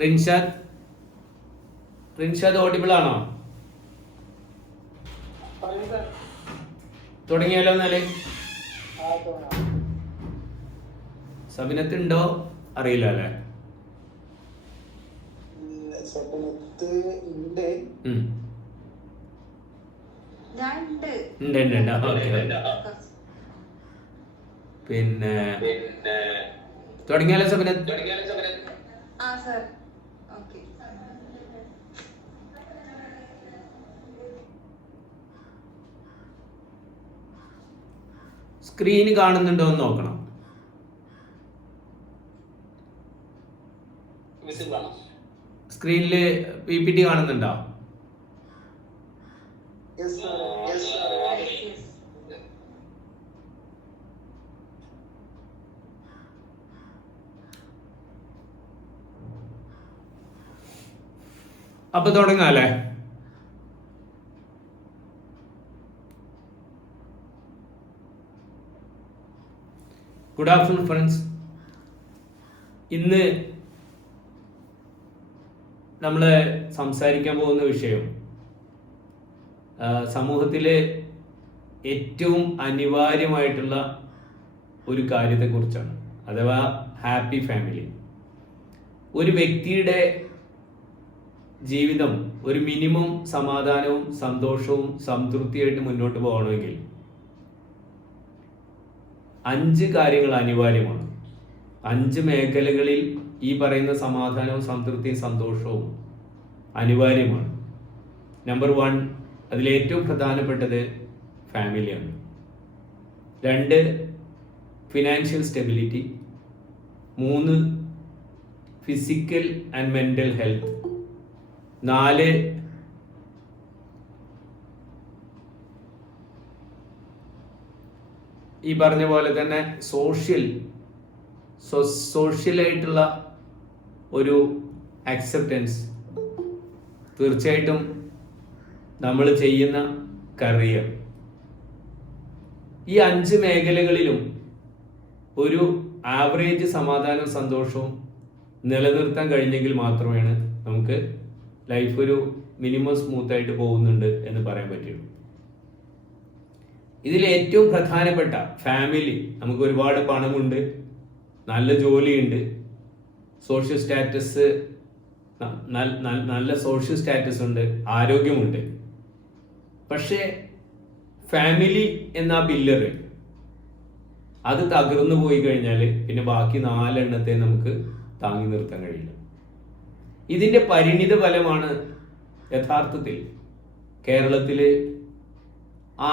Rinshad Rinshad audible ആണോ? തുടങ്ങിയാലോ എന്നാല്. സബിനത്ത് ഉണ്ടോ അറിയില്ല അല്ലേ? പിന്നെ തുടങ്ങിയാലോ സബിനത്ത്? സ്ക്രീന് കാണുന്നുണ്ടോ എന്ന് നോക്കണം. സ്ക്രീനില് PPT കാണുന്നുണ്ടോ? അപ്പൊ തുടങ്ങാല്ലേ? Good afternoon friends. ഇന്ന് നമ്മൾ സംസാരിക്കാൻ പോകുന്ന വിഷയം സമൂഹത്തിലെ ഏറ്റവും അനിവാര്യമായിട്ടുള്ള ഒരു കാര്യത്തെക്കുറിച്ചാണ്, അഥവാ ഹാപ്പി ഫാമിലി. ഒരു വ്യക്തിയുടെ ജീവിതം ഒരു മിനിമം സമാധാനവും സന്തോഷവും സംതൃപ്തിയായിട്ട് മുന്നോട്ട് പോകണമെങ്കിൽ 5 കാര്യങ്ങൾ അനിവാര്യമാണ്. 5 മേഖലകളിൽ ഈ പറയുന്ന സമാധാനവും സംതൃപ്തിയും സന്തോഷവും അനിവാര്യമാണ്. നമ്പർ 1, അതിലേറ്റവും പ്രധാനപ്പെട്ടത് ഫാമിലിയാണ്. 2, financial stability. 3, physical and mental health. 4, ഈ പറഞ്ഞ പോലെ തന്നെ സോഷ്യലായിട്ടുള്ള ഒരു അക്സെപ്റ്റൻസ്. തീർച്ചയായിട്ടും നമ്മൾ ചെയ്യുന്ന കരിയർ. ഈ 5 മേഖലകളിലും ഒരു ആവറേജ് സമാധാനവും സന്തോഷവും നിലനിർത്താൻ കഴിഞ്ഞെങ്കിൽ മാത്രമേ നമുക്ക് ലൈഫ് ഒരു മിനിമം സ്മൂത്തായിട്ട് പോകുന്നുണ്ട് എന്ന് പറയാൻ പറ്റുള്ളൂ. ഇതിൽ ഏറ്റവും പ്രധാനപ്പെട്ട ഫാമിലി. നമുക്ക് ഒരുപാട് പണമുണ്ട്, നല്ല ജോലിയുണ്ട്, സോഷ്യൽ സ്റ്റാറ്റസ്, നല്ല സോഷ്യൽ സ്റ്റാറ്റസ് ഉണ്ട്, ആരോഗ്യമുണ്ട്. പക്ഷേ ഫാമിലി എന്ന പില്ലർ അത് തകർന്നു പോയി കഴിഞ്ഞാൽ പിന്നെ ബാക്കി 4 എണ്ണത്തെ നമുക്ക് താങ്ങി നിർത്താൻ കഴിയില്ല. ഇതിന്റെ പരിണിത ഫലമാണ് യഥാർത്ഥത്തിൽ കേരളത്തിലെ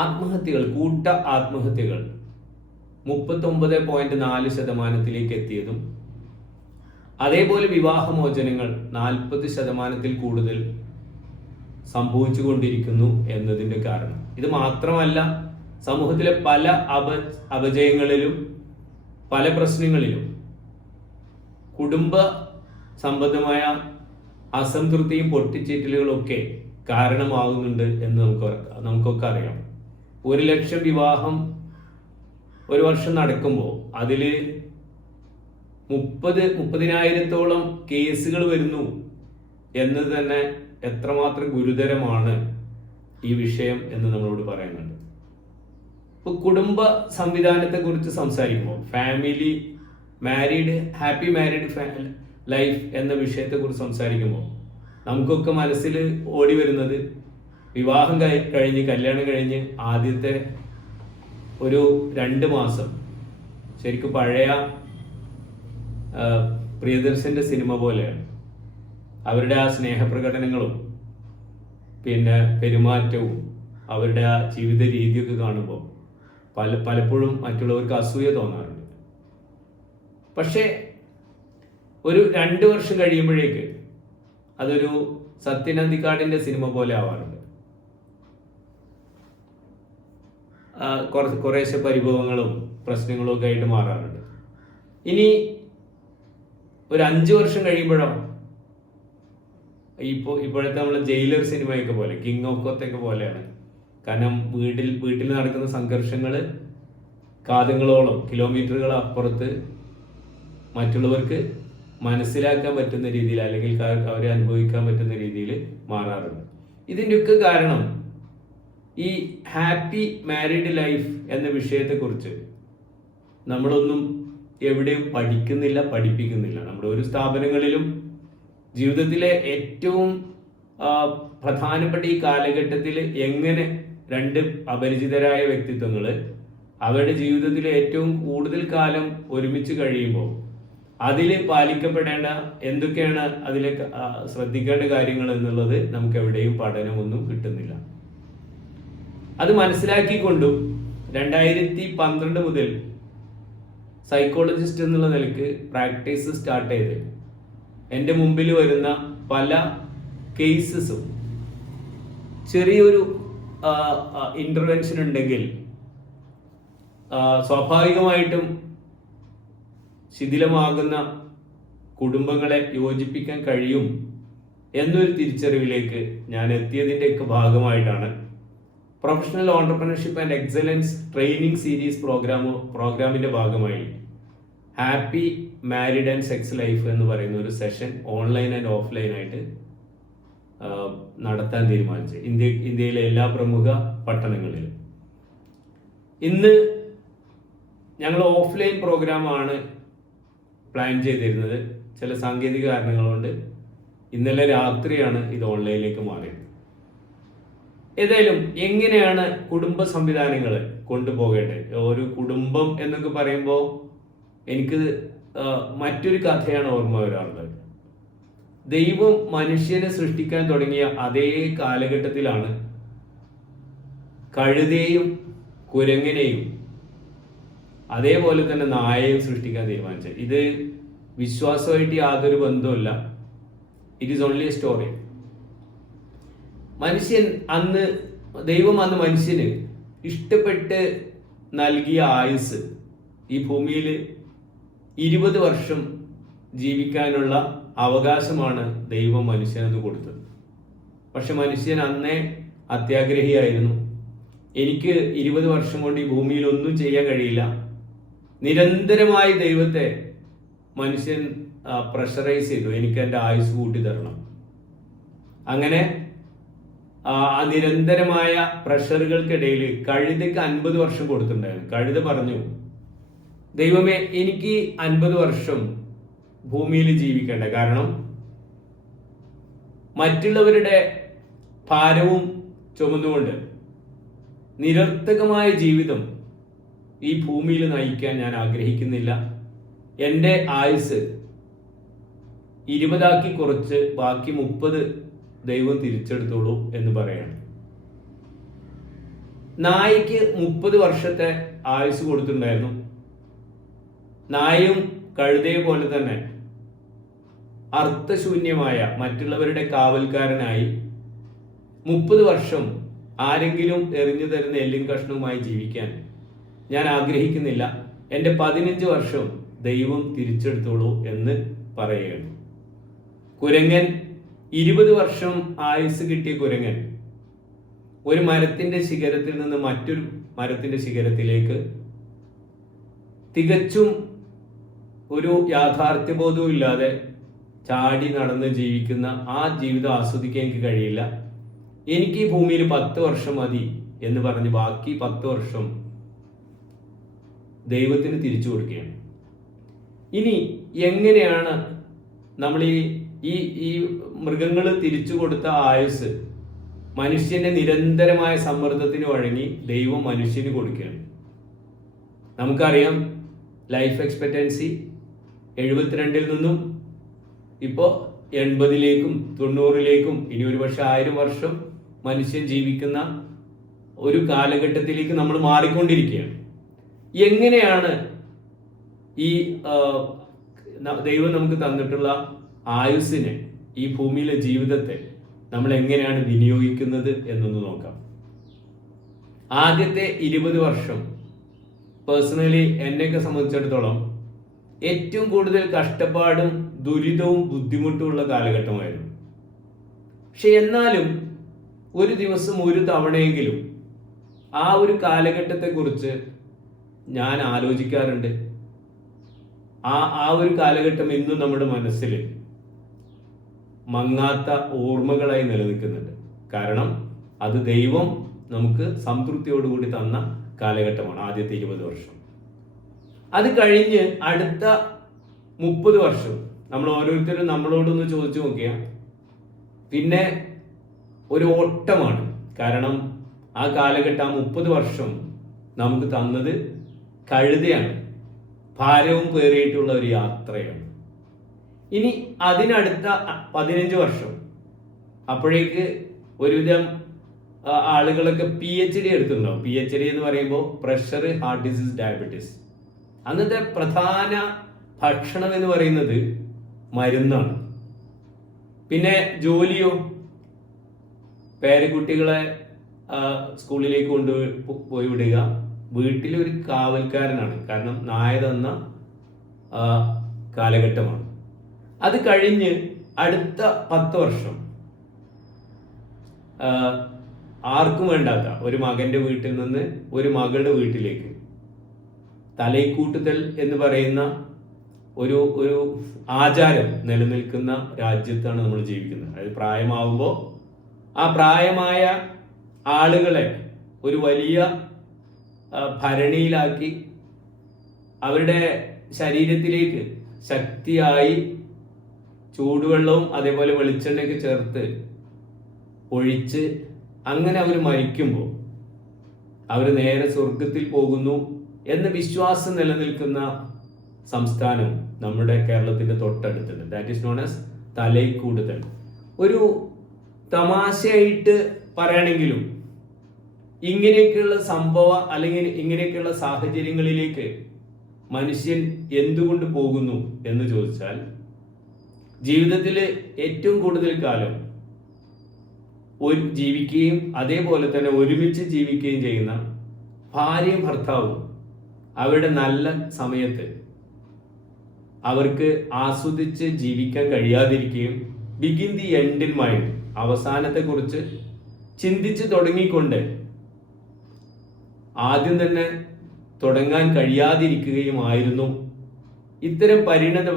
ആത്മഹത്യകൾ, കൂട്ട ആത്മഹത്യകൾ 39.4% എത്തിയതും അതേപോലെ വിവാഹമോചനങ്ങൾ 40% കൂടുതൽ സംഭവിച്ചുകൊണ്ടിരിക്കുന്നു എന്നതിന്റെ കാരണം. ഇത് മാത്രമല്ല, സമൂഹത്തിലെ പല അപജയങ്ങളിലും പല പ്രശ്നങ്ങളിലും കുടുംബ സംബന്ധമായ അസംതൃപ്തിയും പൊട്ടിച്ചേറ്റലുകളും ഒക്കെ കാരണമാകുന്നുണ്ട് എന്ന് നമുക്കൊക്കെ അറിയാം. 1 ലക്ഷം വിവാഹം ഒരു വർഷം നടക്കുമ്പോൾ അതിൽ 30,000-ഓളം കേസുകൾ വരുന്നു എന്നത് തന്നെ എത്രമാത്രം ഗുരുതരമാണ് ഈ വിഷയം എന്ന് നമ്മളോട് പറയുന്നുണ്ട്. ഇപ്പൊ കുടുംബ സംവിധാനത്തെ കുറിച്ച് സംസാരിക്കുമ്പോൾ ഫാമിലി, ഹാപ്പി മാരീഡ് ലൈഫ് എന്ന വിഷയത്തെ കുറിച്ച് സംസാരിക്കുമ്പോൾ നമുക്കൊക്കെ മനസ്സിൽ ഓടി വരുന്നത് വിവാഹം കഴിഞ്ഞ് കല്യാണം കഴിഞ്ഞ് ആദ്യത്തെ ഒരു 2 മാസം ശരിക്കും പഴയ പ്രിയദർശന്റെ സിനിമ പോലെയാണ്. അവരുടെ ആ സ്നേഹപ്രകടനങ്ങളും പിന്നെ പെരുമാറ്റവും അവരുടെ ആ ജീവിത രീതിയൊക്കെ കാണുമ്പോൾ പലപ്പോഴും മറ്റുള്ളവർക്ക് അസൂയ തോന്നാറുണ്ട്. പക്ഷേ ഒരു 2 വർഷം കഴിയുമ്പോഴേക്ക് അതൊരു സത്യൻ അന്തിക്കാടിന്റെ സിനിമ പോലെ ആവാറുണ്ട്. കുറേശ്ശെ പരിഭവങ്ങളും പ്രശ്നങ്ങളും ഒക്കെ ആയിട്ട് മാറാറുണ്ട്. ഇനി ഒരു 5 വർഷം കഴിയുമ്പോഴോ ഇപ്പോഴത്തെ നമ്മളെ ജയിലർ സിനിമയൊക്കെ പോലെ, കിങ് ഓഫ് കൊത്തൊക്കെ പോലെയാണ്. കാരണം വീട്ടിൽ നടക്കുന്ന സംഘർഷങ്ങൾ കാതങ്ങളോളം കിലോമീറ്ററുകൾ അപ്പുറത്ത് മറ്റുള്ളവർക്ക് മനസ്സിലാക്കാൻ പറ്റുന്ന രീതിയിൽ അല്ലെങ്കിൽ അവരെ അനുഭവിക്കാൻ പറ്റുന്ന രീതിയിൽ മാറാറുണ്ട്. ഇതിൻ്റെയൊക്കെ കാരണം ഈ ഹാപ്പി മാരീഡ് ലൈഫ് എന്ന വിഷയത്തെക്കുറിച്ച് നമ്മളൊന്നും എവിടെയും പഠിക്കുന്നില്ല, പഠിപ്പിക്കുന്നില്ല. നമ്മുടെ ഒരു സ്ഥാപനങ്ങളിലും ജീവിതത്തിലെ ഏറ്റവും പ്രധാനപ്പെട്ട ഈ കാലഘട്ടത്തിൽ എങ്ങനെ രണ്ട് അപരിചിതരായ വ്യക്തിത്വങ്ങൾ അവരുടെ ജീവിതത്തിലെ ഏറ്റവും കൂടുതൽ കാലം ഒരുമിച്ച് കഴിയുമ്പോൾ അതിൽ പാലിക്കപ്പെടേണ്ട എന്തൊക്കെയാണ് അതിലെ ശ്രദ്ധിക്കേണ്ട കാര്യങ്ങൾ എന്നുള്ളത് നമുക്ക് എവിടെയും പഠനമൊന്നും കിട്ടുന്നില്ല. അത് മനസ്സിലാക്കിക്കൊണ്ടും 2012 മുതൽ സൈക്കോളജിസ്റ്റ് എന്നുള്ള നിലയ്ക്ക് പ്രാക്ടീസ് സ്റ്റാർട്ട് ചെയ്ത് എൻ്റെ മുമ്പിൽ വരുന്ന പല കേസസും ചെറിയൊരു ഇന്റർവെൻഷൻ ഉണ്ടെങ്കിൽ സ്വാഭാവികമായിട്ടും ശിഥിലമാകുന്ന കുടുംബങ്ങളെ യോജിപ്പിക്കാൻ കഴിയും എന്നൊരു തിരിച്ചറിവിലേക്ക് ഞാൻ എത്തിയതിൻ്റെയൊക്കെ ഭാഗമായിട്ടാണ് professional entrepreneurship and excellence training series പ്രോഗ്രാമിൻ്റെ ഭാഗമായി happy married and sex life എന്ന് പറയുന്ന ഒരു സെഷൻ ഓൺലൈൻ ആൻഡ് ഓഫ്ലൈൻ ആയിട്ട് നടത്താൻ തീരുമാനിച്ചു. ഇന്ത്യയിലെ എല്ലാ പ്രമുഖ പട്ടണങ്ങളിലും. ഇന്ന് ഞങ്ങൾ ഓഫ്ലൈൻ പ്രോഗ്രാമാണ് പ്ലാൻ ചെയ്തിരുന്നത്. ചില സാങ്കേതിക കാരണങ്ങൾ കൊണ്ട് ഇന്നലെ രാത്രിയാണ് ഇത് ഓൺലൈനിലേക്ക് മാറിയത്. ഏതായാലും എങ്ങനെയാണ് കുടുംബ സംവിധാനങ്ങൾ കൊണ്ടുപോകേണ്ടത്? ഒരു കുടുംബം എന്നൊക്കെ പറയുമ്പോൾ എനിക്ക് മറ്റൊരു കഥയാണ് ഓർമ്മ വരാറുള്ളത്. ദൈവം മനുഷ്യനെ സൃഷ്ടിക്കാൻ തുടങ്ങിയ അതേ കാലഘട്ടത്തിലാണ് കഴുതയും കുരങ്ങനെയും അതേപോലെ തന്നെ നായയും സൃഷ്ടിക്കാൻ തീരുമാനിച്ചത്. ഇത് വിശ്വാസമായിട്ട് യാതൊരു ബന്ധവുമില്ല. It is only A story. ദൈവം അന്ന് മനുഷ്യന് ഇഷ്ടപ്പെട്ട് നൽകിയ ആയുസ് ഈ ഭൂമിയിൽ 20 വർഷം ജീവിക്കാനുള്ള അവകാശമാണ് ദൈവം മനുഷ്യനത് കൊടുത്തത്. പക്ഷെ മനുഷ്യൻ അന്നേ അത്യാഗ്രഹിയായിരുന്നു. എനിക്ക് 20 വർഷം കൊണ്ട് ഈ ഭൂമിയിൽ ഒന്നും ചെയ്യാൻ കഴിയില്ല. നിരന്തരമായി ദൈവത്തെ മനുഷ്യൻ പ്രഷറൈസ് ചെയ്തു, എനിക്ക് എൻ്റെ ആയുസ് കൂട്ടി തരണം. അങ്ങനെ ആ നിരന്തരമായ പ്രഷറുകൾക്കിടയിൽ കഴുതയ്ക്ക് 50 വർഷം കൊടുത്തിട്ടുണ്ടായിരുന്നു. കഴുത പറഞ്ഞു, ദൈവമേ, എനിക്ക് 50 വർഷം ഭൂമിയിൽ ജീവിക്കേണ്ട, കാരണം മറ്റുള്ളവരുടെ ഭാരവും ചുമന്നുകൊണ്ട് നിരർത്ഥകമായ ജീവിതം ഈ ഭൂമിയിൽ നയിക്കാൻ ഞാൻ ആഗ്രഹിക്കുന്നില്ല. എൻ്റെ ആയുസ് 20 കുറച്ച് ബാക്കി 30 ദൈവം തിരിച്ചെടുത്തോളൂ എന്ന് പറയാണ്. നായ്ക്ക് 30 വർഷത്തെ ആയുസ് കൊടുത്തിട്ടുണ്ടായിരുന്നു. നായും കഴുതയെ പോലെ തന്നെ അർത്ഥശൂന്യമായ മറ്റുള്ളവരുടെ കാവൽക്കാരനായി 30 വർഷം ആരെങ്കിലും എറിഞ്ഞു തരുന്ന എല്ലും കഷ്ണവുമായി ജീവിക്കാൻ ഞാൻ ആഗ്രഹിക്കുന്നില്ല. എൻ്റെ 15 വർഷം ദൈവം തിരിച്ചെടുത്തോളൂ എന്ന് പറയുകയാണ്. കുരങ്ങൻ 20 വർഷം ആയുസ് കിട്ടിയ കുരങ്ങൻ ഒരു മരത്തിന്റെ ശിഖരത്തിൽ നിന്ന് മറ്റൊരു മരത്തിന്റെ ശിഖരത്തിലേക്ക് തികച്ചും ഒരു യാഥാർത്ഥ്യബോധവും ഇല്ലാതെ ചാടി നടന്ന് ജീവിക്കുന്ന ആ ജീവിതം ആസ്വദിക്കാൻ എനിക്ക് കഴിയില്ല. എനിക്ക് ഈ ഭൂമിയിൽ 10 വർഷം മതി എന്ന് പറഞ്ഞ് ബാക്കി 10 വർഷം ദൈവത്തിന് തിരിച്ചു കൊടുക്കുകയാണ്. ഇനി എങ്ങനെയാണ് നമ്മൾ ഈ മൃഗങ്ങൾ തിരിച്ചു കൊടുത്ത ആയുസ് മനുഷ്യന്റെ നിരന്തരമായ സമ്മർദ്ദത്തിന് വഴങ്ങി ദൈവം മനുഷ്യന് കൊടുക്കുകയാണ്. നമുക്കറിയാം, ലൈഫ് എക്സ്പെക്റ്റൻസി 72 നിന്നും ഇപ്പോൾ 80 90 ഇനി ഒരു പക്ഷെ 1000 വർഷം മനുഷ്യൻ ജീവിക്കുന്ന ഒരു കാലഘട്ടത്തിലേക്ക് നമ്മൾ മാറിക്കൊണ്ടിരിക്കുകയാണ്. എങ്ങനെയാണ് ഈ ദൈവം നമുക്ക് തന്നിട്ടുള്ള ആയുസ്സിനെ, ഈ ഭൂമിയിലെ ജീവിതത്തെ നമ്മൾ എങ്ങനെയാണ് വിനിയോഗിക്കുന്നത് എന്നൊന്ന് നോക്കാം. ആദ്യത്തെ 20 വർഷം പേഴ്സണലി എന്നെയൊക്കെ സംബന്ധിച്ചിടത്തോളം ഏറ്റവും കൂടുതൽ കഷ്ടപ്പാടും ദുരിതവും ബുദ്ധിമുട്ടുമുള്ള കാലഘട്ടമായിരുന്നു. പക്ഷെ എന്നാലും ഒരു ദിവസം ഒരു തവണയെങ്കിലും ആ ഒരു കാലഘട്ടത്തെക്കുറിച്ച് ഞാൻ ആലോചിക്കാറുണ്ട്. ആ ഒരു കാലഘട്ടം ഇന്നും നമ്മുടെ മനസ്സിൽ മങ്ങാത്ത ഓർമ്മകളായി നിലനിൽക്കുന്നുണ്ട്. കാരണം അത് ദൈവം നമുക്ക് സംതൃപ്തിയോടുകൂടി തന്ന കാലഘട്ടമാണ് ആദ്യത്തെ 20 വർഷം. അത് കഴിഞ്ഞ് അടുത്ത 30 വർഷം നമ്മൾ ഓരോരുത്തരും നമ്മളോടൊന്ന് ചോദിച്ചു നോക്കിയാൽ പിന്നെ ഒരു ഓട്ടമാണ്. കാരണം ആ കാലഘട്ടം, ആ 30 വർഷം നമുക്ക് തന്നത് കഴുതയാണ്, ഭാരവും പേറിയിട്ടുള്ള ഒരു യാത്രയാണ്. ഇനി അതിനടുത്ത 15 വർഷം, അപ്പോഴേക്ക് ഒരുവിധം ആളുകളൊക്കെ PhD എടുത്തിട്ടുണ്ടാവും. PhD എന്ന് പറയുമ്പോൾ പ്രഷർ, ഹാർട്ട് ഡിസീസ്, ഡയബറ്റീസ്. അന്നത്തെ പ്രധാന ഭക്ഷണം എന്ന് പറയുന്നത് മരുന്നാണ്. പിന്നെ ജോലിയോ, പേരക്കുട്ടികളെ സ്കൂളിലേക്ക് പോയി വിടുക, വീട്ടിലൊരു കാവൽക്കാരനാണ്. കാരണം നായ തന്ന കാലഘട്ടമാണ്. അത് കഴിഞ്ഞ് അടുത്ത 10 വർഷം ആർക്കും വേണ്ടാത്ത ഒരു മകന്റെ വീട്ടിൽ നിന്ന് ഒരു മകളുടെ വീട്ടിലേക്ക് തലൈക്കൂട്ടുതൽ എന്ന് പറയുന്ന ഒരു ആചാരം നിലനിൽക്കുന്ന രാജ്യത്താണ് നമ്മൾ ജീവിക്കുന്നത്. അതായത് പ്രായമാവുമ്പോൾ ആ പ്രായമായ ആളുകളെ ഒരു വലിയ ഭരണിയിലാക്കി അവരുടെ ശരീരത്തിലേക്ക് ശക്തിയായി ചൂടുവെള്ളവും അതേപോലെ വെളിച്ചെണ്ണയൊക്കെ ചേർത്ത് ഒഴിച്ച് അങ്ങനെ അവർ മരിക്കുമ്പോൾ അവർ നേരെ സ്വർഗത്തിൽ പോകുന്നു എന്ന വിശ്വാസം നിലനിൽക്കുന്ന സംസ്ഥാനം നമ്മുടെ കേരളത്തിന്റെ തൊട്ടടുത്തുണ്ട്. ദാറ്റ് ഈസ് നോൺ ആസ് തലൈക്കൂടുതൽ. ഒരു തമാശയായിട്ട് പറയുകയാണെങ്കിലും ഇങ്ങനെയൊക്കെയുള്ള അല്ലെങ്കിൽ ഇങ്ങനെയൊക്കെയുള്ള സാഹചര്യങ്ങളിലേക്ക് മനുഷ്യൻ എന്തുകൊണ്ട് പോകുന്നു എന്ന് ചോദിച്ചാൽ, ജീവിതത്തിൽ ഏറ്റവും കൂടുതൽ കാലം ജീവിക്കുകയും അതേപോലെ തന്നെ ഒരുമിച്ച് ജീവിക്കുകയും ചെയ്യുന്ന ഭാര്യയും ഭർത്താവും അവരുടെ നല്ല സമയത്ത് അവർക്ക് ആസ്വദിച്ച് ജീവിക്കാൻ കഴിയാതിരിക്കുകയും begin the end in mind, അവസാനത്തെ കുറിച്ച് ചിന്തിച്ച് തുടങ്ങിക്കൊണ്ട് ആദ്യം തന്നെ തുടങ്ങാൻ കഴിയാതിരിക്കുകയുമായിരുന്നു ഇത്തരം പരിണത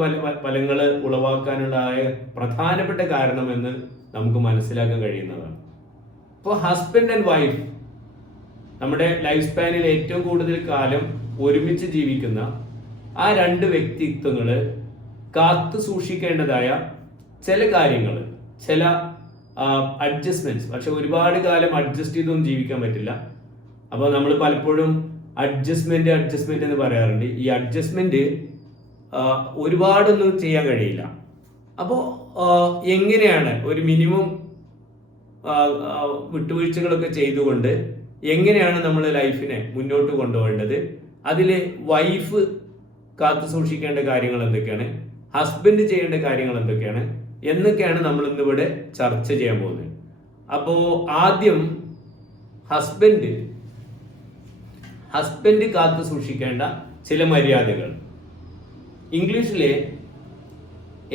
ഫലങ്ങൾ ഉളവാക്കാനുണ്ടായ പ്രധാനപ്പെട്ട കാരണമെന്ന് നമുക്ക് മനസ്സിലാക്കാൻ കഴിയുന്നതാണ്. ഇപ്പോൾ ഹസ്ബൻഡ് ആൻഡ് വൈഫ് നമ്മുടെ ലൈഫ് സ്പാനിൽ ഏറ്റവും കൂടുതൽ കാലം ഒരുമിച്ച് ജീവിക്കുന്ന ആ 2 വ്യക്തിത്വങ്ങൾ കാത്തു സൂക്ഷിക്കേണ്ടതായ ചില കാര്യങ്ങൾ, ചില അഡ്ജസ്റ്റ്മെന്റ്സ്. പക്ഷെ ഒരുപാട് കാലം അഡ്ജസ്റ്റ് ചെയ്തൊന്നും ജീവിക്കാൻ പറ്റില്ല. അപ്പോൾ നമ്മൾ പലപ്പോഴും അഡ്ജസ്റ്റ്മെന്റ് എന്ന് പറയാറുണ്ട്. ഈ അഡ്ജസ്റ്റ്മെന്റ് ഒരുപാടൊന്നും ചെയ്യാൻ കഴിയില്ല. അപ്പോൾ എങ്ങനെയാണ് ഒരു മിനിമം വിട്ടുവീഴ്ചകളൊക്കെ ചെയ്തുകൊണ്ട് എങ്ങനെയാണ് നമ്മൾ ലൈഫിനെ മുന്നോട്ട് കൊണ്ടുപോകേണ്ടത്, അതിൽ വൈഫ് കാത്തു സൂക്ഷിക്കേണ്ട കാര്യങ്ങൾ എന്തൊക്കെയാണ്, ഹസ്ബൻഡ് ചെയ്യേണ്ട കാര്യങ്ങൾ എന്തൊക്കെയാണ് എന്നൊക്കെയാണ് നമ്മൾ ഇന്നിവിടെ ചർച്ച ചെയ്യാൻ പോകുന്നത്. അപ്പോൾ ആദ്യം ഹസ്ബൻഡ് കാത്തു സൂക്ഷിക്കേണ്ട ചില മര്യാദകൾ. ഇംഗ്ലീഷിലെ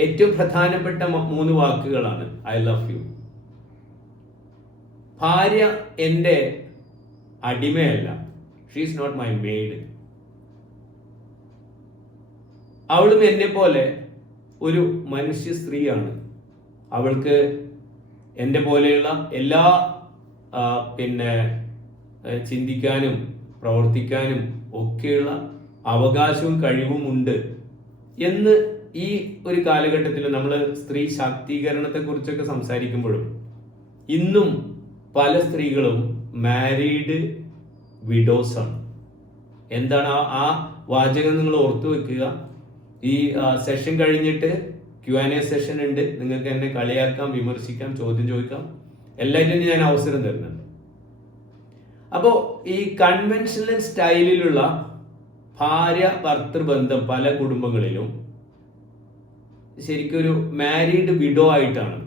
ഏറ്റവും പ്രധാനപ്പെട്ട 3 വാക്കുകളാണ് ഐ ലവ് യു. ഭാര്യ എൻ്റെ അടിമയല്ല, ഷീസ് നോട്ട് മൈ മെയ്ഡ്. അവളും എന്നെ പോലെ ഒരു മനുഷ്യ സ്ത്രീയാണ്. അവൾക്ക് എൻ്റെ പോലെയുള്ള എല്ലാ ചിന്തിക്കാനും പ്രവർത്തിക്കാനും ഒക്കെയുള്ള അവകാശവും കഴിവും ഉണ്ട് എന്ന് ഈ ഒരു കാലഘട്ടത്തിൽ നമ്മൾ സ്ത്രീ ശാക്തീകരണത്തെ കുറിച്ചൊക്കെ സംസാരിക്കുമ്പോഴും ഇന്നും പല സ്ത്രീകളും മാരീഡ് വിഡോസ് ആണ്. എന്താണ് ആ വാചകം നിങ്ങൾ ഓർത്തു വെക്കുക. ഈ സെഷൻ കഴിഞ്ഞിട്ട് Q&A സെഷൻ ഉണ്ട്. നിങ്ങൾക്ക് എന്നെ കളിയാക്കാം, വിമർശിക്കാം, ചോദ്യം ചോദിക്കാം, എല്ലാറ്റിനും ഞാൻ അവസരം തരുന്നുണ്ട്. അപ്പോൾ ഈ കൺവെൻഷണൽ സ്റ്റൈലിലുള്ള ഭാര്യ ഭർത്തൃബന്ധം പല കുടുംബങ്ങളിലും ശരിക്കും ഒരു മാരീഡ് വിഡോ ആയിട്ടാണ്,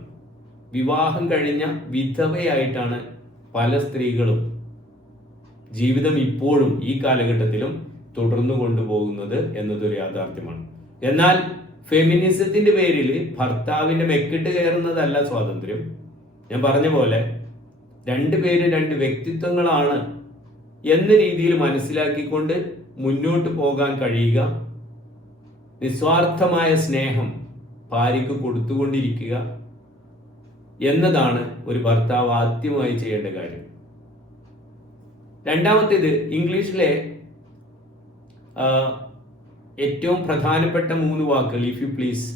വിവാഹം കഴിഞ്ഞ വിധവയായിട്ടാണ് പല സ്ത്രീകളും ജീവിതം ഇപ്പോഴും ഈ കാലഘട്ടത്തിലും തുടർന്നു കൊണ്ടുപോകുന്നത് എന്നതൊരു യാഥാർത്ഥ്യമാണ്. എന്നാൽ ഫെമിനിസത്തിന്റെ പേരിൽ ഭർത്താവിന്റെ മെക്കിട്ട് കയറുന്നതല്ല സ്വാതന്ത്ര്യം. ഞാൻ പറഞ്ഞ പോലെ 2 പേര് 2 വ്യക്തിത്വങ്ങളാണ് എന്ന രീതിയിൽ മനസ്സിലാക്കിക്കൊണ്ട് മുന്നോട്ട് പോകാൻ കഴിയുക നിസ്വാർത്ഥമായ സ്നേഹം ഭാര്യയ്ക്ക് കൊടുത്തുകൊണ്ടിരിക്കുക എന്നതാണ് ഒരു ഭർത്താവ് ആദ്യമായി ചെയ്യേണ്ട കാര്യം. രണ്ടാമത്തേത്, ഇംഗ്ലീഷിലെ ഏറ്റവും പ്രധാനപ്പെട്ട 3 വാക്കുകൾ, ഇഫ് യു പ്ലീസ്.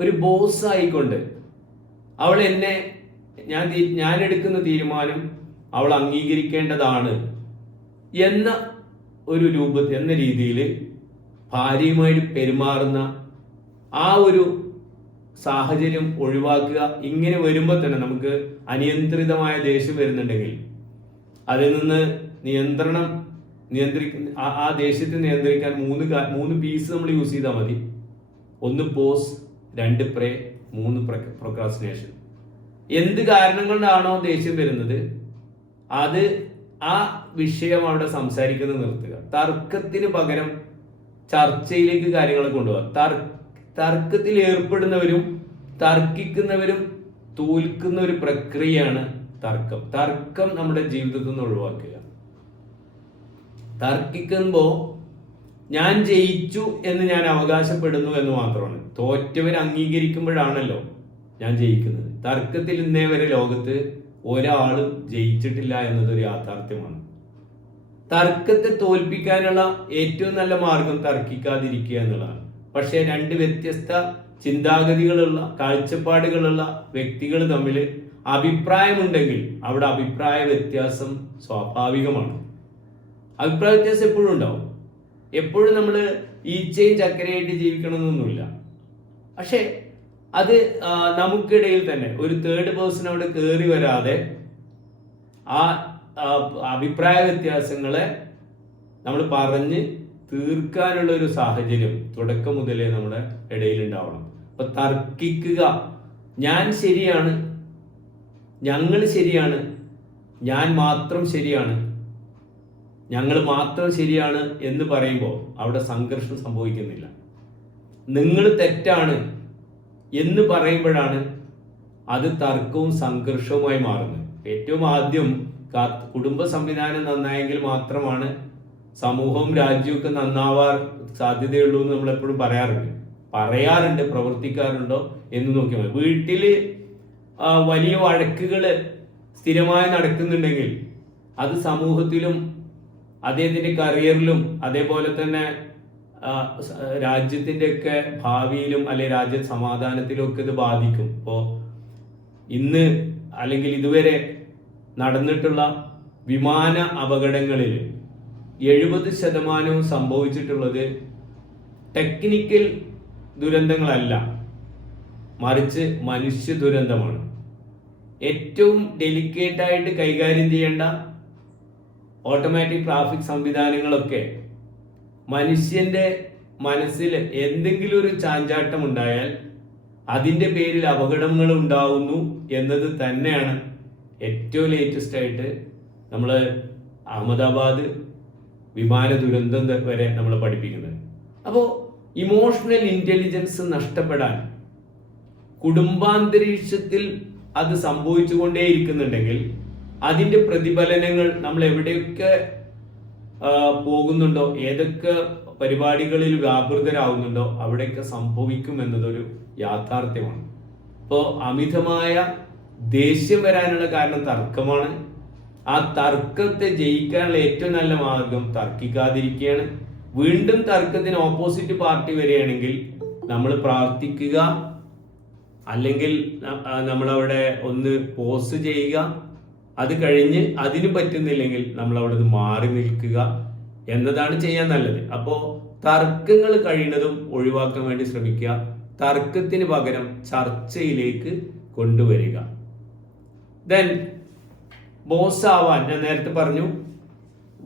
ഒരു ബോസ് ആയിക്കൊണ്ട് അവൾ ഞാൻ എടുക്കുന്ന തീരുമാനം അവൾ അംഗീകരിക്കേണ്ടതാണ് എന്ന എന്ന രീതിയിൽ ഭാര്യയുമായിട്ട് പെരുമാറുന്ന ആ ഒരു സാഹചര്യം ഒഴിവാക്കുക. ഇങ്ങനെ വരുമ്പോൾ തന്നെ നമുക്ക് അനിയന്ത്രിതമായ ദേഷ്യം വരുന്നുണ്ടെങ്കിൽ അതിൽ നിന്ന് ആ ദേഷ്യത്തെ നിയന്ത്രിക്കാൻ 3 പീസ് നമ്മൾ യൂസ് ചെയ്താൽ മതി. 1 പോസ്, 2 പ്രേ, 3 പ്രൊക്രാസ്റ്റിനേഷൻ. എന്ത് കാരണങ്ങൾ കൊണ്ടാണോ ദേഷ്യം വരുന്നത് അത് ആ വിഷയം അവിടെ സംസാരിക്കുന്നത് നിർത്തുക. തർക്കത്തിന് പകരം ചർച്ചയിലേക്ക് കാര്യങ്ങളെ കൊണ്ടുപോകുക. തർക്കത്തിൽ ഏർപ്പെടുന്നവരും തർക്കിക്കുന്നവരും തോൽക്കുന്ന ഒരു പ്രക്രിയയാണ് തർക്കം നമ്മുടെ ജീവിതത്തിൽ നിന്ന് ഒഴിവാക്കുക. തർക്കിക്കുമ്പോൾ ഞാൻ ജയിച്ചു എന്ന് ഞാൻ അവകാശപ്പെടുന്നു എന്ന് മാത്രമാണ്. തോറ്റവർ അംഗീകരിക്കുമ്പോഴാണല്ലോ ഞാൻ ജയിക്കുന്നത്. തർക്കത്തിൽ ഇന്നേ വരെ ലോകത്ത് ഒരാളും ജയിച്ചിട്ടില്ല എന്നതൊരു യാഥാർത്ഥ്യമാണ്. തർക്കത്തെ തോൽപ്പിക്കാനുള്ള ഏറ്റവും നല്ല മാർഗം തർക്കിക്കാതിരിക്കുക എന്നുള്ളതാണ്. പക്ഷേ 2 വ്യത്യസ്ത ചിന്താഗതികളുള്ള കാഴ്ചപ്പാടുകളുള്ള വ്യക്തികൾ തമ്മിൽ അഭിപ്രായമുണ്ടെങ്കിൽ അവിടെ അഭിപ്രായ വ്യത്യാസം സ്വാഭാവികമാണ്. അഭിപ്രായ വ്യത്യാസം എപ്പോഴും ഉണ്ടാവും. എപ്പോഴും നമ്മൾ ഈച്ചയും ചക്കരയായിട്ട് ജീവിക്കണമെന്നൊന്നുമില്ല. പക്ഷെ അത് നമുക്കിടയിൽ തന്നെ ഒരു തേർഡ് പേഴ്സൺ അവിടെ കയറി വരാതെ ആ അഭിപ്രായ വ്യത്യാസങ്ങളെ നമ്മൾ പറഞ്ഞ് തീർക്കാനുള്ള ഒരു സാഹചര്യം തുടക്കം മുതലേ നമ്മുടെ ഇടയിൽ ഉണ്ടാവണം. അപ്പൊ തർക്കിക്കുക, ഞാൻ ശരിയാണ്, ഞങ്ങൾ ശരിയാണ്, ഞാൻ മാത്രം ശരിയാണ്, ഞങ്ങൾ മാത്രം ശരിയാണ് എന്ന് പറയുമ്പോൾ അവിടെ സംഘർഷം സംഭവിക്കുന്നില്ല. നിങ്ങൾ തെറ്റാണ് എന്ന് പറയുമ്പോഴാണ് അത് തർക്കവും സംഘർഷവുമായി മാറുന്നത്. ഏറ്റവും ആദ്യം കുടുംബ സംവിധാനം നന്നായെങ്കിൽ മാത്രമാണ് സമൂഹവും രാജ്യവും ഒക്കെ നന്നാവാൻ സാധ്യതയുള്ളൂ എന്ന് നമ്മൾ എപ്പോഴും പറയാറുണ്ട്. പ്രവർത്തിക്കാറുണ്ടോ എന്ന് നോക്കിയാൽ മതി. വീട്ടില് വലിയ വഴക്കുകൾ സ്ഥിരമായി നടക്കുന്നുണ്ടെങ്കിൽ അത് സമൂഹത്തിലും അദ്ദേഹത്തിന്റെ കരിയറിലും അതേപോലെ തന്നെ രാജ്യത്തിന്റെ ഒക്കെ ഭാവിയിലും അല്ലെ രാജ്യ സമാധാനത്തിലും ഒക്കെ ഇത് ബാധിക്കും. ഇപ്പോ ഇന്ന് അല്ലെങ്കിൽ ഇതുവരെ നടന്നിട്ടുള്ള വിമാന അപകടങ്ങളിൽ 70% സംഭവിച്ചിട്ടുള്ളത് ടെക്നിക്കൽ ദുരന്തങ്ങളല്ല, മറിച്ച് മനുഷ്യ ദുരന്തമാണ്. ഏറ്റവും ഡെലിക്കേറ്റായിട്ട് കൈകാര്യം ചെയ്യേണ്ട ഓട്ടോമാറ്റിക് ട്രാഫിക് സംവിധാനങ്ങളൊക്കെ മനുഷ്യന്റെ മനസ്സിൽ എന്തെങ്കിലും ഒരു ചാഞ്ചാട്ടം ഉണ്ടായാൽ അതിൻ്റെ പേരിൽ അപകടങ്ങൾ ഉണ്ടാവുന്നു എന്നത് തന്നെയാണ് ഏറ്റവും ലേറ്റസ്റ്റ് ആയിട്ട് നമ്മൾ അഹമ്മദാബാദ് വിമാന ദുരന്തം വരെ നമ്മൾ പഠിപ്പിക്കുന്നത്. അപ്പോൾ ഇമോഷണൽ ഇന്റലിജൻസ് നഷ്ടപ്പെടാൻ കുടുംബാന്തരീക്ഷത്തിൽ അത് സംഭവിച്ചുകൊണ്ടേയിരിക്കുന്നുണ്ടെങ്കിൽ അതിൻ്റെ പ്രതിഫലനങ്ങൾ നമ്മൾ എവിടെയൊക്കെ പോകുന്നുണ്ടോ, ഏതൊക്കെ പരിപാടികളിൽ വ്യാപൃതരാകുന്നുണ്ടോ അവിടെയൊക്കെ സംഭവിക്കും എന്നതൊരു യാഥാർത്ഥ്യമാണ്. ഇപ്പോൾ അമിതമായ ദേഷ്യം വരാനുള്ള കാരണം തർക്കമാണ്. ആ തർക്കത്തെ ജയിക്കാനുള്ള ഏറ്റവും നല്ല മാർഗം തർക്കിക്കാതിരിക്കുകയാണ്. വീണ്ടും തർക്കത്തിന് ഓപ്പോസിറ്റ് പാർട്ടി വരികയാണെങ്കിൽ നമ്മൾ പ്രാർത്ഥിക്കുക, അല്ലെങ്കിൽ നമ്മളവിടെ ഒന്ന് പോസ് ചെയ്യുക. അത് കഴിഞ്ഞ് അതിന് പറ്റുന്നില്ലെങ്കിൽ നമ്മൾ അവിടെ നിന്ന് മാറി നിൽക്കുക എന്നതാണ് ചെയ്യാൻ നല്ലത്. അപ്പോൾ തർക്കങ്ങൾ കഴിയുന്നതും ഒഴിവാക്കാൻ വേണ്ടി ശ്രമിക്കുക. തർക്കത്തിന് പകരം ചർച്ചയിലേക്ക് കൊണ്ടുവരിക. ദെൻ ബോസ് ആവാൻ ഞാൻ നേരത്തെ പറഞ്ഞു,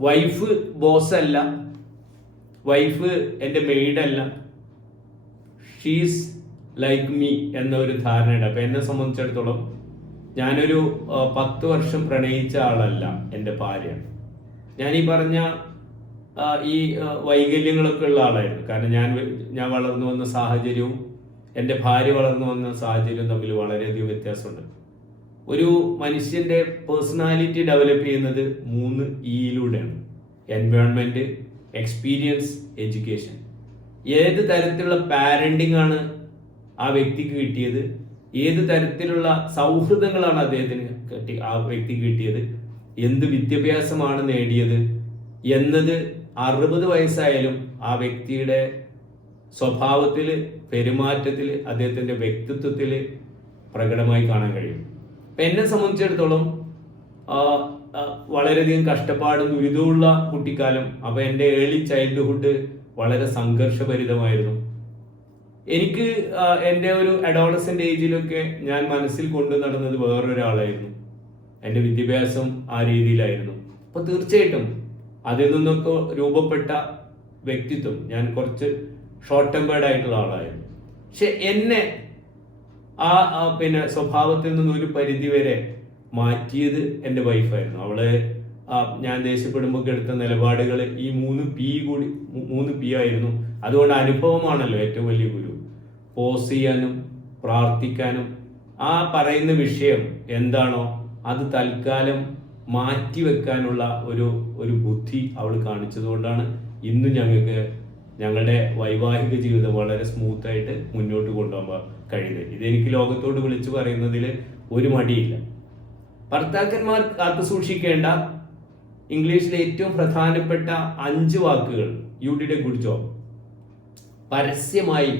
വൈഫ് ബോസ് അല്ല, വൈഫ് എൻ്റെ മെയ്ഡല്ല, ഷീസ് ലൈക്ക് മീ എന്ന ഒരു ധാരണയുണ്ട്. അപ്പം എന്നെ സംബന്ധിച്ചിടത്തോളം ഞാനൊരു 10 വർഷം പ്രണയിച്ച ആളല്ല എൻ്റെ ഭാര്യ. ഞാൻ ഈ പറഞ്ഞ ഈ വൈകല്യങ്ങളൊക്കെ ഉള്ള ആളായിരുന്നു. കാരണം ഞാൻ വളർന്നു വന്ന സാഹചര്യവും എൻ്റെ ഭാര്യ വളർന്നു വന്ന സാഹചര്യവും തമ്മിൽ വളരെയധികം വ്യത്യാസമുണ്ട്. ഒരു മനുഷ്യൻ്റെ പേഴ്സണാലിറ്റി ഡെവലപ്പ് ചെയ്യുന്നത് 3 ഇയിലൂടെയാണ്: എൻവയോൺമെൻറ്റ്, എക്സ്പീരിയൻസ്, എഡ്യൂക്കേഷൻ. ഏത് തരത്തിലുള്ള പാരന്റിംഗ് ആണ് ആ വ്യക്തിക്ക് കിട്ടിയത്, ഏത് തരത്തിലുള്ള സൗഹൃദങ്ങളാണ് അദ്ദേഹത്തിന് ആ വ്യക്തിക്ക് കിട്ടിയത്, എന്ത് വിദ്യാഭ്യാസമാണ് നേടിയത് എന്നത് 60 വയസ്സായാലും ആ വ്യക്തിയുടെ സ്വഭാവത്തിൽ, പെരുമാറ്റത്തിൽ, അദ്ദേഹത്തിന്റെ വ്യക്തിത്വത്തിൽ പ്രകടമായി കാണാൻ കഴിയും. അപ്പൊ എന്നെ സംബന്ധിച്ചിടത്തോളം വളരെയധികം കഷ്ടപ്പാടും ദുരിതമുള്ള കുട്ടിക്കാലം, അപ്പൊ എൻ്റെ ഏർലി ചൈൽഡ്ഹുഡ് വളരെ സംഘർഷഭരിതമായിരുന്നു. എനിക്ക് എൻ്റെ ഒരു അഡോളസെന്റ് ഏജിലൊക്കെ ഞാൻ മനസ്സിൽ കൊണ്ടു നടന്നത് വേറൊരാളായിരുന്നു. എൻ്റെ വിദ്യാഭ്യാസം ആ രീതിയിലായിരുന്നു. അപ്പൊ തീർച്ചയായിട്ടും അതിൽ നിന്നൊക്കെ രൂപപ്പെട്ട വ്യക്തിത്വം, ഞാൻ കുറച്ച് ഷോർട്ട് ടെമ്പേർഡ് ആയിട്ടുള്ള ആളായിരുന്നു. പക്ഷെ എന്നെ പിന്നെ സ്വഭാവത്തിൽ നിന്ന് ഒരു പരിധി വരെ മാറ്റിയത് എൻ്റെ വൈഫായിരുന്നു. അവള് ഞാൻ ദേഷ്യപ്പെടുമ്പോൾ എടുത്ത നിലപാടുകൾ ഈ 3 P ആയിരുന്നു. അതുകൊണ്ട് അനുഭവമാണല്ലോ ഏറ്റവും വലിയ ഗുരു. പോസ് ചെയ്യാനും പ്രാർത്ഥിക്കാനും ആ പറയുന്ന വിഷയം എന്താണോ അത് തൽക്കാലം മാറ്റിവെക്കാനുള്ള ഒരു ബുദ്ധി അവൾ കാണിച്ചതുകൊണ്ടാണ് ഇന്ന് ഞങ്ങളുടെ വൈവാഹിക ജീവിതം വളരെ സ്മൂത്തായിട്ട് മുന്നോട്ട് കൊണ്ടുപോകാൻ കഴിയുന്നത്. ഇതെനിക്ക് ലോകത്തോട് വിളിച്ചു പറയുന്നതിൽ ഒരു മടിയില്ല. ഭർത്താക്കന്മാർ കാത്തു സൂക്ഷിക്കേണ്ട ഇംഗ്ലീഷിലെ ഏറ്റവും പ്രധാനപ്പെട്ട 5 വാക്കുകൾ: you did A good job. പരസ്യമായി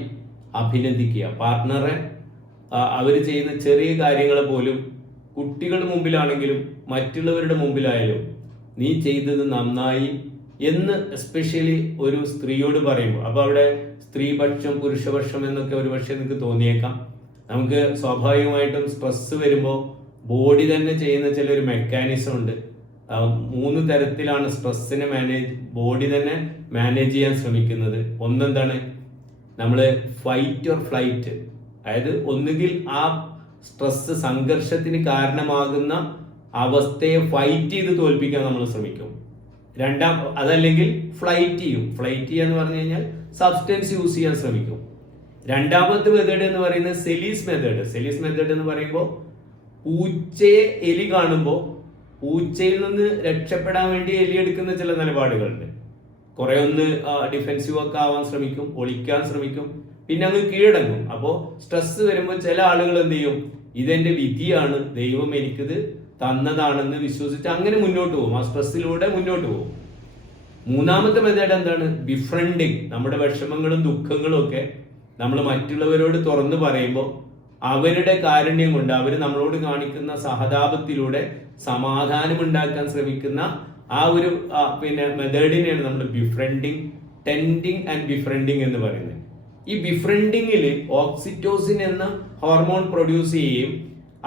അഭിനന്ദിക്കുക പാർട്ട്ണറെ. അവർ ചെയ്യുന്ന ചെറിയ കാര്യങ്ങൾ പോലും കുട്ടികളുടെ മുമ്പിലാണെങ്കിലും മറ്റുള്ളവരുടെ മുമ്പിലായാലും നീ ചെയ്തത് നന്നായി എന്ന് എസ്പെഷ്യലി ഒരു സ്ത്രീയോട് പറയുമ്പോൾ, അപ്പൊ അവിടെ സ്ത്രീപക്ഷം പുരുഷപക്ഷം എന്നൊക്കെ ഒരു പക്ഷേ നിങ്ങൾക്ക് തോന്നിയേക്കാം. നമുക്ക് സ്വാഭാവികമായിട്ടും സ്ട്രെസ് വരുമ്പോൾ ബോഡി തന്നെ ചെയ്യുന്ന ചിലൊരു മെക്കാനിസം ഉണ്ട്. 3 തരത്തിലാണ് സ്ട്രെസ്സിനെ ബോഡി തന്നെ മാനേജ് ചെയ്യാൻ ശ്രമിക്കുന്നത്. ഒന്നെന്താണ്, നമ്മൾ ഫൈറ്റ് ഓർ ഫ്ലൈറ്റ്, അതായത് ഒന്നുകിൽ ആ സ്ട്രെസ് സംഘർഷത്തിന് കാരണമാകുന്ന അവസ്ഥയെ ഫൈറ്റ് ചെയ്ത് തോൽപ്പിക്കാൻ നമ്മൾ ശ്രമിക്കും. അതല്ലെങ്കിൽ ഫ്ലൈറ്റ് ചെയ്യും. ഫ്ലൈറ്റ് ചെയ്യാന്ന് പറഞ്ഞു കഴിഞ്ഞാൽ സബ്സ്റ്റൻസ് യൂസ് ചെയ്യാൻ ശ്രമിക്കും. രണ്ടാമത്തെ മെത്തേഡ് എന്ന് പറയുന്നത് സെലീസ് മെത്തേഡ്. സെലീസ് മെത്തേഡ് എന്ന് പറയുമ്പോൾ പൂച്ചയെ എലി കാണുമ്പോൾ പൂച്ചയിൽ നിന്ന് രക്ഷപ്പെടാൻ വേണ്ടി എലി എടുക്കുന്ന ചില നിലപാടുകളുണ്ട്. കുറെ ഒന്ന് ഡിഫെൻസീവ് ഒക്കെ ആവാൻ ശ്രമിക്കും, ഒളിക്കാൻ ശ്രമിക്കും, പിന്നെ അങ്ങ് കീഴടങ്ങും. അപ്പോൾ സ്ട്രെസ് വരുമ്പോൾ ചില ആളുകൾ എന്ത് ചെയ്യും, ഇതെന്റെ വിധിയാണ്, ദൈവം എനിക്കിത് തന്നതാണെന്ന് വിശ്വസിച്ച് അങ്ങനെ മുന്നോട്ട് പോകും. ആ സ്ട്രെസ്സിലൂടെ മുന്നോട്ട് പോകും. മൂന്നാമത്തെ മെത്തേഡ് എന്താണ്, ബിഫ്രണ്ടിങ്. നമ്മുടെ വിഷമങ്ങളും ദുഃഖങ്ങളും ഒക്കെ നമ്മൾ മറ്റുള്ളവരോട് തുറന്നു പറയുമ്പോൾ അവരുടെ കാരുണ്യം കൊണ്ട്, അവർ നമ്മളോട് കാണിക്കുന്ന സഹതാപത്തിലൂടെ സമാധാനം ഉണ്ടാക്കാൻ ശ്രമിക്കുന്ന ആ ഒരു മെത്തേഡിനെയാണ് നമ്മൾ ബിഫ്രണ്ടിങ്, ടെൻഡിങ് ആൻഡ് ബിഫ്രണ്ടിങ് എന്ന് പറയുന്നത്. ഈ ബിഫ്രണ്ടിങ്ങിൽ ഓക്സിറ്റോസിൻ എന്ന ഹോർമോൺ പ്രൊഡ്യൂസ് ചെയ്യുകയും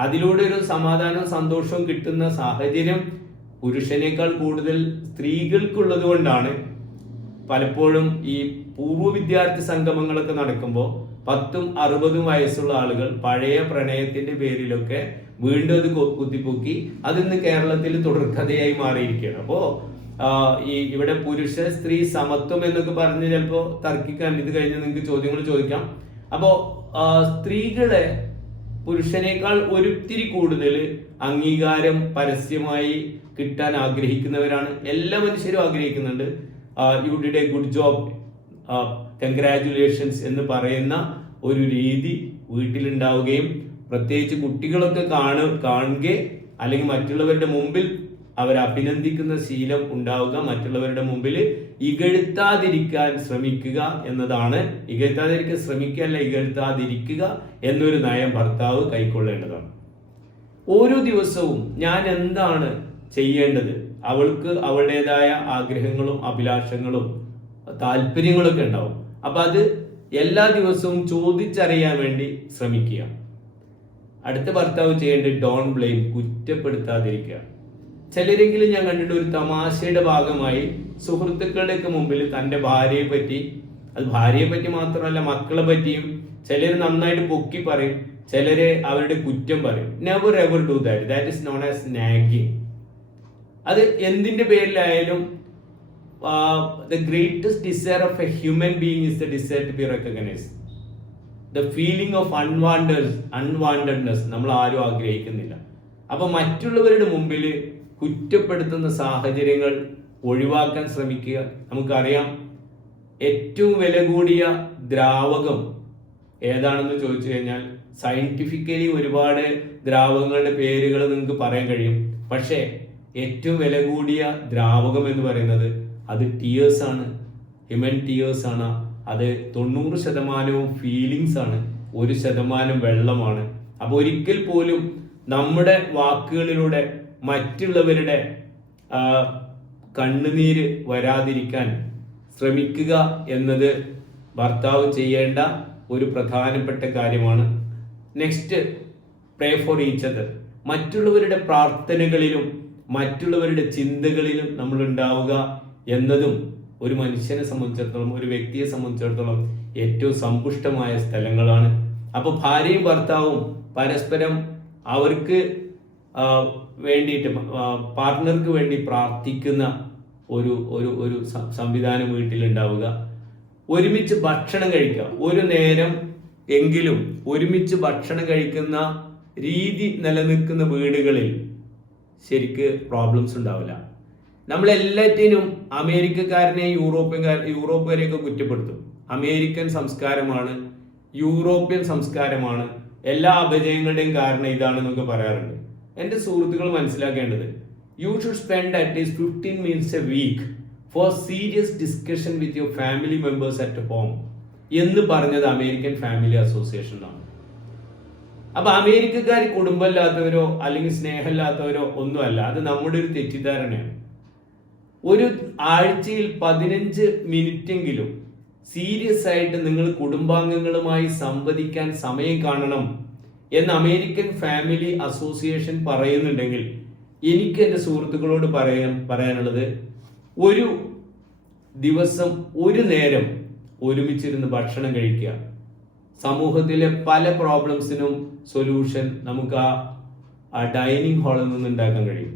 അതിലൂടെ ഒരു സമാധാനവും സന്തോഷവും കിട്ടുന്ന സാഹചര്യം പുരുഷനേക്കാൾ കൂടുതൽ സ്ത്രീകൾക്കുള്ളത് കൊണ്ടാണ് പലപ്പോഴും ഈ പൂർവ്വ വിദ്യാർത്ഥി സംഗമങ്ങളൊക്കെ നടക്കുമ്പോൾ 10ഉം 60ഉം വയസ്സുള്ള ആളുകൾ പഴയ പ്രണയത്തിന്റെ പേരിലൊക്കെ വീണ്ടും അത് കുത്തിപ്പൊക്കി അതിന്ന് കേരളത്തിൽ തുടർക്കഥയായി മാറിയിരിക്കുകയാണ്. അപ്പോ ഇവിടെ പുരുഷ സ്ത്രീ സമത്വം എന്നൊക്കെ പറഞ്ഞ് ചിലപ്പോൾ തർക്കിക്കാൻ, ഇത് കഴിഞ്ഞ് നിങ്ങൾക്ക് ചോദ്യങ്ങൾ ചോദിക്കാം. അപ്പോ സ്ത്രീകളെ പുരുഷനേക്കാൾ ഒരിത്തിരി കൂടുതൽ അംഗീകാരം പരസ്യമായി കിട്ടാൻ ആഗ്രഹിക്കുന്നവരാണ്. എല്ലാ മനുഷ്യരും ആഗ്രഹിക്കുന്നുണ്ട്. You did A good job, congratulations എന്ന് പറയുന്ന ഒരു രീതി വീട്ടിലുണ്ടാവുകയും പ്രത്യേകിച്ച് കുട്ടികളൊക്കെ കാണുക അല്ലെങ്കിൽ മറ്റുള്ളവരുടെ മുമ്പിൽ അവർ അഭിനന്ദിക്കുന്ന ശീലം ഉണ്ടാവുക, മറ്റുള്ളവരുടെ മുമ്പിൽ ഇകഴ്ത്താതിരിക്കാൻ ശ്രമിക്കുക എന്നതാണ്. ഇകഴ്ത്താതിരിക്കാൻ ശ്രമിക്കുക അല്ല, ഇകഴ്ത്താതിരിക്കുക എന്നൊരു നയം ഭർത്താവ് കൈക്കൊള്ളേണ്ടതാണ്. ഓരോ ദിവസവും ഞാൻ എന്താണ് ചെയ്യേണ്ടത്, അവൾക്ക് അവളുടേതായ ആഗ്രഹങ്ങളും അഭിലാഷങ്ങളും താല്പര്യങ്ങളൊക്കെ ഉണ്ടാവും. അപ്പൊ അത് എല്ലാ ദിവസവും ചോദിച്ചറിയാൻ വേണ്ടി ശ്രമിക്കുക. അടുത്ത ഭർത്താവ് ചെയ്യേണ്ടത് ഡോൺ ബ്ലെയിം, കുറ്റപ്പെടുത്താതിരിക്കുക. ചിലരെങ്കിലും ഞാൻ കണ്ടിട്ട് ഒരു തമാശയുടെ ഭാഗമായി സുഹൃത്തുക്കളുടെയൊക്കെ മുമ്പിൽ തൻ്റെ ഭാര്യയെ പറ്റി, അത് ഭാര്യയെ പറ്റി മാത്രമല്ല മക്കളെ പറ്റിയും ചിലർ നന്നായിട്ട് പൊക്കി പറയും, ചിലര് അവരുടെ കുറ്റം പറയും. Never ever do that. That is known as nagging. അത് എന്തിന്റെ പേരിലായാലും the greatest desire of a human being is the desire to be recognized. The feeling of unwantedness നമ്മൾ ആരും ആഗ്രഹിക്കുന്നില്ല. അപ്പൊ മറ്റുള്ളവരുടെ മുമ്പിൽ കുറ്റപ്പെടുത്തുന്ന സാഹചര്യങ്ങൾ ഒഴിവാക്കാൻ ശ്രമിക്കുക. നമുക്കറിയാം ഏറ്റവും വില കൂടിയ ദ്രാവകം ഏതാണെന്ന് ചോദിച്ചു കഴിഞ്ഞാൽ സയന്റിഫിക്കലി ഒരുപാട് ദ്രാവകങ്ങളുടെ പേരുകൾ നിങ്ങൾക്ക് പറയാൻ കഴിയും. പക്ഷേ ഏറ്റവും വില കൂടിയ ദ്രാവകം എന്ന് പറയുന്നത് അത് ടീയേഴ്സ് ആണ്, ഹ്യൂമൻ ടീയേഴ്സ് ആണ്. അത് 90% ഫീലിങ്സ് ആണ്, 1% വെള്ളമാണ്. അപ്പൊ ഒരിക്കൽ പോലും നമ്മുടെ വാക്കുകളിലൂടെ മറ്റുള്ളവരുടെ കണ്ണുനീര് വരാതിരിക്കാൻ ശ്രമിക്കുക എന്നത് ഭർത്താവ് ചെയ്യേണ്ട ഒരു പ്രധാനപ്പെട്ട കാര്യമാണ്. Next, pray for each other. മറ്റുള്ളവരുടെ പ്രാർത്ഥനകളിലും മറ്റുള്ളവരുടെ ചിന്തകളിലും നമ്മൾ ഉണ്ടാവുക എന്നതും ഒരു മനുഷ്യനെ സംബന്ധിച്ചിടത്തോളം, ഒരു വ്യക്തിയെ സംബന്ധിച്ചിടത്തോളം ഏറ്റവും സമ്പുഷ്ടമായ സ്ഥലങ്ങളാണ്. അപ്പൊ ഭാര്യയും ഭർത്താവും പരസ്പരം അവർക്ക് വേണ്ടിയിട്ട്, പാർട്ട്ണർക്ക് വേണ്ടി പ്രാർത്ഥിക്കുന്ന ഒരു ഒരു ഒരു സംവിധാനം വീട്ടിലുണ്ടാവുക. ഒരുമിച്ച് ഭക്ഷണം കഴിക്കുക, ഒരു നേരം എങ്കിലും ഒരുമിച്ച് ഭക്ഷണം കഴിക്കുന്ന രീതി നിലനിൽക്കുന്ന വീടുകളിൽ ശരിക്ക് പ്രോബ്ലംസ് ഉണ്ടാവില്ല. നമ്മളെല്ലാറ്റിനും അമേരിക്കക്കാരനെയും യൂറോപ്പുകാരെയൊക്കെ കുറ്റപ്പെടുത്തും. അമേരിക്കൻ സംസ്കാരമാണ്, യൂറോപ്യൻ സംസ്കാരമാണ്, എല്ലാ അപജയങ്ങളുടെയും കാരണം ഇതാണെന്നൊക്കെ പറയാറുണ്ട്. എൻ്റെ സുഹൃത്തുക്കൾ മനസ്സിലാക്കേണ്ടത്, you should spend at least 15 minutes a week for serious discussion with your family members at home എന്ന് പറഞ്ഞത് അമേരിക്കൻ ഫാമിലി അസോസിയേഷനാണ്. അപ്പൊ അമേരിക്കക്കാർ കുടുംബമില്ലാത്തവരോ അല്ലെങ്കിൽ സ്നേഹമില്ലാത്തവരോ ഒന്നുമല്ല, അത് നമ്മുടെ ഒരു തെറ്റിദ്ധാരണയാണ്. ഒരു ആഴ്ചയിൽ 15 മിനിറ്റെങ്കിലും സീരിയസ് ആയിട്ട് നിങ്ങൾ കുടുംബാംഗങ്ങളുമായി സംവദിക്കാൻ സമയം കാണണം എന്ന് അമേരിക്കൻ ഫാമിലി അസോസിയേഷൻ പറയുന്നുണ്ടെങ്കിൽ എനിക്ക് എൻ്റെ സുഹൃത്തുക്കളോട് പറയാനുള്ളത്, ഒരു ദിവസം ഒരു നേരം ഒരുമിച്ചിരുന്ന് ഭക്ഷണം കഴിക്കുക. സമൂഹത്തിലെ പല പ്രോബ്ലംസിനും സൊല്യൂഷൻ നമുക്ക് ആ ഡൈനിങ് ഹാളിൽ നിന്ന് ഉണ്ടാക്കാൻ കഴിയും.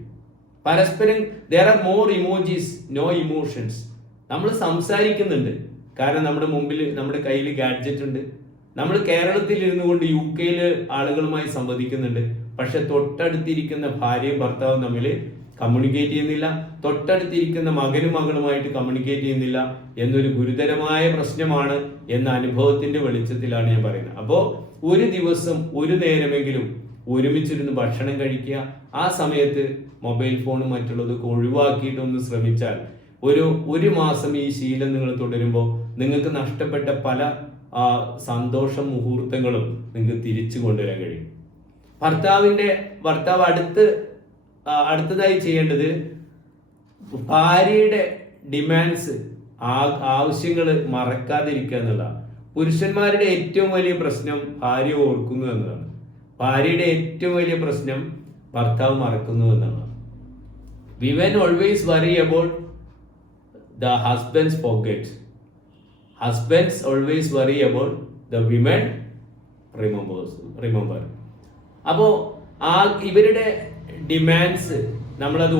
പരസ്പരം there are more emojis, no emotions. നമ്മൾ സംസാരിക്കുന്നുണ്ട്, കാരണം നമ്മുടെ മുമ്പിൽ, നമ്മുടെ കയ്യിൽ ഗാഡ്ജറ്റ് ഉണ്ട്. നമ്മൾ കേരളത്തിൽ ഇരുന്നു കൊണ്ട് UK ആളുകളുമായി സംവദിക്കുന്നുണ്ട്. പക്ഷെ തൊട്ടടുത്തിരിക്കുന്ന ഭാര്യയും ഭർത്താവും തമ്മിൽ കമ്മ്യൂണിക്കേറ്റ് ചെയ്യുന്നില്ല, തൊട്ടടുത്തിരിക്കുന്ന മകനും മകളുമായിട്ട് കമ്മ്യൂണിക്കേറ്റ് ചെയ്യുന്നില്ല എന്നൊരു ഗുരുതരമായ പ്രശ്നമാണ് എന്ന അനുഭവത്തിന്റെ വെളിച്ചത്തിലാണ് ഞാൻ പറയുന്നത്. അപ്പോൾ ഒരു ദിവസം ഒരു നേരമെങ്കിലും ഒരുമിച്ചിരുന്ന് ഭക്ഷണം കഴിക്കുക. ആ സമയത്ത് മൊബൈൽ ഫോണും മറ്റുള്ളതൊക്കെ ഒഴിവാക്കിയിട്ടൊന്ന് ശ്രമിച്ചാൽ ഒരു മാസം ഈ ശീലം നിങ്ങൾ തുടരുമ്പോൾ നിങ്ങൾക്ക് നഷ്ടപ്പെട്ട പല സന്തോഷ മുഹൂർത്തങ്ങളും നിങ്ങൾക്ക് തിരിച്ചു കൊണ്ടുവരാൻ കഴിയും. ഭർത്താവ് അടുത്തതായി ചെയ്യേണ്ടത് ഭാര്യയുടെ ഡിമാൻഡ്സ്, ആവശ്യങ്ങൾ മറക്കാതിരിക്കുക എന്നുള്ളതാണ്. പുരുഷന്മാരുടെ ഏറ്റവും വലിയ പ്രശ്നം ഭാര്യ ഓർക്കുന്നു എന്നതാണ്. ഭാര്യയുടെ ഏറ്റവും വലിയ പ്രശ്നം ഭർത്താവ് മറക്കുന്നു എന്നതാണ്. Women always worry about the husband's pocket. Husbands always worry about the women remember. അപ്പോൾ ഇവരുടെ ഡിമാൻഡ്സ് നമ്മളത്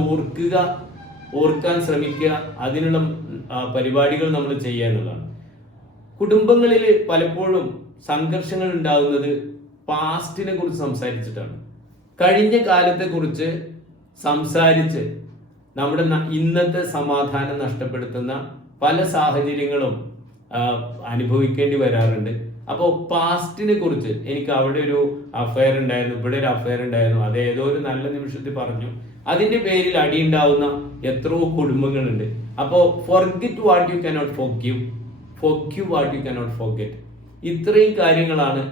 ഓർക്കാൻ ശ്രമിക്കുക, അതിനുള്ള പരിപാടികൾ നമ്മൾ ചെയ്യുക എന്നുള്ളതാണ്. കുടുംബങ്ങളിൽ പലപ്പോഴും സംഘർഷങ്ങൾ ഉണ്ടാകുന്നത് പാസ്റ്റിനെ കുറിച്ച് സംസാരിച്ചിട്ടാണ്. കഴിഞ്ഞ കാലത്തെ കുറിച്ച് സംസാരിച്ച് നമ്മുടെ ഇന്നത്തെ സമാധാനം നഷ്ടപ്പെടുത്തുന്ന പല സാഹചര്യങ്ങളും അനുഭവിക്കേണ്ടി വരാറുണ്ട്. അപ്പോൾ പാസ്റ്റിനെ കുറിച്ച്, എനിക്ക് അവിടെ ഒരു അഫയർ ഉണ്ടായിരുന്നു, ഇവിടെ ഒരു അഫയർ ഉണ്ടായിരുന്നു, അത് ഏതോ ഒരു നല്ല നിമിഷത്തിൽ പറഞ്ഞു, അതിന്റെ പേരിൽ അടിയുണ്ടാവുന്ന എത്രയോ കുടുംബങ്ങളുണ്ട്. അപ്പോൾ forget what you cannot forgive, forgive what you cannot forget. ഇത്രയും കാര്യങ്ങളാണ്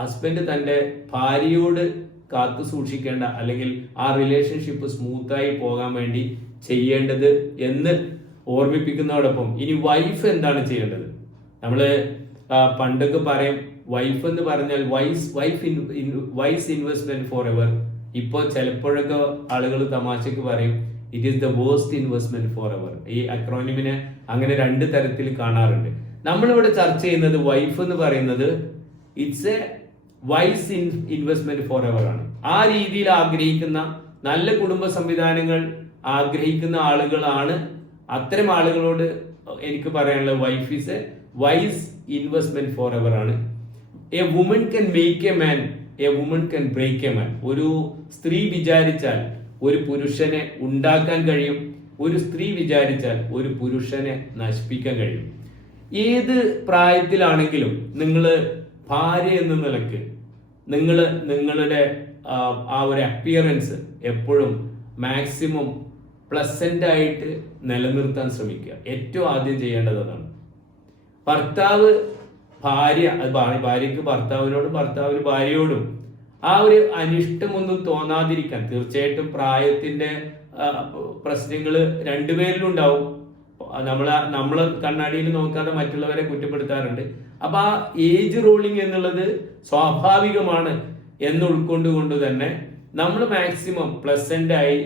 ഹസ്ബൻഡ് തൻ്റെ ഭാര്യയോട് കാത്തു സൂക്ഷിക്കേണ്ട, അല്ലെങ്കിൽ ആ റിലേഷൻഷിപ്പ് സ്മൂത്തായി പോകാൻ വേണ്ടി ചെയ്യേണ്ടത് എന്ന് ഓർമ്മിപ്പിക്കുന്നതോടൊപ്പം ഇനി വൈഫ് എന്താണ് ചെയ്യേണ്ടത്? നമ്മള് പണ്ടൊക്കെ പറയും വൈഫ് എന്ന് പറഞ്ഞാൽ വൈസ് ഇൻവെസ്റ്റ്മെന്റ് ഫോർ എവർ. ഇപ്പോൾ ചിലപ്പോഴൊക്കെ ആളുകൾ തമാശക്ക് പറയും it is the worst investment for ever. ഈ അക്രോണിമിനെ അങ്ങനെ 2 തരത്തിൽ കാണാറുണ്ട്. നമ്മളിവിടെ ചർച്ച ചെയ്യുന്നത് വൈഫ് എന്ന് പറയുന്നത് it's a wise investment forever ആണ്. ആ രീതിയിൽ ആഗ്രഹിക്കുന്ന, നല്ല കുടുംബ സംവിധാനങ്ങൾ ആഗ്രഹിക്കുന്ന ആളുകളാണ്. അത്തരം ആളുകളോട് എനിക്ക് പറയാനുള്ളത് wife is a wise investment forever ആണ്. A woman can make a man, a woman can break a man. ഒരു സ്ത്രീ വിചാരിച്ചാൽ ഒരു പുരുഷനെ ഉണ്ടാക്കാൻ കഴിയും, ഒരു സ്ത്രീ വിചാരിച്ചാൽ ഒരു പുരുഷനെ നശിപ്പിക്കാൻ കഴിയും. ഏത് പ്രായത്തിലാണെങ്കിലും നിങ്ങൾ ഭാര്യ എന്ന നിലക്ക് നിങ്ങളുടെ ആ ഒരു അപ്പിയറൻസ് എപ്പോഴും മാക്സിമം പ്ലസന്റ് ആയിട്ട് നിലനിർത്താൻ ശ്രമിക്കുക. ഏറ്റവും ആദ്യം ചെയ്യേണ്ടത് അതാണ്. ഭർത്താവ് ഭാര്യയ്ക്ക് ഭർത്താവിനോടും ഭർത്താവിന് ഭാര്യയോടും ആ ഒരു അനിഷ്ടമൊന്നും തോന്നാതിരിക്കാൻ, തീർച്ചയായിട്ടും പ്രായത്തിന്റെ പ്രശ്നങ്ങൾ രണ്ടുപേരിലും ഉണ്ടാവും. നമ്മൾ കണ്ണാടിയിൽ നോക്കാതെ മറ്റുള്ളവരെ കുറ്റപ്പെടുത്താറുണ്ട്. അപ്പൊ ആ ഏജ് റോളിങ് എന്നുള്ളത് സ്വാഭാവികമാണ് എന്ന് ഉൾക്കൊണ്ടുകൊണ്ട് തന്നെ നമ്മൾ മാക്സിമം പ്ലസന്റ് ആയി,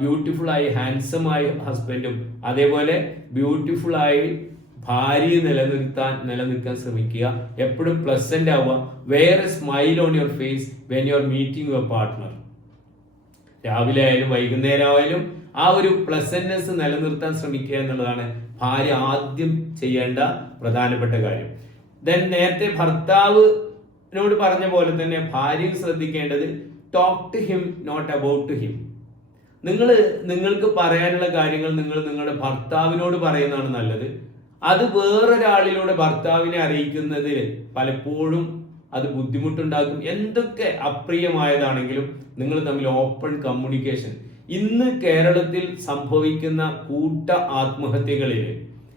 ബ്യൂട്ടിഫുൾ ആയി, ഹാൻസം ആയി ഹസ്ബൻഡും അതേപോലെ ബ്യൂട്ടിഫുൾ ആയി ഭാര്യയെ നിലനിൽക്കാൻ ശ്രമിക്കുക. എപ്പോഴും പ്ലസന്റ് ആവുക. വേറെ smile on your face when you are meeting your partner. രാവിലെ ആയാലും വൈകുന്നേരം ആയാലും ആ ഒരു പ്ലസന്റ്നെസ് നിലനിർത്താൻ ശ്രമിക്കുക എന്നുള്ളതാണ് ഭാര്യ ആദ്യം ചെയ്യേണ്ട പ്രധാനപ്പെട്ട കാര്യം. നേരത്തെ ഭർത്താവിനോട് പറഞ്ഞ പോലെ തന്നെ ഭാര്യയും ശ്രദ്ധിക്കേണ്ടത് talk to him, not about to him. നിങ്ങൾക്ക് പറയാനുള്ള കാര്യങ്ങൾ നിങ്ങളുടെ ഭർത്താവിനോട് പറയുന്നതാണ് നല്ലത്. അത് വേറൊരാളിലൂടെ ഭർത്താവിനെ അറിയിക്കുന്നതിൽ പലപ്പോഴും അത് ബുദ്ധിമുട്ടുണ്ടാക്കും. എന്തൊക്കെ അപ്രിയമായതാണെങ്കിലും നിങ്ങൾ തമ്മിൽ ഓപ്പൺ കമ്മ്യൂണിക്കേഷൻ. ഇന്ന് കേരളത്തിൽ സംഭവിക്കുന്ന കൂട്ട ആത്മഹത്യകളിൽ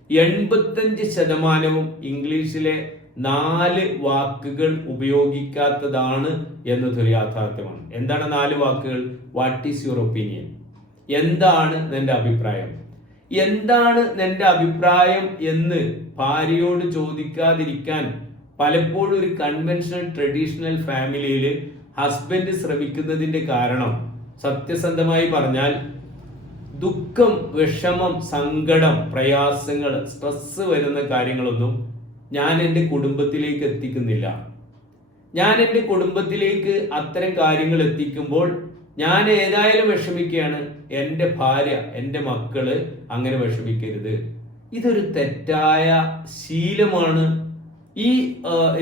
85% ഇംഗ്ലീഷിലെ 4 വാക്കുകൾ ഉപയോഗിക്കാത്തതാണ് എന്നതൊരു യാഥാർത്ഥ്യമാണ്. എന്താണ് 4 വാക്കുകൾ? What is your opinion? എന്താണ് നിന്റെ അഭിപ്രായം? എന്താണ് നിന്റെ അഭിപ്രായം എന്ന് ഭാര്യയോട് ചോദിക്കാതിരിക്കാൻ പലപ്പോഴും ഒരു കൺവെൻഷണൽ ട്രഡീഷണൽ ഫാമിലിയിൽ ഹസ്ബൻഡ് ശ്രമിക്കുന്നതിന്റെ കാരണം, സത്യസന്ധമായി പറഞ്ഞാൽ, ദുഃഖം, വിഷമം, സങ്കടം, പ്രയാസങ്ങൾ, സ്ട്രെസ് വരുന്ന കാര്യങ്ങളൊന്നും ഞാൻ എൻ്റെ കുടുംബത്തിലേക്ക് എത്തിക്കുന്നില്ല. ഞാൻ എൻ്റെ കുടുംബത്തിലേക്ക് അത്തരം കാര്യങ്ങൾ എത്തിക്കുമ്പോൾ ഞാൻ ഏതായാലും വിഷമിക്കുകയാണ്. എൻ്റെ ഭാര്യ, എൻ്റെ മക്കള് അങ്ങനെ വിഷമിക്കരുത്. ഇതൊരു തെറ്റായ ശീലമാണ്. ഈ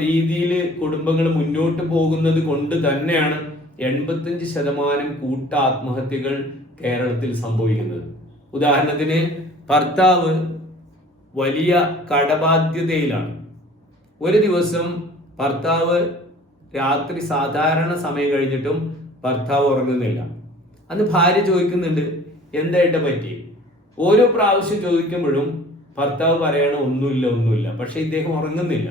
രീതിയിൽ കുടുംബങ്ങൾ മുന്നോട്ട് പോകുന്നത് കൊണ്ട് തന്നെയാണ് 85% കൂട്ട ആത്മഹത്യകൾ കേരളത്തിൽ സംഭവിക്കുന്നത്. ഉദാഹരണത്തിന്, ഭർത്താവ് വലിയ കടബാധ്യതയിലാണ്. ഒരു ദിവസം ഭർത്താവ് രാത്രി സാധാരണ സമയം കഴിഞ്ഞിട്ടും ഭർത്താവ് ഉറങ്ങുന്നില്ല. അന്ന് ഭാര്യ ചോദിക്കുന്നുണ്ട്, എന്തായിട്ട് പറ്റി? ഓരോ പ്രാവശ്യം ചോദിക്കുമ്പോഴും ഭർത്താവ് പറയാണ് ഒന്നുമില്ല. പക്ഷെ ഇദ്ദേഹം ഉറങ്ങുന്നില്ല.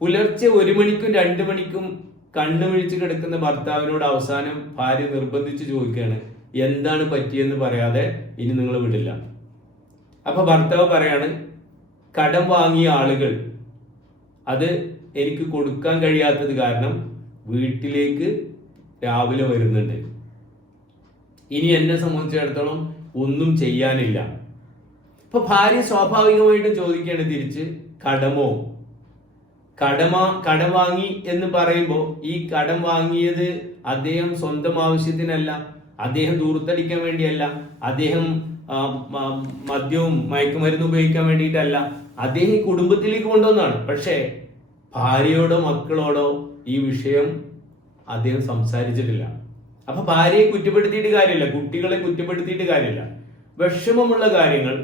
പുലർച്ചെ 1 മണിക്കും 2 മണിക്കും കണ്ണു വിഴിച്ച് കിടക്കുന്ന ഭർത്താവിനോട് അവസാനം ഭാര്യ നിർബന്ധിച്ച് ചോദിക്കുകയാണ്, എന്താണ് പറ്റിയെന്ന് പറയാതെ ഇനി നിങ്ങൾ വിടില്ല. അപ്പൊ ഭർത്താവ് പറയാണ്, കടം വാങ്ങിയ ആളുകൾ അത് എനിക്ക് കൊടുക്കാൻ കഴിയാത്തത് കാരണം വീട്ടിലേക്ക് രാവിലെ വരുന്നുണ്ട്. ഇനി എന്നെ സംബന്ധിച്ചിടത്തോളം ഒന്നും ചെയ്യാനില്ല. ഇപ്പൊ ഭാര്യ സ്വാഭാവികമായിട്ടും ചോദിക്കുകയാണ് തിരിച്ച്, കടമോ? കടം വാങ്ങി എന്ന് പറയുമ്പോൾ ഈ കടം വാങ്ങിയത് അദ്ദേഹം സ്വന്തം ആവശ്യത്തിനല്ല, അദ്ദേഹം ദൂർത്തടിക്കാൻ വേണ്ടിയല്ല, അദ്ദേഹം മദ്യവും മയക്കുമരുന്ന് ഉപയോഗിക്കാൻ വേണ്ടിയിട്ടല്ല, അദ്ദേഹം ഈ കുടുംബത്തിലേക്ക് കൊണ്ടുവന്നാണ്. പക്ഷേ ഭാര്യയോടോ മക്കളോടോ ഈ വിഷയം അദ്ദേഹം സംസാരിച്ചിട്ടില്ല. അപ്പൊ ഭാര്യയെ കുറ്റപ്പെടുത്തിയിട്ട് കാര്യമില്ല, കുട്ടികളെ കുറ്റപ്പെടുത്തിയിട്ട് കാര്യമില്ല. വിഷമമുള്ള കാര്യങ്ങൾ,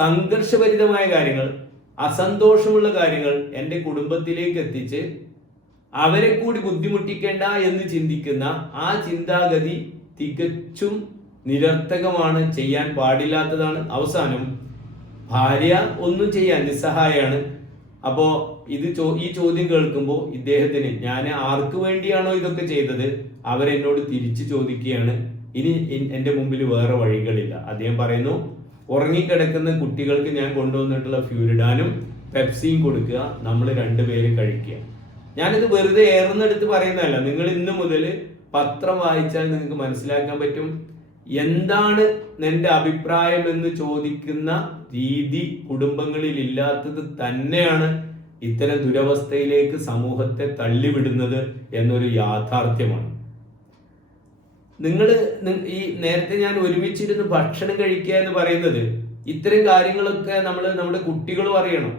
സംഘർഷഭരിതമായ കാര്യങ്ങൾ, അസന്തോഷമുള്ള കാര്യങ്ങൾ എൻ്റെ കുടുംബത്തിലേക്ക് എത്തിച്ച് അവരെ കൂടി ബുദ്ധിമുട്ടിക്കേണ്ട എന്ന് ചിന്തിക്കുന്ന ആ ചിന്താഗതി തികച്ചും നിരർത്ഥകമാണ്, ചെയ്യാൻ പാടില്ലാത്തതാണ്. അവസാനം ഭാര്യ ഒന്നും ചെയ്യാൻ നിസ്സഹായാണ്. അപ്പോ ഈ ചോദ്യം കേൾക്കുമ്പോൾ ഇദ്ദേഹത്തിന്, ഞാൻ ആർക്ക് വേണ്ടിയാണോ ഇതൊക്കെ ചെയ്തത് അവരെന്നോട് തിരിച്ചു ചോദിക്കുകയാണ്, ഇനി എൻ്റെ മുമ്പിൽ വേറെ വഴികളില്ല. അദ്ദേഹം പറയുന്നു, ഉറങ്ങിക്കിടക്കുന്ന കുട്ടികൾക്ക് ഞാൻ കൊണ്ടുവന്നിട്ടുള്ള ഫ്യൂരിഡാനും പെപ്സിയും കൊടുക്കുക, നമ്മൾ 2 പേര് കഴിക്കുക. ഞാനിത് വെറുതെ ഏറുന്നെടുത്ത് പറയുന്നതല്ല. നിങ്ങൾ ഇന്ന് മുതൽ പത്രം വായിച്ചാൽ നിങ്ങൾക്ക് മനസ്സിലാക്കാൻ പറ്റും എന്താണ് നിന്റെ അഭിപ്രായം എന്ന് ചോദിക്കുന്ന രീതി കുടുംബങ്ങളിൽ ഇല്ലാത്തത് തന്നെയാണ് ഇത്തരം ദുരവസ്ഥയിലേക്ക് സമൂഹത്തെ തള്ളിവിടുന്നത് എന്നൊരു യാഥാർത്ഥ്യമാണ്. ഈ നേരത്തെ ഞാൻ ഒരുമിച്ചിരുന്ന് ഭക്ഷണം കഴിക്കുക എന്ന് പറയുന്നത്, ഇത്തരം കാര്യങ്ങളൊക്കെ നമ്മുടെ കുട്ടികളും അറിയണം.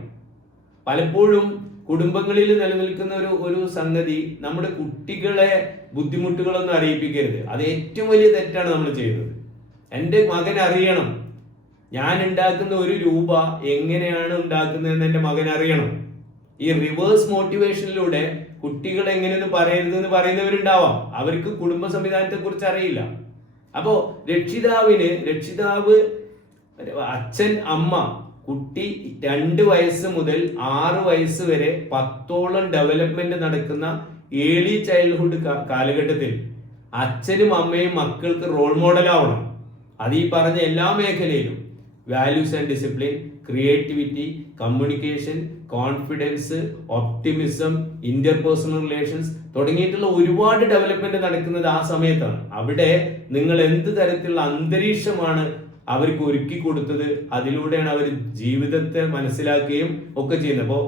പലപ്പോഴും കുടുംബങ്ങളിൽ നിലനിൽക്കുന്ന ഒരു സംഗതി, നമ്മുടെ കുട്ടികളെ ബുദ്ധിമുട്ടുകളൊന്നും അറിയിപ്പിക്കരുത്. അത് ഏറ്റവും വലിയ തെറ്റാണ് നമ്മൾ ചെയ്യുന്നത്. എൻ്റെ മകൻ അറിയണം ഞാൻ ഉണ്ടാക്കുന്ന 1 രൂപ എങ്ങനെയാണ് ഉണ്ടാക്കുന്നതെന്ന് എൻ്റെ മകൻ അറിയണം. ഈ റിവേഴ്സ് മോട്ടിവേഷനിലൂടെ കുട്ടികൾ എങ്ങനെയൊന്നും പറയരുതെന്ന് പറയുന്നവരുണ്ടാവാം. അവർക്ക് കുടുംബ സംവിധാനത്തെ കുറിച്ച് അറിയില്ല. അപ്പോ രക്ഷിതാവ്, അച്ഛൻ, അമ്മ, കുട്ടി 2 വയസ്സ് മുതൽ 6 വയസ്സ് വരെ 10ഓളം ഡെവലപ്മെന്റ് നടക്കുന്ന ഏർലി ചൈൽഡ്ഹുഡ് കാലഘട്ടത്തിൽ അച്ഛനും അമ്മയും മക്കൾക്ക് റോൾ മോഡൽ ആവണം. അത് ഈ പറഞ്ഞ എല്ലാ മേഖലയിലും values and discipline, creativity, communication, confidence, optimism, interpersonal relations തുടങ്ങിയിട്ടുള്ള ഒരുപാട് ഡെവലപ്മെന്റ് നടക്കുന്നത് ആ സമയത്താണ്. അവിടെ നിങ്ങൾ എന്ത് തരത്തിലുള്ള അന്തരീക്ഷമാണ് അവർക്ക് ഒരുക്കി കൊടുത്തത്, അതിലൂടെയാണ് അവർ ജീവിതത്തെ മനസ്സിലാക്കുകയും ഒക്കെ ചെയ്യുന്നത്. അപ്പോൾ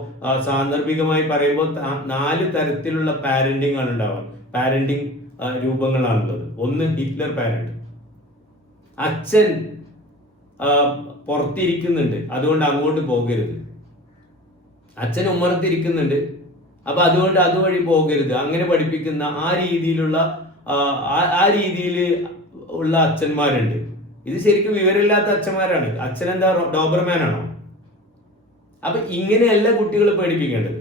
സാന്ദർഭികമായി പറയുമ്പോൾ 4 തരത്തിലുള്ള പാരന്റിങ് ആണ് ഉണ്ടാവുക. പാരന്റിങ് രൂപങ്ങളാണുള്ളത്. ഒന്ന് ഹിറ്റ്ലർ പാരന്റ്. അച്ഛൻ പുറത്തിരിക്കുന്നുണ്ട്, അതുകൊണ്ട് അങ്ങോട്ട് പോകരുത്. അച്ഛൻ ഉമ്മറത്തിരിക്കുന്നുണ്ട്, അപ്പൊ അതുകൊണ്ട് അതുവഴി പോകരുത്, അങ്ങനെ പഠിപ്പിക്കുന്ന ആ രീതിയിൽ ഉള്ള അച്ഛന്മാരുണ്ട്. ഇത് ശരിക്കും വിവരമില്ലാത്ത അച്ഛന്മാരാണ്. അച്ഛൻ എന്താ ഡോബർമാനാണോ? അപ്പൊ ഇങ്ങനെയല്ല കുട്ടികൾ പഠിപ്പിക്കേണ്ടത്.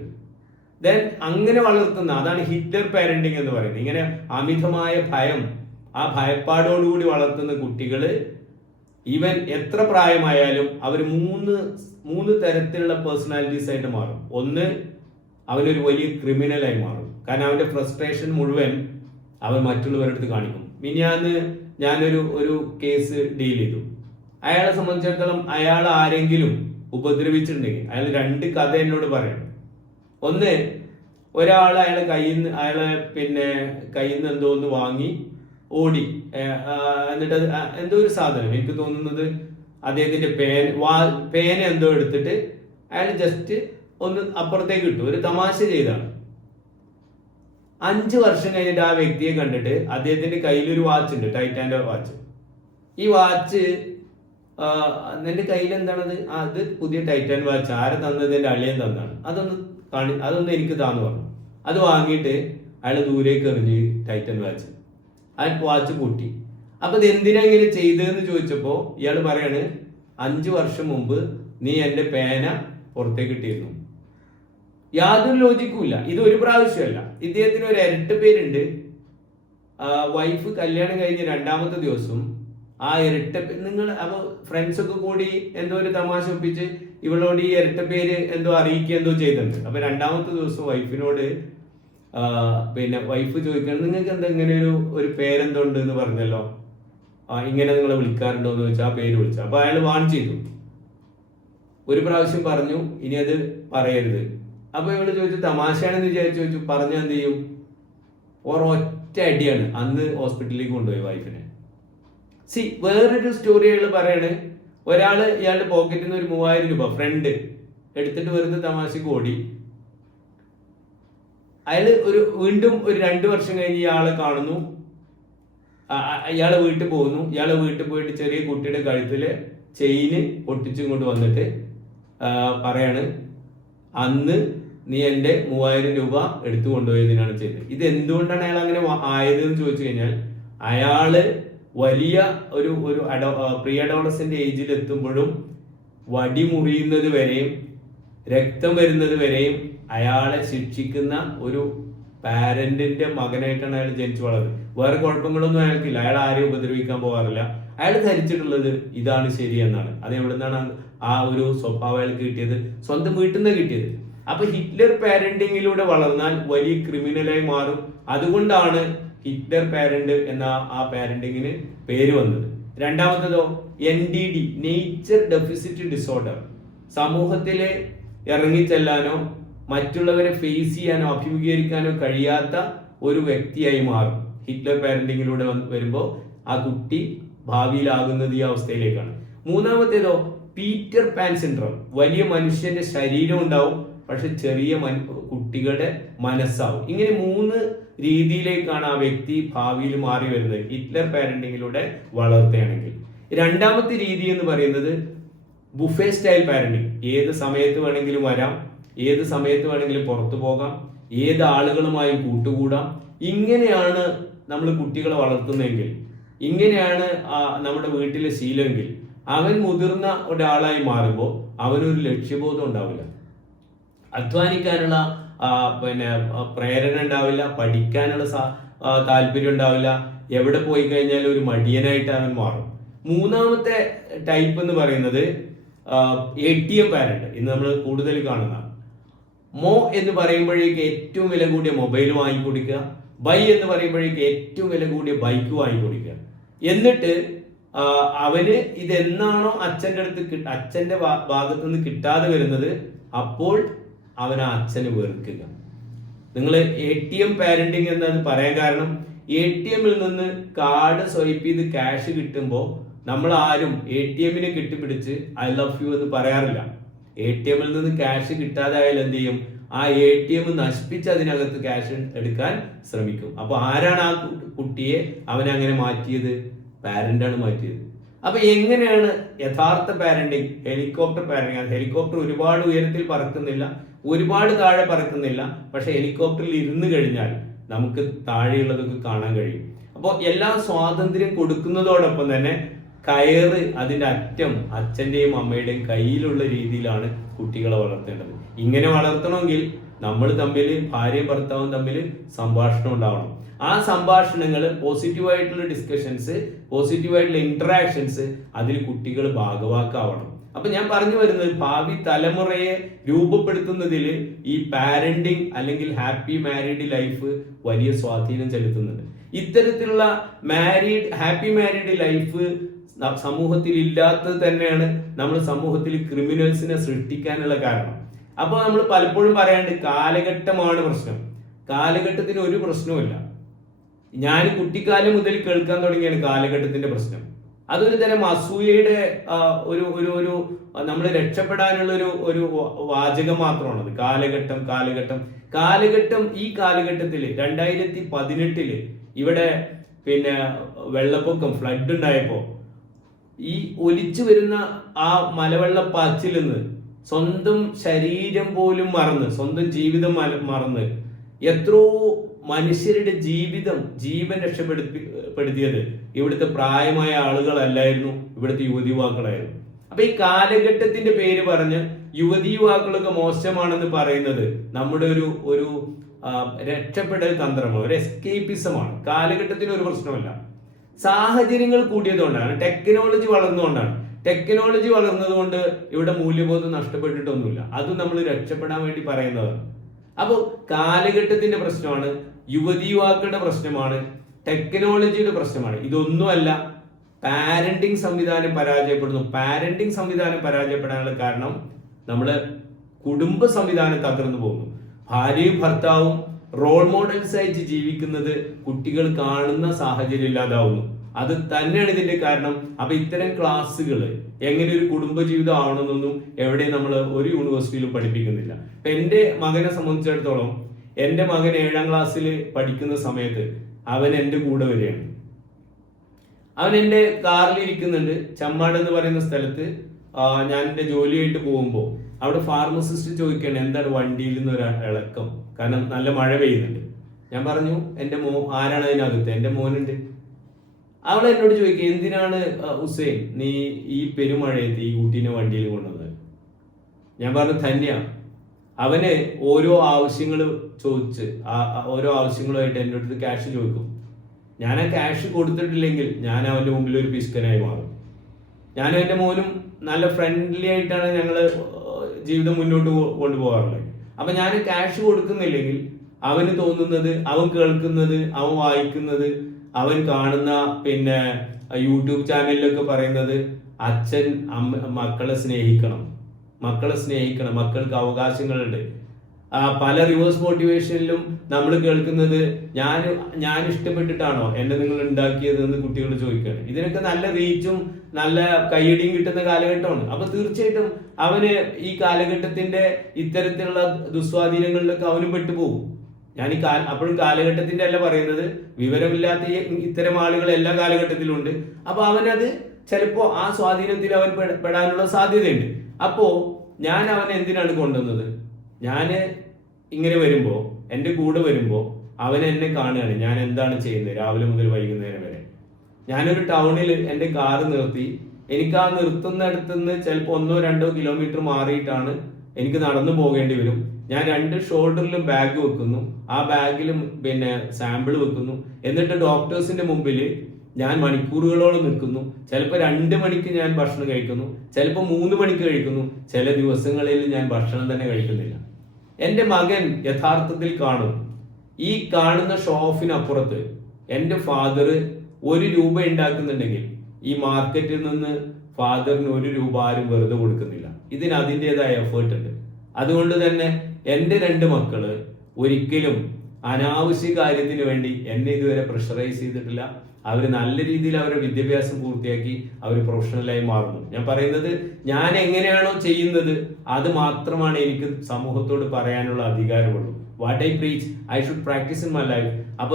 ദെൻ അങ്ങനെ വളർത്തുന്ന, അതാണ് ഹിറ്റ്ലർ പാരന്റിങ് എന്ന് പറയുന്നത്. ഇങ്ങനെ അമിതമായ ഭയം, ആ ഭയപ്പാടോടുകൂടി വളർത്തുന്ന കുട്ടികള് ഈവൻ എത്ര പ്രായമായാലും അവർ 3 തരത്തിലുള്ള പേഴ്സണാലിറ്റീസ് ആയിട്ട് മാറും. ഒന്ന്, അവനൊരു വലിയ ക്രിമിനലായി മാറും. കാരണം അവന്റെ ഫ്രസ്ട്രേഷൻ മുഴുവൻ അവൻ മറ്റുള്ളവരുടെ അടുത്ത് കാണിക്കും. മിനിഞ്ഞാന്ന് ഞാനൊരു കേസ് ഡീൽ ചെയ്തു. അയാളെ സംബന്ധിച്ചിടത്തോളം അയാൾ ആരെങ്കിലും ഉപദ്രവിച്ചിട്ടുണ്ടെങ്കിൽ അയാൾ 2 കഥ എന്നോട് പറയണം. ഒന്ന്, ഒരാൾ അയാളെ കയ്യിൽ നിന്ന് എന്തോ ഒന്ന് വാങ്ങി ഓടി. എന്നിട്ട് എന്തോ ഒരു സാധനം, എനിക്ക് തോന്നുന്നത് അദ്ദേഹത്തിന്റെ പേന എന്തോ എടുത്തിട്ട് അയാൾ ജസ്റ്റ് ഒന്ന് അപ്പുറത്തേക്ക് ഇട്ടു. ഒരു തമാശ ചെയ്താണ്. 5 വർഷം കഴിഞ്ഞിട്ട് ആ വ്യക്തിയെ കണ്ടിട്ട് അദ്ദേഹത്തിന്റെ കയ്യിലൊരു വാച്ച് ഉണ്ട്, ടൈറ്റാന്റെ വാച്ച്. ഈ വാച്ച് നിന്റെ കയ്യിൽ എന്താണത്? അത് പുതിയ ടൈറ്റാൻ വാച്ച്. ആരെ തന്നത്? എന്റെ അളിയൻ തന്നാണ്. അതൊന്ന് എനിക്ക് താന്ന് പറഞ്ഞു. അത് വാങ്ങിയിട്ട് അയാൾ ദൂരേക്ക് എറിഞ്ഞ് ടൈറ്റൻ വാച്ച്. ആ വാച്ച് പൊട്ടി. അപ്പൊ ഇത് എന്തിനാ ഇങ്ങനെ ചെയ്തതെന്ന് ചോദിച്ചപ്പോ ഇയാൾ പറയാണ്, 5 വർഷം മുമ്പ് നീ എന്റെ പേന പുറത്തേക്ക് ഇട്ടിരുന്നു. യാതൊരു ലോജിക്കുമില്ല. ഇത് ഒരു പ്രാവശ്യമല്ല. ഇദ്ദേഹത്തിന് ഒരു ഇരട്ട പേരുണ്ട്. വൈഫ് കല്യാണം കഴിഞ്ഞ് 2ാമത്തെ ദിവസം ആ ഇരട്ട നിങ്ങൾ അപ്പൊ ഫ്രണ്ട്സ് ഒക്കെ കൂടി എന്തോ ഒരു തമാശ ഒപ്പിച്ച് ഇവളോട് ഈ ഇരട്ട പേര് എന്തോ അറിയിക്കുക എന്തോ ചെയ്തിട്ടുണ്ട്. അപ്പൊ 2ാമത്തെ ദിവസം വൈഫിനോട് വൈഫ് ചോദിക്കണം, നിങ്ങൾക്ക് എന്താ ഇങ്ങനെ ഒരു പേരെന്തോ ഉണ്ട് എന്ന് പറഞ്ഞല്ലോ, ഇങ്ങനെ നിങ്ങളെ വിളിക്കാറുണ്ടോ എന്ന് ചോദിച്ചാൽ ആ പേര് വിളിച്ചു. അപ്പൊ അയാൾ വാൺ ചെയ്തു. ഒരു പ്രാവശ്യം പറഞ്ഞു, ഇനി അത് പറയരുത്. അപ്പൊ ഇവള് ചോദിച്ചു, തമാശയാണെന്ന് ചോദിച്ചു. പറഞ്ഞ എന്ത് ചെയ്യും? ഒറ്റ അടിയാണ്. അന്ന് ഹോസ്പിറ്റലിലേക്ക് കൊണ്ടുപോയി വൈഫിനെ. വേറൊരു സ്റ്റോറി അയാൾ പറയാണ്, ഇയാളുടെ പോക്കറ്റിൽ നിന്ന് ഒരു 3000 രൂപ ഫ്രണ്ട് എടുത്തിട്ട് വെറുതെ തമാശക്ക് ഓടി. അയാള് വീണ്ടും ഒരു 2 വർഷം കഴിഞ്ഞ് ഇയാളെ കാണുന്നു. ഇയാളെ വീട്ടിൽ പോകുന്നു. ഇയാളെ വീട്ടിൽ പോയിട്ട് ചെറിയ കുട്ടിയുടെ കഴുത്തില് ചെയിന് പൊട്ടിച്ചും കൊണ്ട് വന്നിട്ട് പറയാണ്, അന്ന് നീ എന്റെ 3000 രൂപ എടുത്തു കൊണ്ടുപോയതിനാണ് ചെയ്തത്. ഇത് എന്തുകൊണ്ടാണ് അയാൾ അങ്ങനെ ആയതെന്ന് ചോദിച്ചു കഴിഞ്ഞാൽ, അയാള് വലിയ ഒരു പ്രീ അഡോളസന്റ് ഏജിൽ എത്തുമ്പോഴും വടി മുറിയുന്നത് വരെയും രക്തം വരുന്നത് വരെയും അയാളെ ശിക്ഷിക്കുന്ന ഒരു പാരന്റിന്റെ മകനായിട്ടാണ് അയാൾ ജനിച്ചു വളർന്നത്. വേറെ കുഴപ്പങ്ങളൊന്നും അയാൾക്കില്ല. അയാൾ ആരെയും ഉപദ്രവിക്കാൻ പോകാറില്ല. അയാൾ ധരിച്ചിട്ടുള്ളത് ഇതാണ് ശരിയെന്നാണ്. അത് എവിടെ നിന്നാണ് ആ ഒരു സ്വഭാവം അയാൾക്ക് കിട്ടിയത്? സ്വന്തം വീട്ടിൽ നിന്ന് കിട്ടിയത്. അപ്പൊ ഹിറ്റ്ലർ പാരന്റിങ്ങിലൂടെ വളർന്നാൽ വലിയ ക്രിമിനലായി മാറും. അതുകൊണ്ടാണ് ഹിറ്റ്ലർ പാരന്റ് എന്ന ആ പാരന്റിങ്ങിന് പേര് വന്നത്. 2ാമത്തേതോ NDD, നേച്ചർ ഡെഫിസിറ്റ് ഡിസോർഡർ. സമൂഹത്തിലെ ഇറങ്ങിച്ചെല്ലാനോ മറ്റുള്ളവരെ ഫേസ് ചെയ്യാനോ അഭിമുഖീകരിക്കാനോ കഴിയാത്ത ഒരു വ്യക്തിയായി മാറും. ഹിറ്റ്ലർ പാരന്റിങ്ങിലൂടെ വരുമ്പോൾ ആ കുട്ടി ഭാവിയിലാകുന്നത് ഈ അവസ്ഥയിലേക്കാണ്. 3ാമത്തേതോ പീറ്റർ പാൻ സിൻഡ്രോം. വലിയ മനുഷ്യന്റെ ശരീരം ഉണ്ടാവും, പക്ഷെ ചെറിയ കുട്ടികളുടെ മനസ്സാവും. ഇങ്ങനെ 3 രീതിയിലേക്കാണ് ആ വ്യക്തി ഭാവിയിൽ മാറി വരുന്നത് ഹിറ്റ്ലർ പാരന്റിങ്ങിലൂടെ വളർത്തുകയാണെങ്കിൽ. 2ാമത്തെ രീതി എന്ന് പറയുന്നത് ബുഫേ സ്റ്റൈൽ പാരന്റിങ്. ഏത് സമയത്ത് വേണമെങ്കിലും വരാം, ഏത് സമയത്ത് വേണമെങ്കിലും പുറത്തു പോകാം, ഏത് ആളുകളുമായും കൂട്ടുകൂടാം. ഇങ്ങനെയാണ് നമ്മൾ കുട്ടികളെ വളർത്തുന്നതെങ്കിൽ, ഇങ്ങനെയാണ് നമ്മുടെ വീട്ടിലെ ശീലമെങ്കിൽ അവൻ മുതിർന്ന ഒരാളായി മാറുമ്പോൾ അവനൊരു ലക്ഷ്യബോധം ഉണ്ടാവില്ല, അധ്വാനിക്കാനുള്ള പിന്നെ പ്രേരണ ഉണ്ടാവില്ല, പഠിക്കാനുള്ള താല്പര്യം ഉണ്ടാവില്ല, എവിടെ പോയി കഴിഞ്ഞാൽ ഒരു മടിയനായിട്ട് അവൻ മാറും. മൂന്നാമത്തെ ടൈപ്പ് എന്ന് പറയുന്നത് ATM പാരന്റ്. ഇന്ന് നമ്മൾ കൂടുതൽ കാണുന്ന മോ എന്ന് പറയുമ്പോഴേക്ക് ഏറ്റവും വില കൂടിയ മൊബൈൽ വാങ്ങിക്കൊടുക്കുക, ബൈ എന്ന് പറയുമ്പോഴേക്ക് ഏറ്റവും വില കൂടിയ ബൈക്ക് വാങ്ങിക്കൊടുക്കുക. എന്നിട്ട് അവന് ഇതെന്നാണോ അച്ഛന്റെ ഭാഗത്ത് നിന്ന് കിട്ടാതെ വരുന്നത്, അപ്പോൾ അവൻ ആ അച്ഛനെ വെറുക്കുക. നിങ്ങൾ ATM പാരന്റിങ് എന്നത് പറയാൻ കാരണം, ATMിൽ നിന്ന് കാർഡ് സ്വൈപ്പ് ചെയ്ത് ക്യാഷ് കിട്ടുമ്പോൾ നമ്മൾ ആരും ATMനെ കെട്ടിപ്പിടിച്ച് ഐ ലവ് യു എന്ന് പറയാറില്ല. ATMിൽ നിന്ന് ക്യാഷ് കിട്ടാതെ ആയാലും എന്ത് ചെയ്യും, ആ ATM നശിപ്പിച്ച് അതിനകത്ത് ക്യാഷ് എടുക്കാൻ ശ്രമിക്കും. അപ്പൊ ആരാണ് ആ കുട്ടിയെ അവനെ അങ്ങനെ മാറ്റിയത്? പാരന്റാണ് മാറ്റിയത്. അപ്പൊ എങ്ങനെയാണ് യഥാർത്ഥ പാരന്റിങ്? Helicopter parenting. ഹെലികോപ്റ്റർ ഒരുപാട് ഉയരത്തിൽ പറക്കുന്നില്ല, ഒരുപാട് താഴെ പറക്കുന്നില്ല, പക്ഷെ ഹെലികോപ്റ്ററിൽ ഇരുന്ന് കഴിഞ്ഞാൽ നമുക്ക് താഴെയുള്ളതൊക്കെ കാണാൻ കഴിയും. അപ്പോൾ എല്ലാ സ്വാതന്ത്ര്യം കൊടുക്കുന്നതോടൊപ്പം തന്നെ കയറ് അതിന്റെ അറ്റം അച്ഛന്റെയും അമ്മയുടെയും കയ്യിലുള്ള രീതിയിലാണ് കുട്ടികളെ വളർത്തേണ്ടത്. ഇങ്ങനെ വളർത്തണമെങ്കിൽ നമ്മൾ തമ്മിൽ, ഭാര്യയും ഭർത്താവും തമ്മിൽ സംഭാഷണം ഉണ്ടാവണം. ആ സംഭാഷണങ്ങൾ, പോസിറ്റീവായിട്ടുള്ള ഡിസ്കഷൻസ്, പോസിറ്റീവായിട്ടുള്ള ഇന്ററാക്ഷൻസ്, അതിൽ കുട്ടികൾ ഭാഗവാക്കാവണം. അപ്പൊ ഞാൻ പറഞ്ഞു വരുന്നത്, ഭാവി തലമുറയെ രൂപപ്പെടുത്തുന്നതിൽ ഈ പാരന്റിങ് അല്ലെങ്കിൽ ഹാപ്പി മാരീഡ് ലൈഫ് വലിയ സ്വാധീനം ചെലുത്തുന്നുണ്ട്. ഇത്തരത്തിലുള്ള ഹാപ്പി മാരീഡ് ലൈഫ് സമൂഹത്തിൽ ഇല്ലാത്തത് തന്നെയാണ് നമ്മൾ സമൂഹത്തിൽ ക്രിമിനൽസിനെ സൃഷ്ടിക്കാനുള്ള കാരണം. അപ്പോൾ നമ്മൾ പലപ്പോഴും പറയാണ്ട് കാലഘട്ടമാണ് പ്രശ്നം. കാലഘട്ടത്തിന് ഒരു പ്രശ്നവുമില്ല. ഞാൻ കുട്ടിക്കാലം മുതൽ കേൾക്കാൻ തുടങ്ങിയാണ് കാലഘട്ടത്തിന്റെ പ്രശ്നം. അതൊരു തരം അസൂയയുടെ ഒരു ഒരു ഒരു നമ്മൾ രക്ഷപ്പെടാനുള്ള ഒരു വാചകം മാത്രമാണത്. കാലഘട്ടം കാലഘട്ടം കാലഘട്ടം. ഈ കാലഘട്ടത്തിൽ 2018 ഇവിടെ പിന്നെ വെള്ളപ്പൊക്കം, ഫ്ലഡ് ഉണ്ടായപ്പോ ഈ ഒലിച്ചു വരുന്ന ആ മലവെള്ളപ്പാച്ചിൽ നിന്ന് സ്വന്തം ശരീരം പോലും മറന്ന്, സ്വന്തം ജീവിതം മറന്ന് എത്രയോ മനുഷ്യരുടെ ജീവൻ രക്ഷപ്പെടുത്തിയത് ഇവിടുത്തെ പ്രായമായ ആളുകളല്ലായിരുന്നു, ഇവിടുത്തെ യുവതിയുവാക്കളായിരുന്നു. അപ്പൊ ഈ കാലഘട്ടത്തിന്റെ പേര് പറഞ്ഞ് യുവതിയുവാക്കളൊക്കെ മോശമാണെന്ന് പറയുന്നത് നമ്മുടെ ഒരു രക്ഷപ്പെടൽ തന്ത്രമാണ്, ഒരു എസ്കേപ്പിസമാണ്. കാലഘട്ടത്തിന് ഒരു പ്രശ്നമല്ല. സാഹചര്യങ്ങൾ കൂടിയതുകൊണ്ടാണ്, ടെക്നോളജി വളർന്നുകൊണ്ടാണ്. ടെക്നോളജി വളർന്നതുകൊണ്ട് ഇവിടെ മൂല്യബോധം നഷ്ടപ്പെട്ടിട്ടൊന്നുമില്ല. അത് നമ്മൾ രക്ഷപ്പെടാൻ വേണ്ടി പറയുന്നതാണ്. അപ്പോൾ കാലഘട്ടത്തിന്റെ പ്രശ്നമാണ്, യുവതിയുവാക്കളുടെ പ്രശ്നമാണ്, ടെക്നോളജിയുടെ പ്രശ്നമാണ്. ഇതൊന്നുമല്ല പാരന്റിങ് സംവിധാനം പരാജയപ്പെടുന്നു. പാരന്റിങ് സംവിധാനം പരാജയപ്പെടാനുള്ള കാരണം നമ്മള് കുടുംബ സംവിധാനം തകർന്നു പോകുന്നു. ഭാര്യയും ഭർത്താവും റോൾ മോഡൽസ് ആയിട്ട് ജീവിക്കുന്നത് കുട്ടികൾ കാണുന്ന സാഹചര്യം ഇല്ലാതാവുന്നു. അത് തന്നെയാണ് ഇതിന്റെ കാരണം. അപ്പൊ ഇത്തരം ക്ലാസ്സുകൾ എങ്ങനെ ഒരു കുടുംബജീവിതം ആവണമെന്നൊന്നും എവിടെയും നമ്മൾ ഒരു യൂണിവേഴ്സിറ്റിയിലും പഠിപ്പിക്കുന്നില്ല. ഇപ്പൊ എന്റെ മകനെ സംബന്ധിച്ചിടത്തോളം, എന്റെ മകൻ 7ാം ക്ലാസ്സിൽ പഠിക്കുന്ന സമയത്ത് അവൻ എന്റെ കൂടെ വരികയാണ്. അവൻ എന്റെ കാറിൽ ഇരിക്കുന്നുണ്ട്. ചമ്മാട് എന്ന് പറയുന്ന സ്ഥലത്ത് ഞാൻ എന്റെ ജോലിയായിട്ട് പോകുമ്പോൾ അവിടെ ഫാർമസിസ്റ്റ് ചോദിക്കുകയാണ്, എന്താണ് വണ്ടിയിൽ നിന്ന് ഒരു ഇളക്കം, കാരണം നല്ല മഴ പെയ്യുന്നുണ്ട്. ഞാൻ പറഞ്ഞു, എന്റെ ആരാണ് അതിനകത്ത്? എന്റെ മോനുണ്ട്. അവൾ എന്നോട് ചോദിക്കുക, എന്തിനാണ് ഹുസൈൻ നീ ഈ പെരുമഴയത്ത് ഈ കുട്ടീനെ വണ്ടിയിൽ കൊണ്ടുവന്നത്? ഞാൻ പറഞ്ഞു, തന്നെയാണ്. അവന് ഓരോ ആവശ്യങ്ങൾ ചോദിച്ച് ഓരോ ആവശ്യങ്ങളുമായിട്ട് എൻ്റെ അടുത്ത് ക്യാഷ് ചോദിക്കും. ഞാൻ ആ ക്യാഷ് കൊടുത്തിട്ടില്ലെങ്കിൽ ഞാൻ അവന്റെ മുമ്പിൽ ഒരു പിസ്കനായി മാറും. ഞാനും എൻ്റെ മോനും നല്ല ഫ്രണ്ട്ലി ആയിട്ടാണ് ഞങ്ങൾ ജീവിതം മുന്നോട്ട് കൊണ്ടുപോകാറുള്ളത്. അപ്പൊ ഞാൻ ക്യാഷ് കൊടുക്കുന്നില്ലെങ്കിൽ അവന് തോന്നുന്നത്, അവൻ കേൾക്കുന്നത്, അവൻ വായിക്കുന്നത്, അവൻ കാണുന്ന പിന്നെ യൂട്യൂബ് ചാനലിലൊക്കെ പറയുന്നത് അച്ഛൻ മക്കളെ സ്നേഹിക്കണം, മക്കൾക്ക് അവകാശങ്ങളുണ്ട്. പല റിവേഴ്സ് മോട്ടിവേഷനിലും നമ്മൾ കേൾക്കുന്നത് ഞാൻ ഇഷ്ടപ്പെട്ടിട്ടാണോ എന്നെ നിങ്ങൾ ഉണ്ടാക്കിയത് എന്ന് കുട്ടികൾ ചോദിക്കുകയാണ്. ഇതിനൊക്കെ നല്ല റീച്ചും നല്ല കയ്യടിയും കിട്ടുന്ന കാലഘട്ടമാണ്. അപ്പൊ തീർച്ചയായിട്ടും അവന് ഈ കാലഘട്ടത്തിന്റെ ഇത്തരത്തിലുള്ള ദുസ്വാധീനങ്ങളിലൊക്കെ അവനും പെട്ടുപോകും. ഞാൻ അപ്പോഴും കാലഘട്ടത്തിന്റെ അല്ല പറയുന്നത്, വിവരമില്ലാത്ത ഇത്തരം ആളുകൾ എല്ലാ കാലഘട്ടത്തിലും ഉണ്ട്. അപ്പൊ അവനത് ചിലപ്പോ ആ സ്വാധീനത്തിൽ അവൻ പെടാനുള്ള സാധ്യതയുണ്ട്. അപ്പോ ഞാൻ അവനെ എന്തിനാണ് കൊണ്ടുവന്നത്? ഞാന് ഇങ്ങനെ വരുമ്പോ, എൻ്റെ കൂടെ വരുമ്പോ അവൻ എന്നെ കാണുകയാണ് ഞാൻ എന്താണ് ചെയ്യുന്നത് രാവിലെ മുതൽ വൈകുന്നേരം വരെ. ഞാനൊരു ടൗണിൽ എൻ്റെ കാറ് നിർത്തി എനിക്ക് ആ നിർത്തുന്നിടത്തുനിന്ന് ചിലപ്പോൾ 1-2 കിലോമീറ്റർ മാറിയിട്ടാണ് എനിക്ക് നടന്നു പോകേണ്ടി വരും. ഞാൻ 2 ഷോൾഡറിലും ബാഗ് വെക്കുന്നു, ആ ബാഗിലും പിന്നെ സാമ്പിൾ വെക്കുന്നു. എന്നിട്ട് ഡോക്ടേഴ്സിന്റെ മുമ്പിൽ ഞാൻ മണിക്കൂറുകളോളം നിൽക്കുന്നു. ചിലപ്പോൾ 2 മണിക്ക് ഞാൻ ഭക്ഷണം കഴിക്കുന്നു, ചിലപ്പോൾ 3 മണിക്ക് കഴിക്കുന്നു, ചില ദിവസങ്ങളിൽ ഞാൻ ഭക്ഷണം തന്നെ കഴിക്കുന്നില്ല. എൻ്റെ മകൻ യഥാർത്ഥത്തിൽ കാണും, ഈ കാണുന്ന ഷോഫിനപ്പുറത്ത് എൻ്റെ ഫാദർ 1 രൂപ ഉണ്ടാക്കുന്നുണ്ടെങ്കിൽ ഈ മാർക്കറ്റിൽ നിന്ന് ഫാദറിന് 1 രൂപ ആരും വെറുതെ കൊടുക്കുന്നില്ല. ഇതിന് അതിൻ്റെതായ എഫേർട്ട് ഉണ്ട്. അതുകൊണ്ട് തന്നെ എൻ്റെ 2 മക്കള് ഒരിക്കലും അനാവശ്യ കാര്യത്തിന് വേണ്ടി എന്നെ ഇതുവരെ പ്രഷറൈസ് ചെയ്തിട്ടില്ല. അവർ നല്ല രീതിയിൽ അവരുടെ വിദ്യാഭ്യാസം പൂർത്തിയാക്കി അവർ പ്രൊഫഷണലായി മാറുന്നു. ഞാൻ പറയുന്നത്, ഞാൻ എങ്ങനെയാണോ ചെയ്യുന്നത് അത് മാത്രമാണ് എനിക്ക് സമൂഹത്തോട് പറയാനുള്ള അധികാരമുള്ളൂ. What I preach I should practise in my life. അപ്പൊ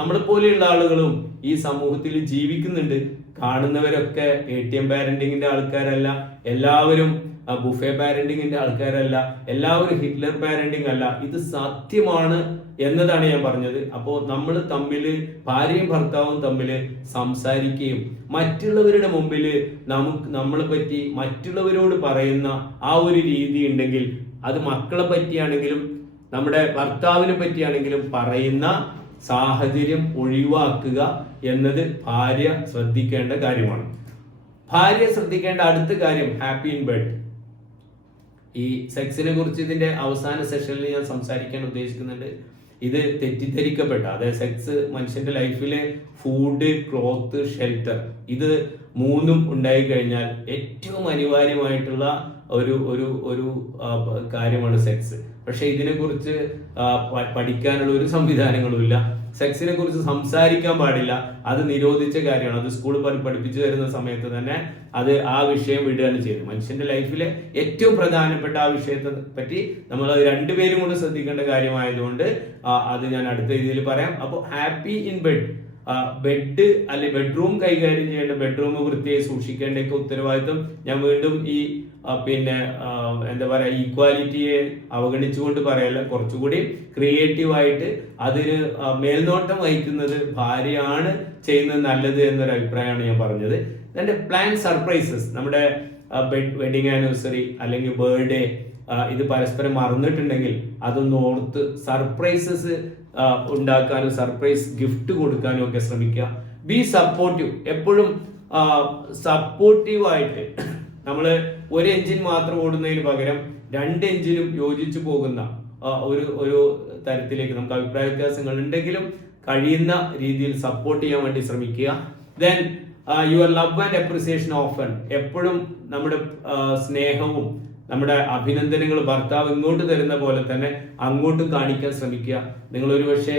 നമ്മളെ പോലെയുള്ള ആളുകളും ഈ സമൂഹത്തിൽ ജീവിക്കുന്നുണ്ട്. കാണുന്നവരൊക്കെ ATM പാരന്റിങ്ങിന്റെ ആൾക്കാരല്ല, എല്ലാവരും ബുഫേ പാരന്റിങ്ങിന്റെ ആൾക്കാരല്ല, എല്ലാവരും ഹിറ്റ്ലർ പാരന്റിങ് അല്ല. ഇത് സത്യമാണ് എന്നതാണ് ഞാൻ പറഞ്ഞത്. അപ്പോൾ നമ്മൾ തമ്മിൽ, ഭാര്യയും ഭർത്താവും തമ്മിൽ സംസാരിക്കുകയും മറ്റുള്ളവരുടെ മുമ്പിൽ നമ്മളെ പറ്റി മറ്റുള്ളവരോട് പറയുന്ന ആ ഒരു രീതി ഉണ്ടെങ്കിൽ, അത് മക്കളെ പറ്റിയാണെങ്കിലും നമ്മുടെ ഭർത്താവിനെ പറ്റിയാണെങ്കിലും പറയുന്ന സാഹചര്യം ഒഴിവാക്കുക എന്നത് ഭാര്യ ശ്രദ്ധിക്കേണ്ട കാര്യമാണ്. ഭാര്യ ശ്രദ്ധിക്കേണ്ട അടുത്ത കാര്യം ഹാപ്പി ഇൻ ബെഡ്. ഈ സെക്സിനെ കുറിച്ച് ഇതിന്റെ അവസാന സെഷനിൽ ഞാൻ സംസാരിക്കാൻ ഉദ്ദേശിക്കുന്നുണ്ട്. ഇത് തെറ്റിദ്ധരിക്കപ്പെട്ട, അതായത് സെക്സ് മനുഷ്യന്റെ ലൈഫിലെ ഫുഡ്, ക്ലോത്ത്, ഷെൽട്ടർ, ഇത് 3ഉം ഉണ്ടായി കഴിഞ്ഞാൽ ഏറ്റവും അനിവാര്യമായിട്ടുള്ള ഒരു കാര്യമാണ് സെക്സ്. പക്ഷെ ഇതിനെക്കുറിച്ച് പഠിക്കാനുള്ള ഒരു സംവിധാനങ്ങളും ഇല്ല. സെക്സിനെ കുറിച്ച് സംസാരിക്കാൻ പാടില്ല, അത് നിരോധിച്ച കാര്യമാണ്. അത് സ്കൂളിൽ പഠിപ്പിച്ചു തരുന്ന സമയത്ത് തന്നെ അത് ആ വിഷയം വിടുകയാണ് ചെയ്തത്. മനുഷ്യന്റെ ലൈഫിലെ ഏറ്റവും പ്രധാനപ്പെട്ട ആ വിഷയത്തെ പറ്റി നമ്മൾ 2 പേരും കൊണ്ട് ശ്രദ്ധിക്കേണ്ട കാര്യമായതുകൊണ്ട് അത് ഞാൻ അടുത്ത രീതിയിൽ പറയാം. അപ്പോൾ ഹാപ്പി ഇൻ ബെഡ്, ബെഡ് അല്ലെ ബെഡ്റൂം കൈകാര്യം ചെയ്യേണ്ട, ബെഡ്റൂം വൃത്തിയായി സൂക്ഷിക്കേണ്ടൊക്കെ ഉത്തരവാദിത്വം ഞാൻ വീണ്ടും ഈ പിന്നെ എന്താ പറയാ, ഈക്വാലിറ്റിയെ അവഗണിച്ചുകൊണ്ട് പറയല്ല, കുറച്ചുകൂടി ക്രിയേറ്റീവായിട്ട് അതിന് മേൽനോട്ടം വഹിക്കുന്നത് ഭാര്യയാണ് ചെയ്യുന്നത് നല്ലത് എന്നൊരു അഭിപ്രായമാണ് ഞാൻ പറഞ്ഞത്. അതിന്റെ പ്ലാൻ സർപ്രൈസസ്, നമ്മുടെ വെഡിങ് ആനിവേഴ്സറി അല്ലെങ്കിൽ ബർത്ത്ഡേ, ഇത് പരസ്പരം മറന്നിട്ടുണ്ടെങ്കിൽ അതൊന്ന് ഓർത്ത് സർപ്രൈസസ് ഉണ്ടാക്കാനും സർപ്രൈസ് ഗിഫ്റ്റ് കൊടുക്കാനും ഒക്കെ ശ്രമിക്കുക. ബി സപ്പോർട്ടീവ്, എപ്പോഴും സപ്പോർട്ടീവായിട്ട്. നമ്മൾ ഒരു എഞ്ചിൻ മാത്രം ഓടുന്നതിന് പകരം 2 എഞ്ചിനും യോജിച്ചു പോകുന്ന ഒരു തരത്തിലേക്ക്, നമുക്ക് അഭിപ്രായ വ്യത്യാസങ്ങൾ ഉണ്ടെങ്കിലും കഴിയുന്ന രീതിയിൽ സപ്പോർട്ട് ചെയ്യാൻ വേണ്ടി ശ്രമിക്കുക. Then your love and appreciation often, എപ്പോഴും നമ്മുടെ സ്നേഹവും നമ്മുടെ അഭിനന്ദനങ്ങൾ ഭർത്താവ് ഇങ്ങോട്ട് തരുന്ന പോലെ തന്നെ അങ്ങോട്ടും കാണിക്കാൻ ശ്രമിക്കുക. നിങ്ങൾ ഒരു പക്ഷേ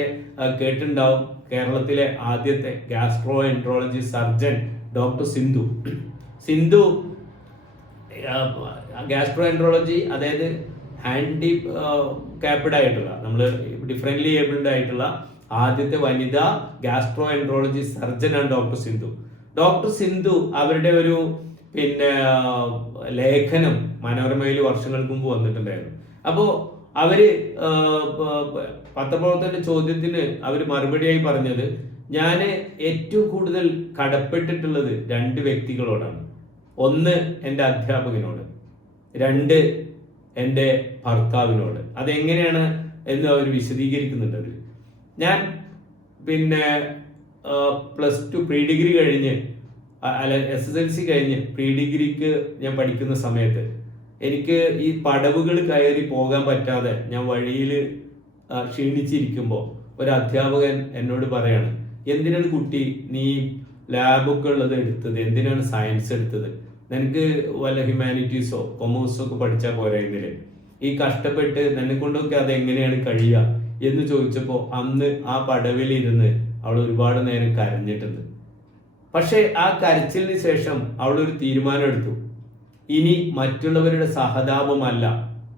കേട്ടിട്ടുണ്ടാവും, കേരളത്തിലെ ആദ്യത്തെ gastro enterology surgeon doctor Sindhu gastro enterology, അതായത് ഹാൻഡി ക്യാപ്ഡ് ആയിട്ടുള്ള, നമ്മൾ ഡിഫറെന്റ്ലി ഏബിൾഡ് ആയിട്ടുള്ള ആദ്യത്തെ വനിതാ ഗാസ്ട്രോ എൻട്രോളജി സർജനാണ് ഡോക്ടർ സിന്ധു. അവരുടെ ഒരു ലേഖനം മനോരമയിൽ വർഷങ്ങൾക്ക് മുമ്പ് വന്നിട്ടുണ്ടായിരുന്നു. അപ്പോൾ അവര് പത്രപ്രവർത്തകന്റെ ചോദ്യത്തിന് അവർ മറുപടിയായി പറഞ്ഞത്, ഞാൻ ഏറ്റവും കൂടുതൽ കടപ്പെട്ടിട്ടുള്ളത് 2 വ്യക്തികളോടാണ്. 1 എൻ്റെ അധ്യാപകനോട്, 2 എൻ്റെ ഭർത്താവിനോട്. അതെങ്ങനെയാണ് എന്ന് അവർ വിശദീകരിക്കുന്നുണ്ട്. ഞാൻ +2 പ്രീ ഡിഗ്രി കഴിഞ്ഞ് SSLC കഴിഞ്ഞ് പ്രീ ഡിഗ്രിക്ക് ഞാൻ പഠിക്കുന്ന സമയത്ത് എനിക്ക് ഈ പടവുകൾ കയറി പോകാൻ പറ്റാതെ ഞാൻ വഴിയിൽ ക്ഷീണിച്ചിരിക്കുമ്പോൾ ഒരു അധ്യാപകൻ എന്നോട് പറയാണ്, എന്തിനാണ് കുട്ടി നീ ലാബൊക്കെ ഉള്ളത് എടുത്തത്, എന്തിനാണ് സയൻസ് എടുത്തത്, നിനക്ക് വല്ല ഹ്യൂമാനിറ്റീസോ കൊമേഴ്സോ ഒക്കെ പഠിച്ചാൽ പോരാ, ഇതില് ഈ കഷ്ടപ്പെട്ട് നിന്നെ കൊണ്ടൊക്കെ അത് എങ്ങനെയാണ് കഴിയുക എന്ന് ചോദിച്ചപ്പോൾ അന്ന് ആ പടവിലിരുന്ന് അവൾ ഒരുപാട് നേരം കരഞ്ഞിട്ടുണ്ട്. പക്ഷെ ആ കരച്ചിലിന് ശേഷം അവൾ ഒരു തീരുമാനം എടുത്തു, ഇനി മറ്റുള്ളവരുടെ സഹതാപമല്ല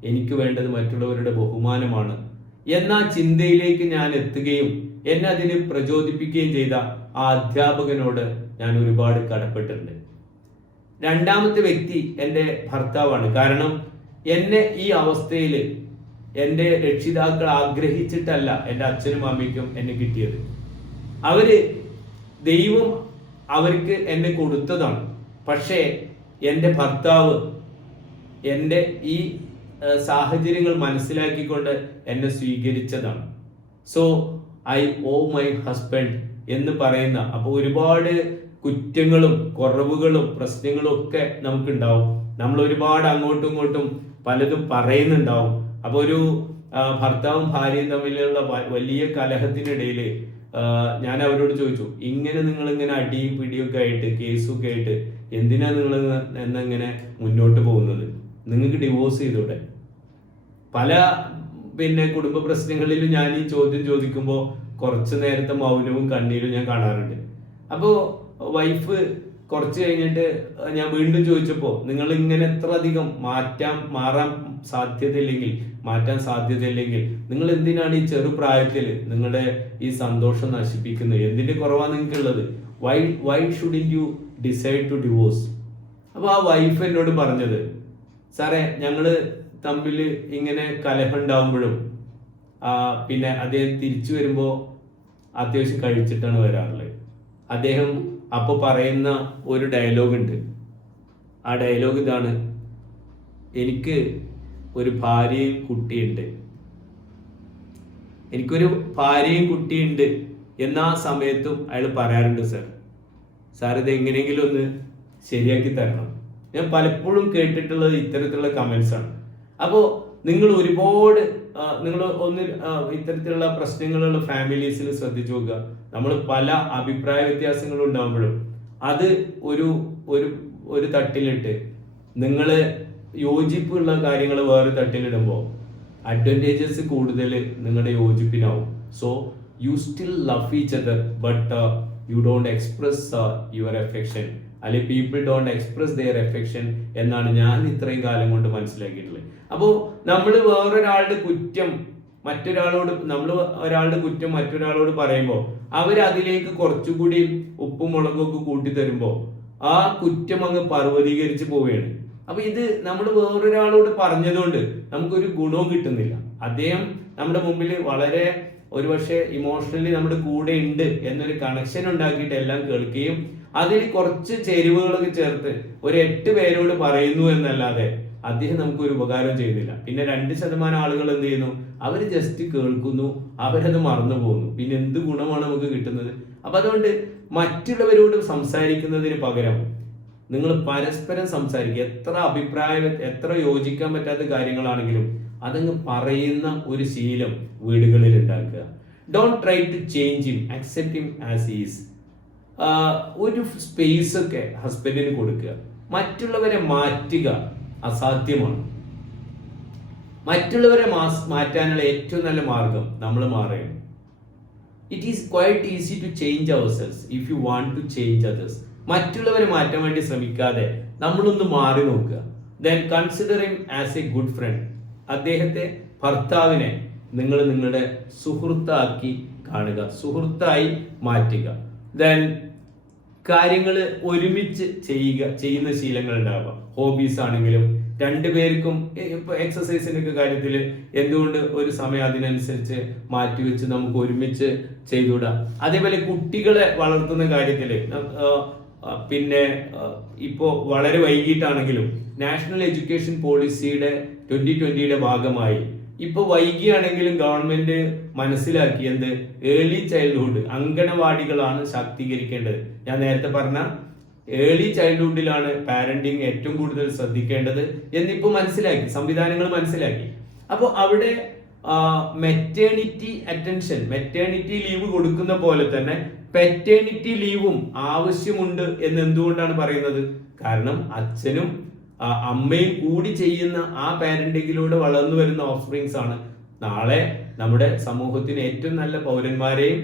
എനിക്ക് വേണ്ടത്, മറ്റുള്ളവരുടെ ബഹുമാനമാണ് എന്ന ചിന്തയിലേക്ക് ഞാൻ എത്തുകയും എന്നെ അതിന് പ്രചോദിപ്പിക്കുകയും ചെയ്ത ആ അധ്യാപകനോട് ഞാൻ ഒരുപാട് കടപ്പെട്ടിട്ടുണ്ട്. 2ാമത്തെ വ്യക്തി എൻ്റെ ഭർത്താവാണ്. കാരണം എന്നെ ഈ അവസ്ഥയിൽ എൻ്റെ രക്ഷിതാക്കൾ ആഗ്രഹിച്ചിട്ടല്ല എൻ്റെ അച്ഛനും അമ്മയ്ക്കും എന്നെ കിട്ടിയത്. ദൈവം അവർക്ക് എന്നെ കൊടുത്തതാണ്. പക്ഷേ എൻ്റെ ഭർത്താവ് എൻ്റെ ഈ സാഹചര്യങ്ങൾ മനസ്സിലാക്കിക്കൊണ്ട് എന്നെ സ്വീകരിച്ചതാണ്. So I owe my husband എന്ന് പറയുന്ന, അപ്പോൾ ഒരുപാട് കുറ്റങ്ങളും കുറവുകളും പ്രശ്നങ്ങളും ഒക്കെ നമുക്കുണ്ടാവും. നമ്മൾ ഒരുപാട് അങ്ങോട്ടും ഇങ്ങോട്ടും പലതും പറയുന്നുണ്ടാവും. അപ്പോൾ ഒരു ഭർത്താവും ഭാര്യയും തമ്മിലുള്ള വലിയ കലഹത്തിനിടയിൽ ഞാൻ അവരോട് ചോദിച്ചു, നിങ്ങൾ ഇങ്ങനെ അടിയും പിടിയൊക്കെ ആയിട്ട് കേസൊക്കെ ആയിട്ട് എന്തിനാ നിങ്ങൾ എന്നിങ്ങനെ മുന്നോട്ട് പോകുന്നത്? നിങ്ങൾക്ക് ഡിവോഴ്സ് ചെയ്തൂടെ? പല കുടുംബ പ്രശ്നങ്ങളിലും ഞാൻ ഈ ചോദ്യം ചോദിക്കുമ്പോൾ കുറച്ച് നേരത്തെ മൗനവും കണ്ണീരും ഞാൻ കാണാറുണ്ട്. അപ്പോൾ വൈഫ് കുറച്ച് കഴിഞ്ഞിട്ട് ഞാൻ വീണ്ടും ചോദിച്ചപ്പോൾ, നിങ്ങൾ ഇങ്ങനെ എത്ര അധികം മാറാൻ സാധ്യതയില്ലെങ്കിൽ നിങ്ങൾ എന്തിനാണ് ഈ ചെറുപ്രായത്തിൽ നിങ്ങളുടെ ഈ സന്തോഷം നശിപ്പിക്കുന്നത്? എന്തിന്റെ കുറവാണ് നിങ്ങൾക്കുള്ളത്? Why shouldn't you decide to divorce? അപ്പോൾ ആ വൈഫ് എന്നോട് പറഞ്ഞത്, സാറേ ഞങ്ങള് തമ്മിൽ ഇങ്ങനെ കലഹം ഉണ്ടാവുമ്പോഴും അദ്ദേഹം തിരിച്ചു വരുമ്പോൾ അത്യാവശ്യം കഴിച്ചിട്ടാണ് വരാറുള്ളത്. അദ്ദേഹം അപ്പോൾ പറയുന്ന ഒരു ഡയലോഗ് ഉണ്ട്. ആ ഡയലോഗ് ഇതാണ്: എനിക്ക് ഒരു ഭാര്യയും കുട്ടിയുണ്ട്. എനിക്കൊരു ഭാര്യയും കുട്ടിയുണ്ട് എന്നാ സമയത്തും അയാൾ പറയാറുണ്ട്, സാർ ഇത് എങ്ങനെയെങ്കിലും ഒന്ന് ശരിയാക്കി തരണം. ഞാൻ പലപ്പോഴും കേട്ടിട്ടുള്ളത് ഇത്തരത്തിലുള്ള കമന്റ്സ് ആണ്. അപ്പോൾ നിങ്ങൾ ഒരുപാട് ഇത്തരത്തിലുള്ള പ്രശ്നങ്ങളുള്ള ഫാമിലീസിൽ ശ്രദ്ധിച്ചു നോക്കുക. നമ്മൾ പല അഭിപ്രായ വ്യത്യാസങ്ങൾ ഉണ്ടാകുമ്പോഴും അത് ഒരു തട്ടിലിട്ട് നിങ്ങൾ യോജിപ്പുള്ള കാര്യങ്ങൾ വേറെ തട്ടിലിടുമ്പോൾ അഡ്വാൻറ്റേജസ് കൂടുതൽ നിങ്ങളുടെ യോജിപ്പിനാവും. So you still love each other, but you don't express your affection, അല്ലെങ്കിൽ people don't express their affection എന്നാണ് ഞാൻ ഇത്രയും കാലം കൊണ്ട് മനസ്സിലാക്കിയിട്ടുള്ളത്. അപ്പോൾ നമ്മൾ ഒരാളുടെ കുറ്റം മറ്റൊരാളോട് പറയുമ്പോൾ അവരതിലേക്ക് കുറച്ചുകൂടി ഉപ്പും മുളകും ഒക്കെ കൂട്ടി തരുമ്പോൾ ആ കുറ്റം അങ്ങ് പർവ്വതീകരിച്ച് പോവുകയാണ്. അപ്പൊ ഇത് നമ്മൾ വേറൊരാളോട് പറഞ്ഞതുകൊണ്ട് നമുക്കൊരു ഗുണവും കിട്ടുന്നില്ല. അദ്ദേഹം നമ്മുടെ മുമ്പിൽ വളരെ ഒരുപക്ഷെ ഇമോഷണലി നമ്മുടെ കൂടെ ഉണ്ട് എന്നൊരു കണക്ഷൻ ഉണ്ടാക്കിയിട്ട് എല്ലാം കേൾക്കുകയും അതിൽ കുറച്ച് ചേരുവകളൊക്കെ ചേർത്ത് ഒരു 8 പേരോട് പറയുന്നു എന്നല്ലാതെ അദ്ദേഹം നമുക്കൊരു ഉപകാരം ചെയ്യുന്നില്ല. പിന്നെ 2% ആളുകൾ എന്ത് ചെയ്യുന്നു? അവർ ജസ്റ്റ് കേൾക്കുന്നു, അവരത് മറന്നു പോകുന്നു. പിന്നെ എന്ത് ഗുണമാണ് നമുക്ക് കിട്ടുന്നത്? അപ്പൊ അതുകൊണ്ട് മറ്റുള്ളവരോട് സംസാരിക്കുന്നതിന് പകരം നിങ്ങൾ പരസ്പരം സംസാരിക്കുക. എത്ര യോജിക്കാൻ പറ്റാത്ത കാര്യങ്ങളാണെങ്കിലും അതങ്ങ് പറയുന്ന ഒരു ശീലം വീടുകളിൽ ഉണ്ടാക്കുക. Don't try to change him, accept him as is. ഒരു സ്പേസ് ഒക്കെ ഹസ്ബൻഡിന് കൊടുക്കുക. മറ്റുള്ളവരെ മാറ്റുക അസാധ്യമാണ്. മറ്റുള്ളവരെ മാറ്റാനുള്ള ഏറ്റവും നല്ല മാർഗം നമ്മൾ മാറുകയാണ്. It is quite easy to change ourselves if you want to change others. മറ്റുള്ളവരെ മാറ്റാൻ വേണ്ടി ശ്രമിക്കാതെ നമ്മളൊന്ന് മാറി നോക്കുക. Then consider him as a good friend. അദ്ദേഹത്തെ, ഭർത്താവിനെ നിങ്ങൾ നിങ്ങളുടെ സുഹൃത്താക്കി കാണുക, സുഹൃത്തായി മാറ്റുക. ദെൻ കാര്യങ്ങൾ ഒരുമിച്ച് ചെയ്യുന്ന ശീലങ്ങൾ ഉണ്ടാവുക. ഹോബീസ് ആണെങ്കിലും രണ്ടുപേർക്കും ഇപ്പൊ എക്സസൈസിന്റെ ഒക്കെ കാര്യത്തിൽ എന്തുകൊണ്ട് ഒരു സമയം അതിനനുസരിച്ച് മാറ്റിവെച്ച് നമുക്ക് ഒരുമിച്ച് ചെയ്തുകൂടാ. അതേപോലെ കുട്ടികളെ വളർത്തുന്ന കാര്യത്തിൽ പിന്നെ ഇപ്പോ വളരെ വൈകിട്ടാണെങ്കിലും നാഷണൽ എഡ്യൂക്കേഷൻ പോളിസിയുടെ 2020 ഭാഗമായി ഇപ്പൊ വൈകിയാണെങ്കിലും ഗവൺമെന്റ് മനസ്സിലാക്കി എന്ത് ഏർലി ചൈൽഡ്ഹുഡ് അങ്കണവാടികളാണ് ശാക്തീകരിക്കേണ്ടത്. ഞാൻ നേരത്തെ പറഞ്ഞ ഏർലി ചൈൽഡ്ഹുഡിലാണ് പാരന്റിങ് ഏറ്റവും കൂടുതൽ ശ്രദ്ധിക്കേണ്ടത് എന്നിപ്പോ മനസ്സിലാക്കി, സംവിധാനങ്ങൾ മനസ്സിലാക്കി. അപ്പോൾ അവിടെ മെറ്റേണിറ്റി ലീവ് കൊടുക്കുന്ന പോലെ തന്നെ പെറ്റേണിറ്റി ലീവും ആവശ്യമുണ്ട് എന്ന് എന്തുകൊണ്ടാണ് പറയുന്നത്? കാരണം അച്ഛനും അമ്മയും കൂടി ചെയ്യുന്ന ആ പാരന്റിങ്ങിലൂടെ വളർന്നു വരുന്ന ഓഫ്സ്പ്രിങ്സ് ആണ് നാളെ നമ്മുടെ സമൂഹത്തിന് ഏറ്റവും നല്ല പൗരന്മാരെയും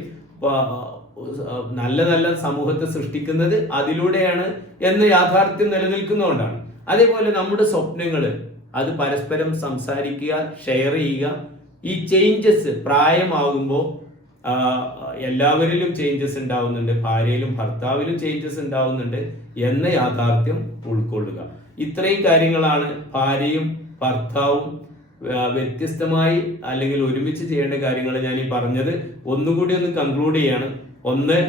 നല്ല നല്ല സമൂഹത്തെ സൃഷ്ടിക്കുന്നത് അതിലൂടെയാണ് എന്ന യാഥാർത്ഥ്യം നിലനിൽക്കുന്നതുകൊണ്ടാണ്. അതേപോലെ നമ്മുടെ സ്വപ്നങ്ങൾ അത് പരസ്പരം സംസാരിക്കുക, ഷെയർ ചെയ്യുക. ഈ ചേഞ്ചസ് പ്രായമാകുമ്പോൾ എല്ലാവരിലും ചേഞ്ചസ് ഉണ്ടാവുന്നുണ്ട്, ഭാര്യയിലും ഭർത്താവിലും ചേഞ്ചസ് ഉണ്ടാവുന്നുണ്ട് എന്ന യാഥാർത്ഥ്യം ഉൾക്കൊള്ളുക. ഇത്രയും കാര്യങ്ങളാണ് ഭാര്യയും ഭർത്താവും വ്യത്യസ്തമായി അല്ലെങ്കിൽ ഒരുമിച്ച് ചെയ്യേണ്ട കാര്യങ്ങൾ ഞാൻ ഈ പറഞ്ഞത്. ഒന്നുകൂടി ഒന്ന് കൺക്ലൂഡ് ചെയ്യാണ്. ഒന്ന്,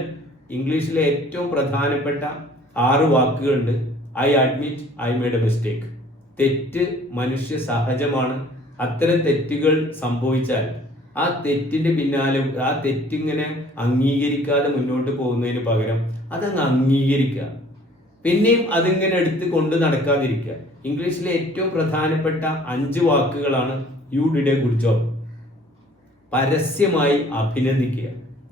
ഇംഗ്ലീഷിലെ ഏറ്റവും പ്രധാനപ്പെട്ട 6 വാക്കുകളുണ്ട്. I admit I made a mistake. തെറ്റ് മനുഷ്യ സഹജമാണ്. അത്തരം തെറ്റുകൾ സംഭവിച്ചാൽ ആ തെറ്റിന്റെ പിന്നാലെ ആ തെറ്റിങ്ങനെ അംഗീകരിക്കാതെ മുന്നോട്ട് പോകുന്നതിന് പകരം അതങ്ങ് അംഗീകരിക്കുക, പിന്നെയും അതിങ്ങനെ എടുത്ത് കൊണ്ട് നടക്കാതിരിക്കുക. ഇംഗ്ലീഷിലെ ഏറ്റവും പ്രധാനപ്പെട്ട 5 വാക്കുകളാണ് you did A good job. പരസ്യമായി അഭിനന്ദിക്കുക.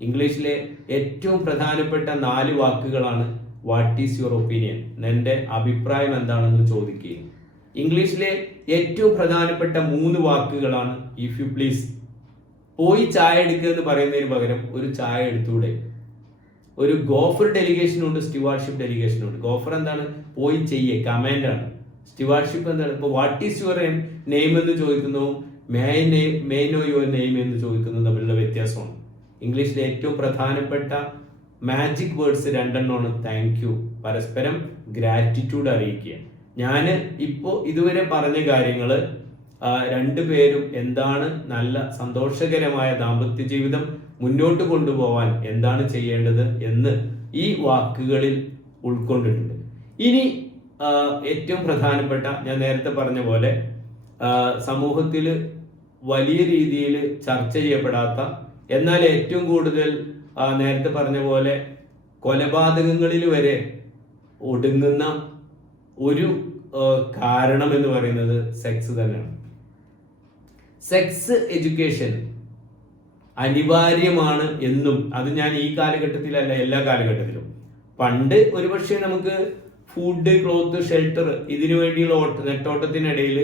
ഇംഗ്ലീഷിലെ ഏറ്റവും പ്രധാനപ്പെട്ട 4 വാക്കുകളാണ് വാട്ട് ഈസ് യുവർ ഒപ്പീനിയൻ, നിന്റെ അഭിപ്രായം എന്താണെന്ന് ചോദിക്കുക. ഇംഗ്ലീഷിലെ ഏറ്റവും പ്രധാനപ്പെട്ട 3 വാക്കുകളാണ് ഇഫ് യു പ്ലീസ്. പോയി ചായ എടുക്കുക എന്ന് പറയുന്നതിന് പകരം ഒരു ചായ എടുത്തൂടെ. ഒരു ഗോഫർ ഡെലിഗേഷനുണ്ട്, സ്റ്റുവാർഡ്ഷിപ്പ് ഡെലിഗേഷനുണ്ട്. ഗോഫർ എന്താണ്? പോയി ചെയ്യേ, കമാൻഡ് ആണ്. സ്റ്റുവാർഡ്ഷിപ്പ് എന്താണ്? ഇപ്പോൾ വാട്ട് ഈസ് യുവർ നെയിം എന്ന് ചോദിക്കുന്നു, മേ നോ യുവർ നെയിം എന്ന് ചോദിക്കുന്നത് തമ്മിലുള്ള വ്യത്യാസമാണ്. ഇംഗ്ലീഷിലെ ഏറ്റവും പ്രധാനപ്പെട്ട മാജിക് വേർഡ്സ് 2 എണ്ണമാണ്. താങ്ക് യു, പരസ്പരം ഗ്രാറ്റിറ്റ്യൂഡ് അറിയിക്കുക. ഞാൻ ഇപ്പോൾ ഇതുവരെ പറഞ്ഞ കാര്യങ്ങൾ രണ്ടുപേരും എന്താണ് നല്ല സന്തോഷകരമായ ദാമ്പത്യ ജീവിതം മുന്നോട്ട് കൊണ്ടുപോകാൻ എന്താണ് ചെയ്യേണ്ടത് എന്ന് ഈ വാക്കുകളിൽ ഉൾക്കൊണ്ടിട്ടുണ്ട്. ഇനി ഏറ്റവും പ്രധാനപ്പെട്ട, ഞാൻ നേരത്തെ പറഞ്ഞ പോലെ സമൂഹത്തിൽ വലിയ രീതിയിൽ ചർച്ച ചെയ്യപ്പെടാത്ത, എന്നാൽ ഏറ്റവും കൂടുതൽ നേരത്തെ പറഞ്ഞ പോലെ കൊലപാതകങ്ങളിൽ വരെ ഒടുങ്ങുന്ന ഒരു കാരണം എന്ന് പറയുന്നത് സെക്സ് തന്നെയാണ്. സെക്സ് എഡ്യൂക്കേഷൻ അനിവാര്യമാണ് എന്നും, അത് ഞാൻ ഈ കാലഘട്ടത്തിലല്ല, എല്ലാ കാലഘട്ടത്തിലും. പണ്ട് ഒരുപക്ഷെ നമുക്ക് ഫുഡ്, ക്ലോത്ത്, ഷെൽട്ടർ ഇതിനു വേണ്ടിയുള്ള നെട്ടോട്ടത്തിനിടയിൽ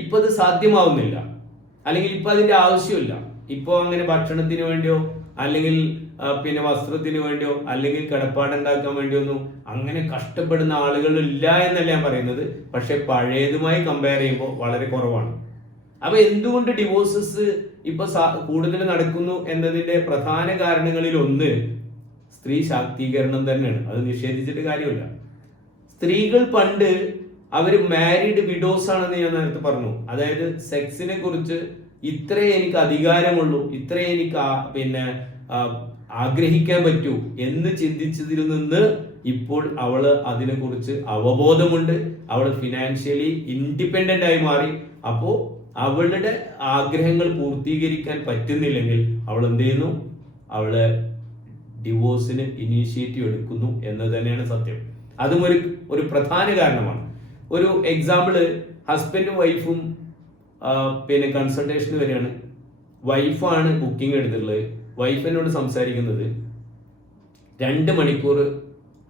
ഇപ്പൊ അത് സാധ്യമാവുന്നില്ല, അല്ലെങ്കിൽ ഇപ്പൊ അതിന്റെ ആവശ്യമില്ല. ഇപ്പോൾ അങ്ങനെ ഭക്ഷണത്തിന് വേണ്ടിയോ അല്ലെങ്കിൽ പിന്നെ വസ്ത്രത്തിന് വേണ്ടിയോ അല്ലെങ്കിൽ കിടപ്പാടുണ്ടാക്കാൻ വേണ്ടിയോ ഒന്നും അങ്ങനെ കഷ്ടപ്പെടുന്ന ആളുകൾ ഇല്ല എന്നല്ല ഞാൻ പറയുന്നത്. പക്ഷെ പഴയതുമായി കമ്പയർ ചെയ്യുമ്പോൾ വളരെ കുറവാണ്. അപ്പൊ എന്തുകൊണ്ട് ഡിവോഴ്സസ് ഇപ്പൊ കൂടുതൽ നടക്കുന്നു എന്നതിന്റെ പ്രധാന കാരണങ്ങളിൽ ഒന്ന് സ്ത്രീ ശാക്തീകരണം തന്നെയാണ്. അത് നിഷേധിച്ചിട്ട് കാര്യമില്ല. സ്ത്രീകൾ പണ്ട് അവർ മാരീഡ് വിഡോസ് ആണെന്ന് ഞാൻ നേരത്തെ പറഞ്ഞു. അതായത് സെക്സിനെ കുറിച്ച് ഇത്രേ എനിക്ക് അധികാരമുള്ളൂ, ഇത്രേ എനിക്ക് പിന്നെ ആഗ്രഹിക്കാൻ പറ്റൂ എന്ന് ചിന്തിച്ചതിൽ നിന്ന് ഇപ്പോൾ അവള് അതിനെക്കുറിച്ച് അവബോധമുണ്ട്. അവൾ ഫിനാൻഷ്യലി ഇൻഡിപെൻഡന്റ് ആയി മാറി. അപ്പോ അവളുടെ ആഗ്രഹങ്ങൾ പൂർത്തീകരിക്കാൻ പറ്റുന്നില്ലെങ്കിൽ അവൾ എന്ത് ചെയ്യുന്നു? അവള് ഡിവോഴ്സിന് ഇനീഷ്യേറ്റീവ് എടുക്കുന്നു എന്ന് തന്നെയാണ് സത്യം. അതും ഒരു പ്രധാന കാരണമാണ്. ഒരു എക്സാമ്പിള്, ഹസ്ബൻഡും വൈഫും പിന്നെ കൺസൾട്ടേഷന് വരികയാണ്. വൈഫാണ് ബുക്കിംഗ് എടുത്തിട്ടുള്ളത്. വൈഫിനോട് സംസാരിക്കുന്നത് 2 മണിക്കൂർ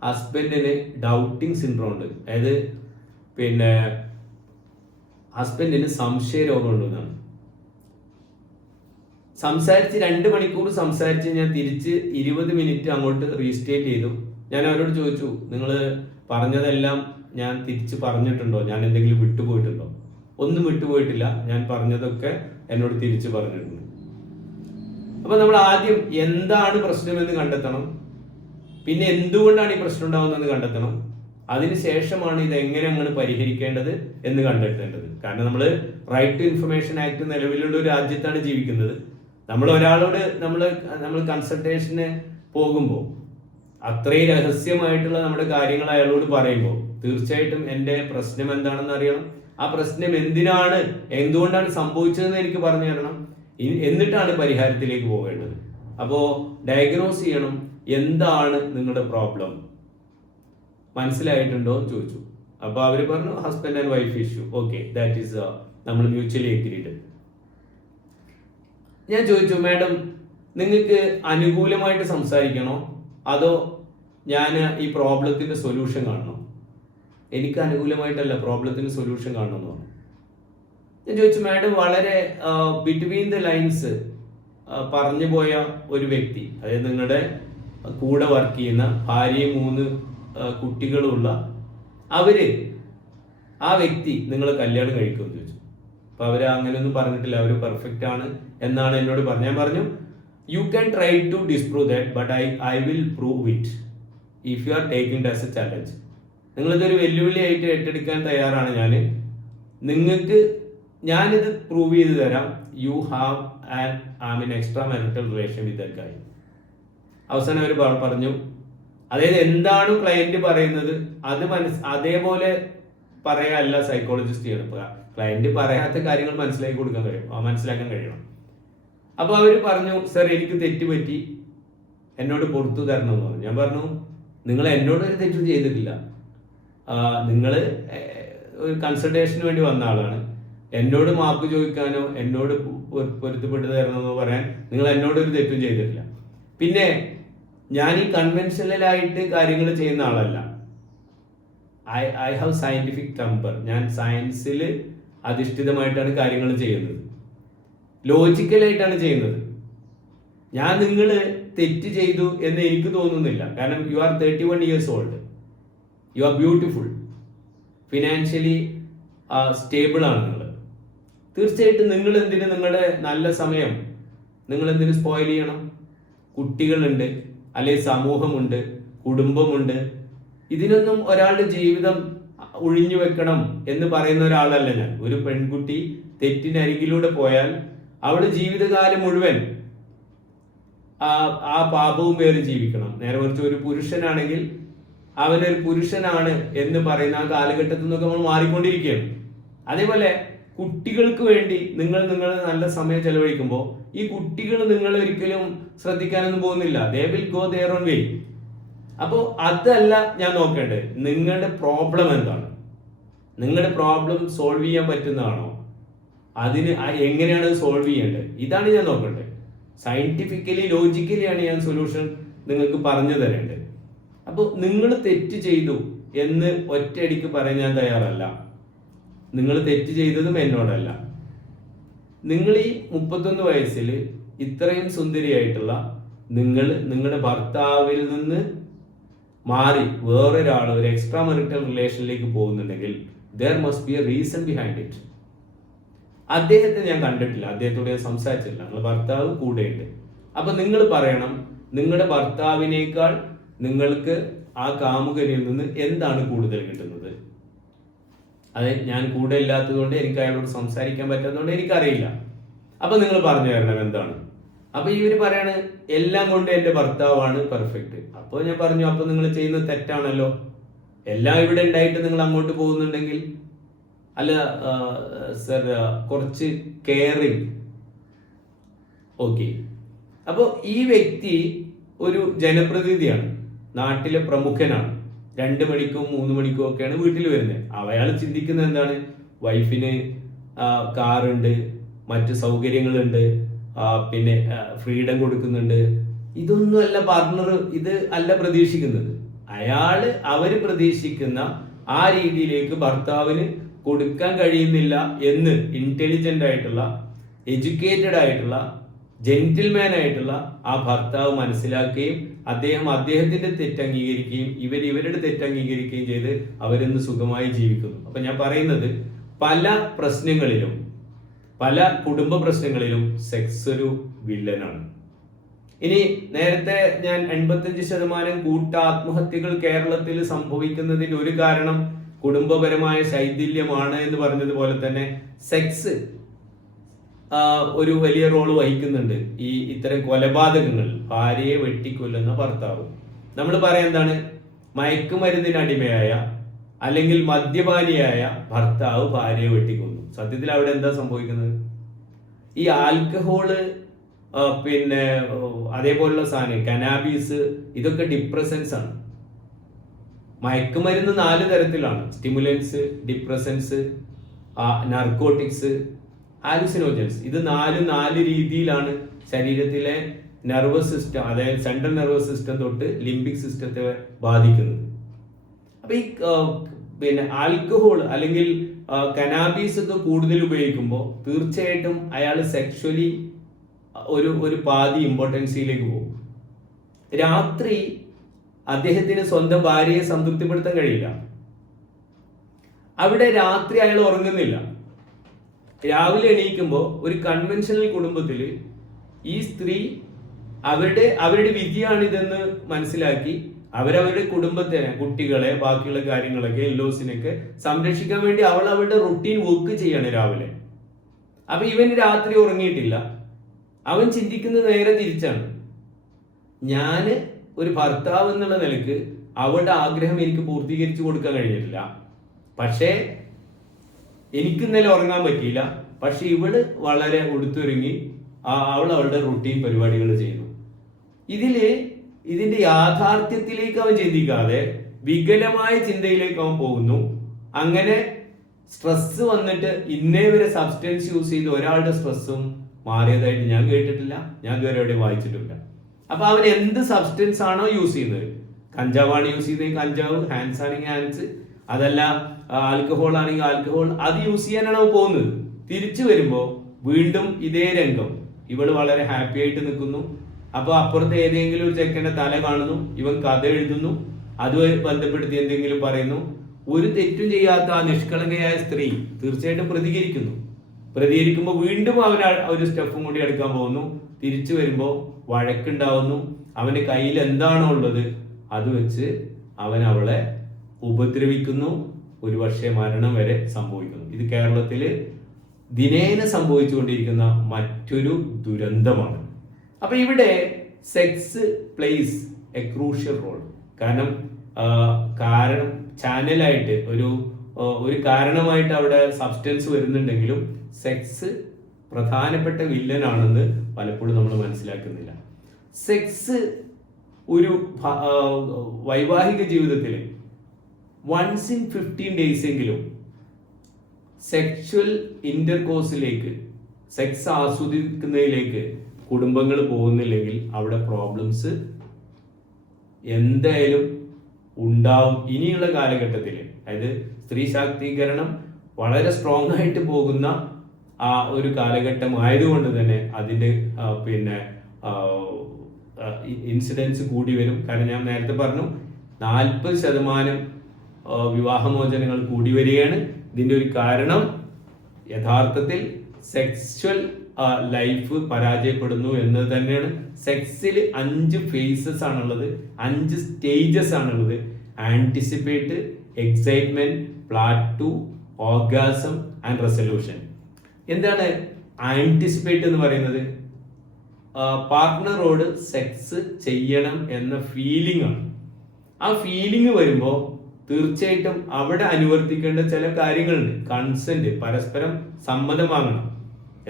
ഹസ്ബൻഡിന് ഡൗട്ടിങ് സിൻഡ്രോം ഉണ്ട്. അതായത് പിന്നെ ഹസ്ബൻഡിന് സംശയ രോഗമുണ്ടെന്നാണ്. സംസാരിച്ച് 2 മണിക്കൂർ സംസാരിച്ച് ഞാൻ തിരിച്ച് 20 മിനിറ്റ് അങ്ങോട്ട് റീസ്റ്റേറ്റ് ചെയ്തു. ഞാൻ അവരോട് ചോദിച്ചു, നിങ്ങൾ പറഞ്ഞതെല്ലാം ഞാൻ തിരിച്ച് പറഞ്ഞിട്ടുണ്ടോ? ഞാൻ എന്തെങ്കിലും വിട്ടുപോയിട്ടുണ്ടോ? ഒന്നും വിട്ടുപോയിട്ടില്ല. ഞാൻ പറഞ്ഞതൊക്കെ എന്നോട് തിരിച്ചു പറഞ്ഞിട്ടുണ്ട്. അപ്പൊ നമ്മൾ ആദ്യം എന്താണ് പ്രശ്നമെന്ന് കണ്ടെത്തണം, പിന്നെ എന്തുകൊണ്ടാണ് ഈ പ്രശ്നം ഉണ്ടാവുന്നതെന്ന് കണ്ടെത്തണം. അതിനുശേഷമാണ് ഇത് എങ്ങനെ അങ്ങനെ പരിഹരിക്കേണ്ടത് എന്ന് കണ്ടെത്തേണ്ടത്. കാരണം നമ്മൾ റൈറ്റ് ടു ഇൻഫർമേഷൻ ആക്ട് നിലവിലുള്ള ഒരു രാജ്യത്താണ് ജീവിക്കുന്നത്. നമ്മൾ ഒരാളോട് നമ്മൾ കൺസൾട്ടേഷന് പോകുമ്പോൾ അത്രയും രഹസ്യമായിട്ടുള്ള നമ്മുടെ കാര്യങ്ങൾ അയാളോട് പറയുമ്പോൾ തീർച്ചയായിട്ടും എൻ്റെ പ്രശ്നം എന്താണെന്ന് അറിയണം. ആ പ്രശ്നം എന്തുകൊണ്ടാണ് സംഭവിച്ചതെന്ന് എനിക്ക് പറഞ്ഞു തരണം. എന്നിട്ടാണ് പരിഹാരത്തിലേക്ക് പോകേണ്ടത്. അപ്പോ ഡയഗ്നോസ് ചെയ്യണം, എന്താണ് നിങ്ങളുടെ പ്രോബ്ലം, മനസ്സിലായിട്ടുണ്ടോ എന്ന് ചോദിച്ചു. അപ്പൊ അവര് പറഞ്ഞു husband and wife issue. Okay, that is നമ്മൾ മ്യൂച്വലി എഗ്രീഡ്. ഞാൻ ചോദിച്ചു, മാഡം നിങ്ങൾക്ക് അനുകൂലമായിട്ട് സംസാരിക്കണോ അതോ ഞാൻ ഈ പ്രോബ്ലത്തിന്റെ സൊല്യൂഷൻ കാണണോ? എനിക്ക് അനുകൂലമായിട്ടല്ല, പ്രോബ്ലത്തിന് സൊല്യൂഷൻ കാണണമെന്ന് പറഞ്ഞു. ഞാൻ ചോദിച്ചു, മാഡം വളരെ ബിറ്റ്വീൻ ദ ലൈൻസ് പറഞ്ഞു പോയ ഒരു വ്യക്തി, അതായത് നിങ്ങളുടെ കൂടെ വർക്ക് ചെയ്യുന്ന ഭാര്യയും 3 കുട്ടികളുള്ള ആ വ്യക്തി നിങ്ങൾ കല്യാണം കഴിക്കുമെന്ന് ചോദിച്ചു. അപ്പൊ അവര് അങ്ങനെയൊന്നും പറഞ്ഞിട്ടില്ല, അവര് പെർഫെക്റ്റ് ആണ് എന്നാണ് എന്നോട് പറഞ്ഞു. ഞാൻ പറഞ്ഞു, you can try to disprove that but I will prove it if you are taking it as a challenge. നിങ്ങളിതൊരു വെല്ലുവിളിയായിട്ട് ഏറ്റെടുക്കാൻ തയ്യാറാണ് ഞാനിത് പ്രൂവ് ചെയ്ത് തരാം. You have an extra marital relation with that guy. അവസാനം അവർ പറഞ്ഞു, അതായത് എന്താണ് ക്ലയന്റ് പറയുന്നത് അത് അതേപോലെ പറയാനല്ല സൈക്കോളജിസ്റ്റ് ചെയ്യണം. ക്ലയന്റ് പറയാത്ത കാര്യങ്ങൾ മനസ്സിലാക്കാൻ കഴിയണം. അപ്പൊ അവര് പറഞ്ഞു, സർ എനിക്ക് തെറ്റ് പറ്റി, എന്നോട് പുറത്തു തരണം എന്ന് പറഞ്ഞു. ഞാൻ പറഞ്ഞു, നിങ്ങൾ എന്നോട് ഒരു തെറ്റും ചെയ്തിട്ടില്ല, നിങ്ങൾ ഒരു കൺസൾട്ടേഷന് വേണ്ടി വന്ന ആളാണ്. എന്നോട് മാപ്പ് ചോദിക്കാനോ എന്നോട് പൊരുത്തപ്പെട്ട് തരണമെന്നോ പറയാൻ നിങ്ങൾ എന്നോടൊരു തെറ്റും ചെയ്തിട്ടില്ല. പിന്നെ ഞാൻ ഈ കൺവെൻഷനലായിട്ട് കാര്യങ്ങൾ ചെയ്യുന്ന ആളല്ല. I have scientific temper. ഞാൻ സയൻസിൽ അധിഷ്ഠിതമായിട്ടാണ് കാര്യങ്ങൾ ചെയ്യുന്നത്, ലോജിക്കലായിട്ടാണ് ചെയ്യുന്നത്. നിങ്ങൾ തെറ്റ് ചെയ്തു എന്ന് എനിക്ക് തോന്നുന്നില്ല. കാരണം you are 31 years old, you are beautiful, financially stable ആണ് നിങ്ങൾ. തീർച്ചയായിട്ടും നിങ്ങൾ എന്തിന് നിങ്ങളുടെ നല്ല സമയം നിങ്ങൾ എന്തിന് സ്പോയിൽ ചെയ്യണം? കുട്ടികളുണ്ട്, അല്ലെങ്കിൽ സമൂഹമുണ്ട്, കുടുംബമുണ്ട്. ഇതിനൊന്നും ഒരാളുടെ ജീവിതം ഒഴിഞ്ഞു വെക്കണം എന്ന് പറയുന്ന ഒരാളല്ല ഞാൻ. ഒരു പെൺകുട്ടി തെറ്റിനരികിലൂടെ പോയാൽ അവള് ജീവിതകാലം മുഴുവൻ ആ പാപവും പേര് ജീവിക്കണം. നേരെ മറിച്ച് ഒരു പുരുഷനാണെങ്കിൽ അവനൊരു പുരുഷനാണ് എന്ന് പറയുന്ന ആ കാലഘട്ടത്തിൽ നിന്നൊക്കെ നമ്മൾ മാറിക്കൊണ്ടിരിക്കുകയാണ്. അതേപോലെ കുട്ടികൾക്ക് വേണ്ടി നിങ്ങൾ നല്ല സമയം ചെലവഴിക്കുമ്പോൾ ഈ കുട്ടികൾ നിങ്ങൾ ഒരിക്കലും ശ്രദ്ധിക്കാനൊന്നും പോകുന്നില്ല. They will go their own വേ. അപ്പോൾ അതല്ല ഞാൻ നോക്കേണ്ടത്. നിങ്ങളുടെ പ്രോബ്ലം എന്താണ്? നിങ്ങളുടെ പ്രോബ്ലം സോൾവ് ചെയ്യാൻ പറ്റുന്നതാണോ? അതിന് എങ്ങനെയാണ് സോൾവ് ചെയ്യേണ്ടത്? ഇതാണ് ഞാൻ നോക്കേണ്ടത്. സയന്റിഫിക്കലി ലോജിക്കലിയാണ് ഞാൻ സൊല്യൂഷൻ നിങ്ങൾക്ക് പറഞ്ഞു തരേണ്ടത്. അപ്പോൾ നിങ്ങൾ തെറ്റ് ചെയ്തു എന്ന് ഒറ്റയടിക്ക് പറയാൻ ഞാൻ തയ്യാറല്ല. നിങ്ങൾ തെറ്റ് ചെയ്തതും എന്നോടല്ല. നിങ്ങൾ ഈ 31 വയസ്സിൽ ഇത്രയും സുന്ദരിയായിട്ടുള്ള നിങ്ങളുടെ ഭർത്താവിൽ നിന്ന് മാറി വേറൊരാൾ ഒരു എക്സ്ട്രാ മെറിറ്റൽ റിലേഷനിലേക്ക് പോകുന്നുണ്ടെങ്കിൽ there must be a reason behind it. അദ്ദേഹത്തെ ഞാൻ കണ്ടിട്ടില്ല, അദ്ദേഹത്തോട് ഞാൻ സംസാരിച്ചില്ല. നിങ്ങളുടെ ഭർത്താവ് കൂടെയുണ്ട്. അപ്പൊ നിങ്ങൾ പറയണം, നിങ്ങളുടെ ഭർത്താവിനേക്കാൾ നിങ്ങൾക്ക് ആ കാമുകനിൽ നിന്ന് എന്താണ് കൂടുതൽ കിട്ടുന്നത്? അതെ, ഞാൻ കൂടെ ഇല്ലാത്തത് കൊണ്ട് എനിക്ക് അയാളോട് സംസാരിക്കാൻ പറ്റാത്തതുകൊണ്ട് എനിക്കറിയില്ല. അപ്പൊ നിങ്ങൾ പറഞ്ഞു തരണം എന്താണ്. അപ്പൊ ഇവര് പറയാണ് എല്ലാം കൊണ്ട് എന്റെ ഭർത്താവാണ് പെർഫെക്റ്റ്. അപ്പോൾ ഞാൻ പറഞ്ഞു, അപ്പൊ നിങ്ങൾ ചെയ്യുന്നത് തെറ്റാണല്ലോ. എല്ലാം ഇവിടെ ഉണ്ടായിട്ട് നിങ്ങൾ അങ്ങോട്ട് പോകുന്നുണ്ടെങ്കിൽ, അല്ല സർ കുറച്ച് കെയറിങ്. ഓക്കെ, അപ്പോൾ ഈ വ്യക്തി ഒരു ജനപ്രതിനിധിയാണ്, നാട്ടിലെ പ്രമുഖനാണ്. 2 മണിക്കും 3 മണിക്കും ഒക്കെയാണ് വീട്ടിൽ വരുന്നത്. അയാൾ ചിന്തിക്കുന്നത് എന്താണ്? വൈഫിന് കാറുണ്ട്, മറ്റു സൗകര്യങ്ങളുണ്ട്, പിന്നെ ഫ്രീഡം കൊടുക്കുന്നുണ്ട്. ഇതൊന്നുമല്ല പാർട്ണർ, ഇത് അല്ല പ്രതീക്ഷിക്കുന്നത്. അവര് പ്രതീക്ഷിക്കുന്ന ആ രീതിയിലേക്ക് ഭർത്താവിന് കൊടുക്കാൻ കഴിയുന്നില്ല എന്ന് ഇന്റലിജന്റ് ആയിട്ടുള്ള, എഡ്യൂക്കേറ്റഡ് ആയിട്ടുള്ള, ജെന്റിൽമാൻ ആയിട്ടുള്ള ആ ഭർത്താവ് മനസ്സിലാക്കുകയും അദ്ദേഹത്തിന്റെ തെറ്റ് അംഗീകരിക്കുകയും ഇവരുടെ തെറ്റ് അംഗീകരിക്കുകയും ചെയ്ത് അവരിന്ന് സുഖമായി ജീവിക്കുന്നു. അപ്പൊ ഞാൻ പറയുന്നത്, പല പ്രശ്നങ്ങളിലും, പല കുടുംബ പ്രശ്നങ്ങളിലും സെക്സ് ഒരു വില്ലനാണ്. ഇനി നേരത്തെ ഞാൻ 85% കൂട്ട ആത്മഹത്യകൾ കേരളത്തിൽ സംഭവിക്കുന്നതിന്റെ ഒരു കാരണം കുടുംബപരമായ ശൈഥില്യമാണ് എന്ന് പറഞ്ഞതുപോലെ തന്നെ സെക്സ് ഒരു വലിയ റോള് വഹിക്കുന്നുണ്ട് ഈ ഇത്തരം കൊലപാതകങ്ങൾ. ഭാര്യയെ വെട്ടിക്കൊല്ലുന്ന ഭർത്താവ്, നമ്മൾ പറയാൻ എന്താണ്, മയക്കുമരുന്നിന് അടിമയായ അല്ലെങ്കിൽ മദ്യപാനിയായ ഭർത്താവ് ഭാര്യയെ വെട്ടിക്കൊന്നു. സത്യത്തിൽ അവിടെ എന്താ സംഭവിക്കുന്നത്? ഈ ആൽക്കഹോള്, പിന്നെ അതേപോലുള്ള സാധനം, കനാബീസ്, ഇതൊക്കെ ഡിപ്രസൻസ് ആണ്. മയക്കുമരുന്ന് 4 തരത്തിലാണ്: സ്റ്റിമുലൻസ്, ഡിപ്രസൻസ്, നർക്കോട്ടിക്സ്, ഹാലുസിനോജൻസ്. ഇത് 4 രീതിയിലാണ് ശരീരത്തിലെ നെർവസ് സിസ്റ്റം, അതായത് സെൻട്രൽ നെർവസ് സിസ്റ്റം തൊട്ട് ലിംബിക് സിസ്റ്റത്തെ ബാധിക്കുന്നത്. അപ്പൊ ഈ പിന്നെ ആൽക്കഹോൾ അല്ലെങ്കിൽ കനാബീസ് ഒക്കെ കൂടുതൽ ഉപയോഗിക്കുമ്പോൾ തീർച്ചയായിട്ടും അയാൾ സെക്ഷലി ഒരു പാതി ഇമ്പോർട്ടൻസിയിലേക്ക് പോകും. രാത്രി അദ്ദേഹത്തിന് സ്വന്തം ഭാര്യയെ സംതൃപ്തിപ്പെടുത്താൻ കഴിയില്ല. അവിടെ രാത്രി അയാൾ ഉറങ്ങുന്നില്ല. രാവിലെ എണീക്കുമ്പോൾ ഒരു കൺവെൻഷണൽ കുടുംബത്തിൽ ഈ സ്ത്രീ അവരുടെ വിധിയാണിതെന്ന് മനസ്സിലാക്കി അവരവരുടെ കുടുംബത്തെ, കുട്ടികളെ, ബാക്കിയുള്ള കാര്യങ്ങളൊക്കെ, ഇല്ലോസിനൊക്കെ സംരക്ഷിക്കാൻ വേണ്ടി അവളുടെ റുട്ടീൻ വർക്ക് ചെയ്യാണ് രാവിലെ. അപ്പൊ ഇവന് രാത്രി ഉറങ്ങിയിട്ടില്ല. അവൻ ചിന്തിക്കുന്നത് നേരെ തിരിച്ചാണ്. ഞാന് ഒരു ഭർത്താവ് എന്നുള്ള നിലക്ക് അവളുടെ ആഗ്രഹം എനിക്ക് പൂർത്തീകരിച്ചു കൊടുക്കാൻ കഴിഞ്ഞിട്ടില്ല. പക്ഷേ എനിക്ക് ഇന്നലെ ഉറങ്ങാൻ പറ്റിയില്ല. പക്ഷെ ഇവള് വളരെ ഉടുത്തൊരുങ്ങി അവൾ അവളുടെ റുട്ടീൻ പരിപാടികൾ ചെയ്തു. ഇതിന്റെ യാഥാർത്ഥ്യത്തിലേക്ക് അവൻ ചിന്തിക്കാതെ വികലമായ ചിന്തയിലേക്ക് അവൻ പോകുന്നു. അങ്ങനെ സ്ട്രെസ് വന്നിട്ട് ഇന്നേ വരെ സബ്സ്റ്റൻസ് യൂസ് ചെയ്ത് ഒരാളുടെ സ്ട്രെസ്സും മാറിയതായിട്ട് ഞാൻ കേട്ടിട്ടില്ല, ഞാൻ ഇതുവരെ എവിടെ വായിച്ചിട്ടില്ല. അപ്പൊ അവൻ എന്ത് സബ്സ്റ്റൻസ് ആണോ യൂസ് ചെയ്യുന്നത്, കഞ്ചാവാണ് യൂസ് ചെയ്യുന്നത് കഞ്ചാവ്, ഹാൻഡ്സ് ആണെങ്കിൽ ഹാൻഡ്സ്, അതല്ല ആൽക്കഹോൾ ആണെങ്കിൽ ആൽക്കഹോൾ, അത് യൂസ് ചെയ്യാനാണ് അവൻ പോകുന്നത്. തിരിച്ചു വരുമ്പോ വീണ്ടും ഇതേ രംഗം. ഇവള് വളരെ ഹാപ്പി ആയിട്ട് നിൽക്കുന്നു. അപ്പൊ അപ്പുറത്ത് ഏതെങ്കിലും ഒരു ചെക്കന്റെ തല കാണുന്നു, ഇവൻ കഥ എഴുതുന്നു, അതുമായി ബന്ധപ്പെടുത്തി എന്തെങ്കിലും പറയുന്നു. ഒരു തെറ്റും ചെയ്യാത്ത ആ നിഷ്കളങ്കയായ സ്ത്രീ തീർച്ചയായിട്ടും പ്രതികരിക്കുമ്പോൾ വീണ്ടും അവൻ ഒരു സ്റ്റെപ്പും കൂടി എടുക്കാൻ പോകുന്നു. തിരിച്ചു വരുമ്പോ വഴക്കുണ്ടാവുന്നു. അവന്റെ കയ്യിൽ എന്താണോ ഉള്ളത് അത് വെച്ച് അവൻ അവളെ ഉപദ്രവിക്കുന്നു. ഒരുപക്ഷെ മരണം വരെ സംഭവിക്കുന്നു. ഇത് കേരളത്തില് ദിനേന സംഭവിച്ചുകൊണ്ടിരിക്കുന്ന മറ്റൊരു ദുരന്തമാണ്. അപ്പൊ ഇവിടെ sex plays a crucial role. കാരണം ചാനലായിട്ട് ഒരു കാരണമായിട്ട് അവിടെ സബ്സ്റ്റൻസ് വരുന്നുണ്ടെങ്കിലും സെക്സ് പ്രധാനപ്പെട്ട വില്ലനാണെന്ന് പലപ്പോഴും നമ്മൾ മനസ്സിലാക്കുന്നില്ല. സെക്സ് ഒരു വൈവാഹിക ജീവിതത്തിൽ once in 15 days എങ്കിലും സെക്ഷൽ ഇന്റർകോഴ്സിലേക്ക്, സെക്സ് ആസ്വദിക്കുന്നതിലേക്ക് കുടുംബങ്ങൾ പോകുന്നില്ലെങ്കിൽ അവിടെ പ്രോബ്ലംസ് എന്തായാലും ഉണ്ടാവും. ഇനിയുള്ള കാലഘട്ടത്തിൽ അതായത് സ്ത്രീ ശാക്തീകരണം വളരെ സ്ട്രോങ് ആയിട്ട് പോകുന്ന ആ ഒരു കാലഘട്ടം ആയതുകൊണ്ട് തന്നെ അതിന്റെ ഇൻസിഡൻസ് കൂടി വരും. കാരണം ഞാൻ നേരത്തെ പറഞ്ഞു 40% വിവാഹമോചനങ്ങൾ കൂടി വരികയാണ്. ഇതിന്റെ ഒരു കാരണം യഥാർത്ഥത്തിൽ സെക്സ്വൽ ലൈഫ് പരാജയപ്പെടുന്നു എന്നത് തന്നെയാണ്. സെക്സിൽ 5 ഫേസസ് ആണുള്ളത്, 5 സ്റ്റേജസ് ആണുള്ളത്. Anticipate, excitement, പ്ലാറ്റു, orgasm and resolution. എന്താണ് ആന്റിസിപ്പേറ്റ് എന്ന് പറയുന്നത്? പാർട്ട്ണറോട് സെക്സ് ചെയ്യണം എന്ന ഫീലിംഗ് ആണ്. ആ ഫീലിംഗ് വരുമ്പോൾ തീർച്ചയായിട്ടും അവിടെ അനുവർത്തിക്കേണ്ട ചില കാര്യങ്ങളുണ്ട്. കൺസെന്റ്, പരസ്പരം സമ്മതം വാങ്ങണം.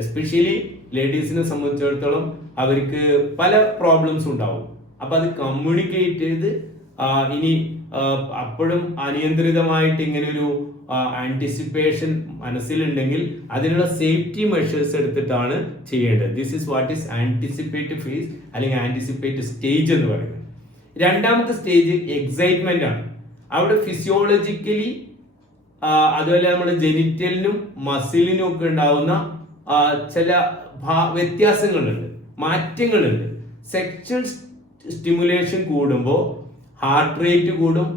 എസ്പെഷ്യലി ലേഡീസിനെ സംബന്ധിച്ചിടത്തോളം അവർക്ക് പല പ്രോബ്ലംസ് ഉണ്ടാവും. അപ്പൊ അത് കമ്മ്യൂണിക്കേറ്റ് ചെയ്ത് ഇനി അപ്പോഴും അനിയന്ത്രിതമായിട്ട് ഇങ്ങനെ ഒരു ആന്റിസിപ്പേഷൻ മനസ്സിലുണ്ടെങ്കിൽ അതിനുള്ള സേഫ്റ്റി മെഷേഴ്സ് എടുത്തിട്ടാണ് ചെയ്യേണ്ടത്. This is what is anticipate phase അല്ലെങ്കിൽ ആന്റിസിപ്പേറ്റ് സ്റ്റേജ് എന്ന് പറയുന്നത്. രണ്ടാമത്തെ സ്റ്റേജ് എക്സൈറ്റ്മെന്റ് ആണ്. അവിടെ ഫിസിയോളജിക്കലി അതുപോലെ നമ്മുടെ ജെനിറ്റലിനും മസിലിനും ഒക്കെ ഉണ്ടാവുന്ന ചില വ്യത്യാസങ്ങളുണ്ട്, മാറ്റങ്ങളുണ്ട്. സെക്ഷൽ സ്റ്റിമുലേഷൻ കൂടുമ്പോൾ ഹാർട്ട് റേറ്റ് കൂടും,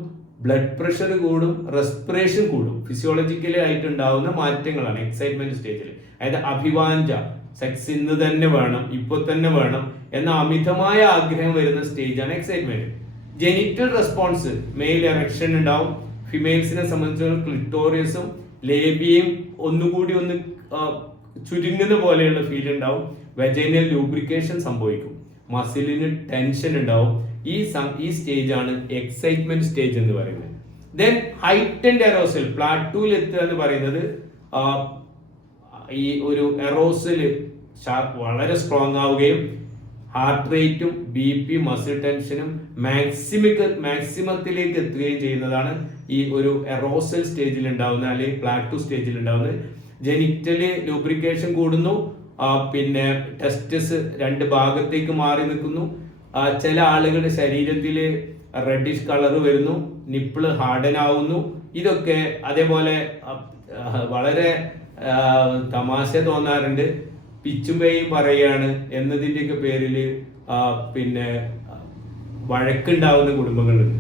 ബ്ലഡ് പ്രഷർ കൂടും, റെസ്പിറേഷൻ കൂടും. ഫിസിയോളജിക്കലി ആയിട്ട് ഉണ്ടാവുന്ന മാറ്റങ്ങളാണ് എക്സൈറ്റ്മെന്റ് സ്റ്റേജിൽ. അതായത് അഭിവാഞ്ച, സെക്സ് ഇന്ന് തന്നെ വേണം, ഇപ്പൊ തന്നെ വേണം എന്ന അമിതമായ ആഗ്രഹം വരുന്ന സ്റ്റേജാണ് excitement. Genital response, male erection ഉണ്ടാവും. ഫിമെയിൽസിനെ സംബന്ധിച്ചിടത്തോളം ക്ലിറ്റോറിയസും ലേബിയയും ഒന്നുകൂടി ഒന്ന് ചുരുങ്ങുന്ന പോലെയുള്ള ഫീൽ ഉണ്ടാവും. വെജൈനൽ ലൂബ്രിക്കേഷൻ സംഭവിക്കും, മസിലിന് ടെൻഷൻ ഉണ്ടാവും. ഈ സ്റ്റേജ് ആണ് എക്സൈറ്റ്മെന്റ് സ്റ്റേജ് എന്ന് പറയുന്നത്. ദെൻ ഹൈറ്റൻഡ് എറോസൽ, പ്ലാറ്റൂയിൽ എത്തുക എന്ന് പറയുന്നത് ഈ ഒരു എറോസൽ വളരെ സ്ട്രോങ് ആവുകയും ഹാർട്ട് റേറ്റും BP മസിൽ ടെൻഷനും മാക്സിമത്തിലേക്ക് എത്തുകയും ചെയ്യുന്നതാണ് ഈ ഒരു എറോസൽ സ്റ്റേജിൽ ഉണ്ടാവുന്ന അല്ലെങ്കിൽ പ്ലാറ്റു സ്റ്റേജിൽ ഉണ്ടാവുന്നത്. ജെനിറ്റല് ലൂബ്രിക്കേഷൻ കൂടുന്നു, പിന്നെ ടെസ്റ്റസ് 2 ഭാഗത്തേക്ക് മാറി നിൽക്കുന്നു. ചില ആളുകളുടെ ശരീരത്തിൽ റെഡിഷ് കളർ വരുന്നു, നിപ്പിള് ഹാർഡൻ ആവുന്നു. ഇതൊക്കെ അതേപോലെ വളരെ തമാശ തോന്നാറുണ്ട്. പിച്ചും പേയും പറയാണ് എന്നതിൻ്റെയൊക്കെ പേരിൽ പിന്നെ വഴക്കുണ്ടാവുന്ന കുടുംബങ്ങളുണ്ട്.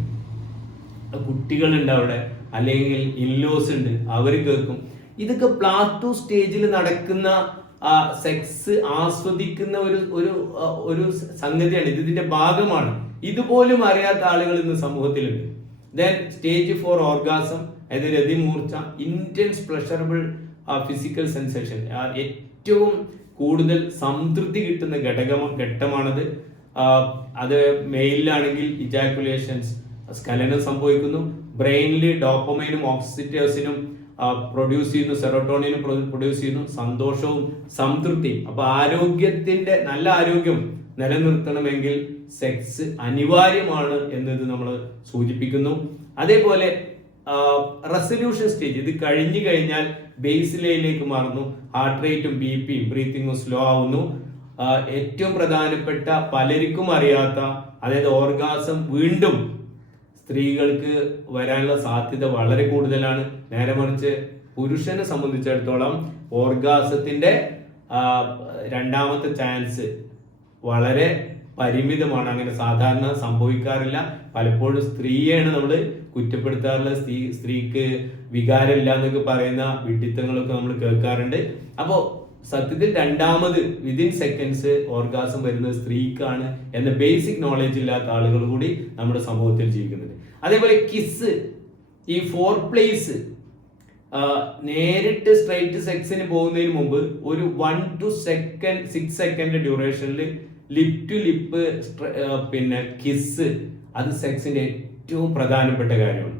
കുട്ടികളുണ്ട് അവിടെ, അല്ലെങ്കിൽ ഇൻലോസ് ഉണ്ട്, അവർ കേൾക്കും. ഇതൊക്കെ പ്ലാറ്റു സ്റ്റേജിൽ നടക്കുന്ന സെക്സ് ആസ്വദിക്കുന്ന ഒരു സംഗതിയാണ്. ഇതിന്റെ ഭാഗമാണ്. ഇതുപോലും അറിയാത്ത ആളുകൾ ഇന്ന് സമൂഹത്തിലുണ്ട്. ദെൻ സ്റ്റേജ് 4 ഓർഗാസം, അതായത് രതിമൂർച്ച, ഇന്റൻസ് പ്ലഷറബിൾ ഫിസിക്കൽ സെൻസേഷൻ. ഏറ്റവും കൂടുതൽ സംതൃപ്തി കിട്ടുന്ന ഘട്ടമാണത്. അത് മെയിലാണെങ്കിൽ ഇജാക്കുലേഷൻസ്, സ്ഖലനം സംഭവിക്കുന്നു. ബ്രെയിനിൽ ഡോപ്പമൈനും ഓക്സിറ്റോസിനും പ്രൊഡ്യൂസ് ചെയ്യുന്നു, സെറോട്ടോണിനും പ്രൊഡ്യൂസ് ചെയ്യുന്നു, സന്തോഷവും സംതൃപ്തിയും. അപ്പൊ നല്ല ആരോഗ്യം നിലനിർത്തണമെങ്കിൽ സെക്സ് അനിവാര്യമാണ് എന്നത് നമ്മൾ സൂചിപ്പിക്കുന്നു. അതേപോലെ റെസൊല്യൂഷൻ സ്റ്റേജ്, ഇത് കഴിഞ്ഞു കഴിഞ്ഞാൽ ബേസ് ലൈനിലേക്ക് മാറുന്നു. ഹാർട്ട് റേറ്റും ബിപിയും ബ്രീത്തിങ്ങും സ്ലോ ആവുന്നു. ഏറ്റവും പ്രധാനപ്പെട്ട പലർക്കും അറിയാത്ത, അതായത് ഓർഗാസം വീണ്ടും സ്ത്രീകൾക്ക് വരാനുള്ള സാധ്യത വളരെ കൂടുതലാണ്. നേരെ മറിച്ച് പുരുഷനെ സംബന്ധിച്ചിടത്തോളം ഓർഗാസത്തിന്റെ രണ്ടാമത്തെ ചാൻസ് വളരെ പരിമിതമാണ്. അങ്ങനെ സാധാരണ സംഭവിക്കാറില്ല. പലപ്പോഴും സ്ത്രീയെയാണ് നമ്മൾ കുറ്റപ്പെടുത്താറുള്ളത്. സ്ത്രീക്ക് വികാരമില്ല എന്നൊക്കെ പറയുന്ന വിഡിത്തങ്ങളൊക്കെ നമ്മൾ കേൾക്കാറുണ്ട്. അപ്പോൾ സത്യത്തിൽ രണ്ടാമത് വിതിൻ സെക്കൻഡ്സ് ഓർഗാസം വരുന്നത് സ്ത്രീക്കാണ് എന്ന ബേസിക് നോളജ് ഇല്ലാത്ത ആളുകൾ കൂടി നമ്മുടെ സമൂഹത്തിൽ ജീവിക്കുന്നുണ്ട്. അതേപോലെ കിസ്, ഈ ഫോർ പ്ലേസ്, നേരിട്ട് സ്ട്രൈറ്റ് സെക്സിന് പോകുന്നതിന് മുമ്പ് ഒരു 1 to 6 സെക്കൻഡ് ഡ്യൂറേഷനിൽ ലിപ് ടു ലിപ്പ് പിന്നെ കിസ്, അത് സെക്സിന്റെ ഏറ്റവും പ്രധാനപ്പെട്ട കാര്യമാണ്.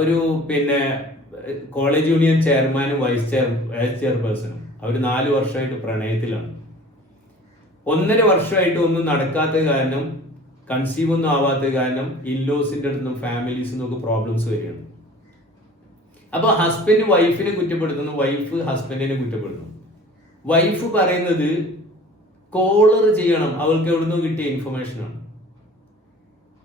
ഒരു പിന്നെ കോളേജ് യൂണിയൻ ചെയർമാനും വൈസ് ചെയർപേഴ്സണും അവർ 4 വർഷമായിട്ട് പ്രണയത്തിലാണ്. 1.5 വർഷമായിട്ട് ഒന്നും നടക്കാത്ത കാരണം, കൺസീവ് ഒന്നും ആവാത്ത കാരണം ഇൻലോസിന്റെ അടുത്തും ഫാമിലീസിൽ നിന്നൊക്കെ പ്രോബ്ലംസ് വരികയാണ്. അപ്പൊ ഹസ്ബൻഡ് വൈഫിനെ കുറ്റപ്പെടുത്തുന്നു, വൈഫ് ഹസ്ബൻഡിനെ കുറ്റപ്പെടുത്തുന്നു. വൈഫ് പറയുന്നത് കോളർ ചെയ്യണം, അവൾക്ക് എവിടുന്നോ കിട്ടിയ ഇൻഫർമേഷനാണ്.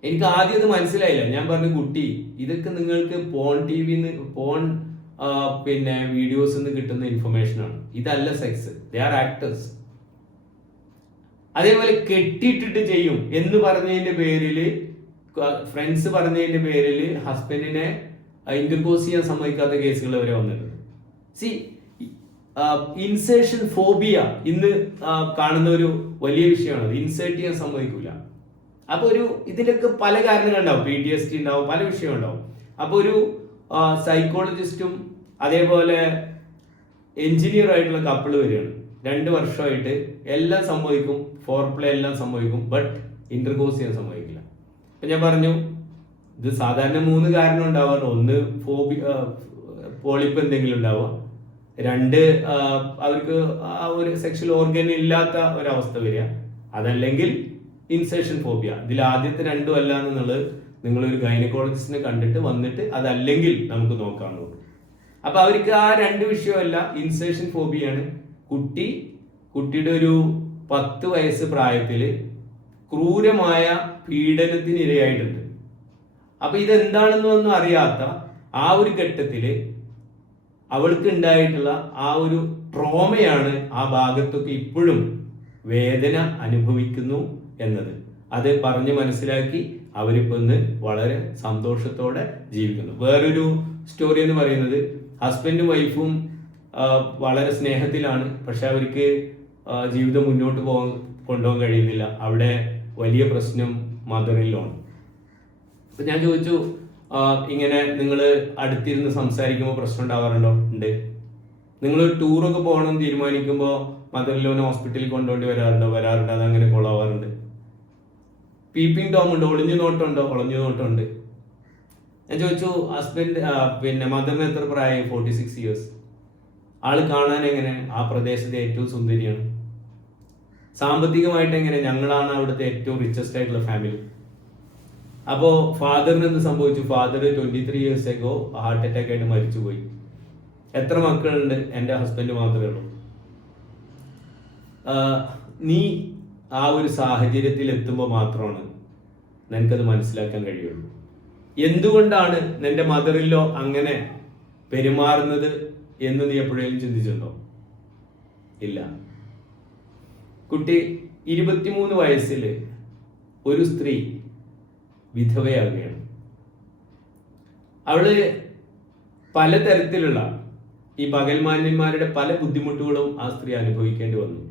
എനിക്ക് ആദ്യം അത് മനസ്സിലായില്ല. ഞാൻ പറഞ്ഞു, കുട്ടി, ഇതൊക്കെ നിങ്ങൾക്ക് പോൺ ടിവിന്ന് പിന്നെ വീഡിയോസ് നിന്ന് കിട്ടുന്ന ഇൻഫർമേഷനാണ്, ഇതല്ല സെക്സ്. They are actors. അതേപോലെ കെട്ടിയിട്ടിട്ട് ചെയ്യും എന്ന് പറഞ്ഞതിന്റെ പേരില്, ഫ്രണ്ട്സ് പറഞ്ഞതിന്റെ പേരില് ഹസ്ബൻഡിനെ ഇന്റർകോസ് ചെയ്യാൻ സമ്മതിക്കാത്ത കേസുകൾ വരെ വന്നിട്ടുണ്ട്. ഇൻസേർഷൻ ഫോബിയ ഇന്ന് കാണുന്ന ഒരു വലിയ വിഷയമാണ്. ഇൻസേർട്ട് ചെയ്യാൻ സമ്മതിക്കൂല. അപ്പൊ ഇതിലൊക്കെ പല കാരണങ്ങളുണ്ടാവും. PTSD ഉണ്ടാവും, പല വിഷയം ഉണ്ടാവും. അപ്പൊ ഒരു സൈക്കോളജിസ്റ്റും അതേപോലെ എഞ്ചിനീയർ ആയിട്ടുള്ള കപ്പിള് വരികയാണ്. 2 വർഷമായിട്ട് എല്ലാം സംഭവിക്കും, ഫോർ പ്ലേ എല്ലാം സംഭവിക്കും, ബട്ട് ഇന്റർകോസ് ചെയ്യാൻ സംഭവിക്കില്ല. അപ്പൊ ഞാൻ പറഞ്ഞു, ഇത് സാധാരണ 3 കാരണം ഉണ്ടാവാറ്. 1 പോളിപ്പ് എന്തെങ്കിലും ഉണ്ടാവുക, 2 അവർക്ക് ആ ഒരു സെക്ഷൽ ഓർഗൻ ഇല്ലാത്ത ഒരവസ്ഥ വരിക, അതല്ലെങ്കിൽ ഇൻസേർഷൻ ഫോബിയ. ഇതിൽ ആദ്യത്തെ 2 അല്ല എന്നുള്ളത് നിങ്ങളൊരു ഗൈനക്കോളജിസ്റ്റിനെ കണ്ടിട്ട് വന്നിട്ട് അതല്ലെങ്കിൽ നമുക്ക് നോക്കാനുള്ളൂ. അപ്പൊ അവർക്ക് ആ 2 വിഷയമല്ല, ഇൻസേർഷൻ ഫോബിയാണ്. കുട്ടിയുടെ ഒരു 10 വയസ്സ് പ്രായത്തില് ക്രൂരമായ പീഡനത്തിന് ഇരയായിട്ടുണ്ട്. അപ്പൊ ഇതെന്താണെന്നൊന്നും അറിയാത്ത ആ ഒരു ഘട്ടത്തില് അവൾക്ക് ഉണ്ടായിട്ടുള്ള ആ ഒരു ട്രോമയാണ് ആ ഭാഗത്തൊക്കെ ഇപ്പോഴും വേദന അനുഭവിക്കുന്നു എന്നത്. അത് പറഞ്ഞ് മനസ്സിലാക്കി അവരിപ്പോ ഇന്ന് വളരെ സന്തോഷത്തോടെ ജീവിക്കുന്നു. വേറൊരു സ്റ്റോറി എന്ന് പറയുന്നത്, ഹസ്ബൻഡും വൈഫും വളരെ സ്നേഹത്തിലാണ്, പക്ഷെ അവർക്ക് ജീവിതം മുന്നോട്ട് കൊണ്ടുപോകാൻ കഴിയുന്നില്ല. അവിടെ വലിയ പ്രശ്നം മദറിലാണ്. അപ്പൊ ഞാൻ ചോദിച്ചു, ഇങ്ങനെ നിങ്ങൾ അടുത്തിരുന്ന് സംസാരിക്കുമ്പോൾ പ്രശ്നം ഉണ്ടാവാറുണ്ടോ? ഉണ്ട്. നിങ്ങൾ ടൂറൊക്കെ പോകണം തീരുമാനിക്കുമ്പോൾ മദറിലോനെ ഹോസ്പിറ്റലിൽ കൊണ്ടുപോയി വരാറുണ്ട്. അതങ്ങനെ കൊള്ളാവാറുണ്ട്. പീപ്പിംഗ് ടോം ഉണ്ട്, ഒളിഞ്ഞു നോട്ടമുണ്ട്. ഞാൻ ചോദിച്ചു, ഹസ്ബൻഡ് പിന്നെ മദറിന് എത്ര പ്രായം? 46 years. ആള് കാണാൻ എങ്ങനെ? ആ പ്രദേശത്തെ ഏറ്റവും സുന്ദരിയാണ്. സാമ്പത്തികമായിട്ട് എങ്ങനെ? ഞങ്ങളാണ് അവിടുത്തെ ഏറ്റവും റിച്ചസ്റ്റ് ആയിട്ടുള്ള ഫാമിലി. അപ്പോ ഫാദറിന് എന്ത് സംഭവിച്ചു? Father 23 years ago heart attack ആയിട്ട് മരിച്ചുപോയി. എത്ര മക്കളുണ്ട്? എൻ്റെ ഹസ്ബൻഡ് മാത്രമേ ഉള്ളൂ. നീ ആ ഒരു സാഹചര്യത്തിൽ എത്തുമ്പോൾ മാത്രമാണ് നിനക്കത് മനസ്സിലാക്കാൻ കഴിയുള്ളൂ. എന്തുകൊണ്ടാണ് നിന്റെ മദറിലോ അങ്ങനെ പെരുമാറുന്നത് എന്ന് നീ എപ്പോഴേലും ചിന്തിച്ചിട്ടുണ്ടോ? ഇല്ല. കുട്ടി 23 വയസ്സിൽ ഒരു സ്ത്രീ വിധവയാകുകയാണ്. അവള് പലതരത്തിലുള്ള ഈ പകൽമാന്യന്മാരുടെ പല ബുദ്ധിമുട്ടുകളും ആ സ്ത്രീ അനുഭവിക്കേണ്ടി വന്നു.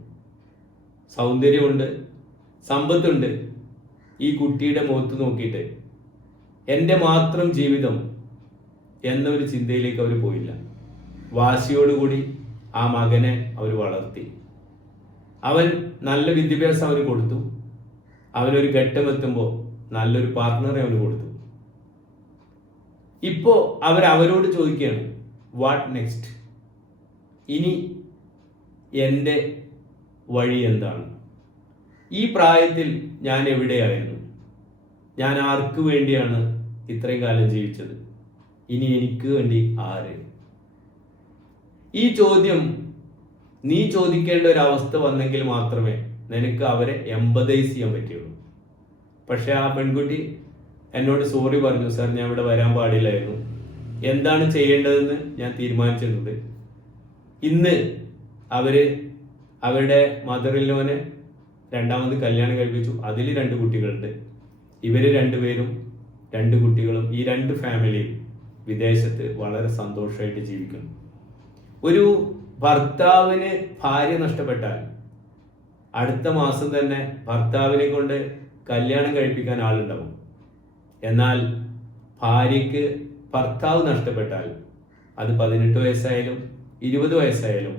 സൗന്ദര്യമുണ്ട്, സമ്പത്തുണ്ട്. ഈ കുട്ടിയുടെ മുഖത്ത് നോക്കിയിട്ട് എൻ്റെ മാത്രം ജീവിതം എന്നൊരു ചിന്തയിലേക്ക് അവർ പോയില്ല. വാശിയോടുകൂടി ആ മകനെ അവർ വളർത്തി. അവൻ നല്ല വിദ്യാഭ്യാസം അവന് കൊടുത്തു. അവനൊരു ഘട്ടം എത്തുമ്പോൾ നല്ലൊരു പാർട്ട്ണറെ അവന് കൊടുത്തു. ഇപ്പോ അവരോട് ചോദിക്കുകയാണ്, വാട്ട് നെക്സ്റ്റ്? ഇനി എൻ്റെ വഴി എന്താണ്? ഈ പ്രായത്തിൽ ഞാൻ എവിടെയായിരുന്നു? ഞാൻ ആർക്ക് വേണ്ടിയാണ് ഇത്രയും കാലം ജീവിച്ചത്? ഇനി എനിക്ക് വേണ്ടി ആര്? ഈ ചോദ്യം നീ ചോദിക്കേണ്ട ഒരു അവസ്ഥ വന്നെങ്കിൽ മാത്രമേ നിനക്ക് അവരെ എമ്പതൈസ് ചെയ്യാൻ പറ്റുള്ളൂ. പക്ഷെ ആ പെൺകുട്ടി എന്നോട് സോറി പറഞ്ഞു, സാർ ഞാൻ ഇവിടെ വരാൻ പാടില്ലായിരുന്നു, എന്താണ് ചെയ്യേണ്ടതെന്ന് ഞാൻ തീരുമാനിച്ചിട്ടുണ്ട്. ഇന്ന് അവരുടെ മദറിലോനെ രണ്ടാമത് കല്യാണം കഴിപ്പിച്ചു. അതിൽ 2 കുട്ടികളുണ്ട്. ഇവര് 2 പേരും 2 കുട്ടികളും ഈ 2 ഫാമിലിയും വിദേശത്ത് വളരെ സന്തോഷമായിട്ട് ജീവിക്കുന്നു. ഒരു ഭർത്താവിന് ഭാര്യ നഷ്ടപ്പെട്ടാൽ അടുത്ത മാസം തന്നെ ഭർത്താവിനെ കൊണ്ട് കല്യാണം കഴിപ്പിക്കാൻ ആളുണ്ടാവും. എന്നാൽ ഭാര്യയ്ക്ക് ഭർത്താവ് നഷ്ടപ്പെട്ടാൽ അത് 18 വയസ്സായാലും 20 വയസ്സായാലും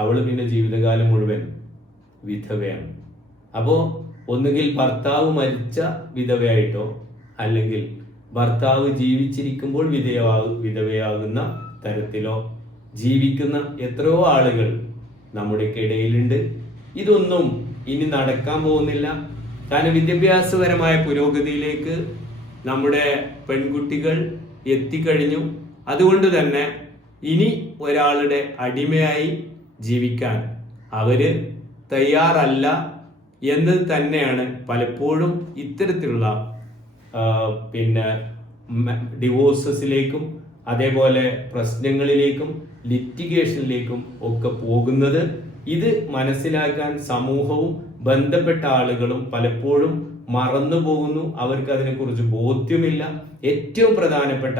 അവൾ പിന്നെ ജീവിതകാലം മുഴുവൻ വിധവയാണ്. അപ്പോൾ ഒന്നുകിൽ ഭർത്താവ് മരിച്ച വിധവയായിട്ടോ അല്ലെങ്കിൽ ഭർത്താവ് ജീവിച്ചിരിക്കുമ്പോൾ വിധവയാകുന്ന തരത്തിലോ ജീവിക്കുന്ന എത്രയോ ആളുകൾ നമ്മുടെ ഇടയിലുണ്ട്. ഇതൊന്നും ഇനി നടക്കാൻ പോകുന്നില്ല. കാരണം വിദ്യാഭ്യാസപരമായ പുരോഗതിയിലേക്ക് നമ്മുടെ പെൺകുട്ടികൾ എത്തിക്കഴിഞ്ഞു. അതുകൊണ്ട് തന്നെ ഇനി ഒരാളുടെ അടിമയായി ജീവിക്കാൻ അവര് തയ്യാറല്ല എന്ന് തന്നെയാണ് പലപ്പോഴും ഇത്തരത്തിലുള്ള ഡിവോഴ്സസിലേക്കും അതേപോലെ പ്രശ്നങ്ങളിലേക്കും ലിറ്റിഗേഷനിലേക്കും ഒക്കെ പോകുന്നത്. ഇത് മനസ്സിലാക്കാൻ സമൂഹവും ബന്ധപ്പെട്ട ആളുകളും പലപ്പോഴും മറന്നു പോകുന്നു. അവർക്ക് അതിനെക്കുറിച്ച് ബോധ്യമില്ല. ഏറ്റവും പ്രധാനപ്പെട്ട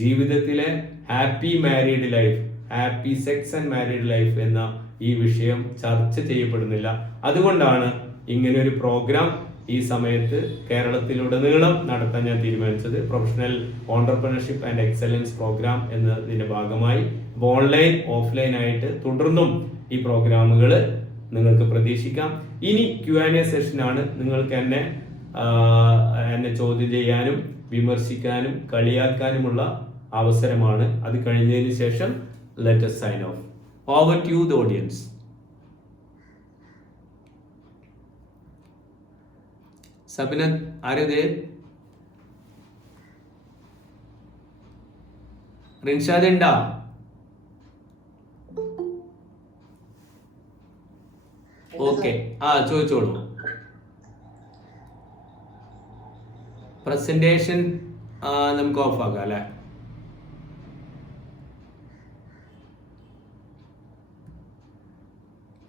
ജീവിതത്തിലെ happy married life, happy sex and married life എന്ന ഈ വിഷയം ചർച്ച ചെയ്യപ്പെടുന്നില്ല. അതുകൊണ്ടാണ് ഇങ്ങനെ ഒരു പ്രോഗ്രാം ഈ സമയത്ത് കേരളത്തിലുടനീളം നടത്താൻ ഞാൻ തീരുമാനിച്ചത്. Professional entrepreneurship and excellence program എന്നതിന്റെ ഭാഗമായി ഓൺലൈൻ ഓഫ്ലൈൻ ആയിട്ട് തുടർന്നും ഈ പ്രോഗ്രാമുകൾ നിങ്ങൾക്ക് പ്രതീക്ഷിക്കാം. ഇനി Q&A സെഷനാണ്. നിങ്ങൾക്ക് എന്നെ ചോദ്യം ചെയ്യാനും വിമർശിക്കാനും കളിയാക്കാനുമുള്ള അവസരമാണ്. അത് കഴിഞ്ഞതിന് ശേഷം let us sign off. Over to you, the audience. Sabinat, are you there? Rinshad Inda. Okay, ചോദിച്ചോളൂ. പ്രസന്റേഷൻ നമുക്ക് ഓഫ് ആക്കാം അല്ലെ?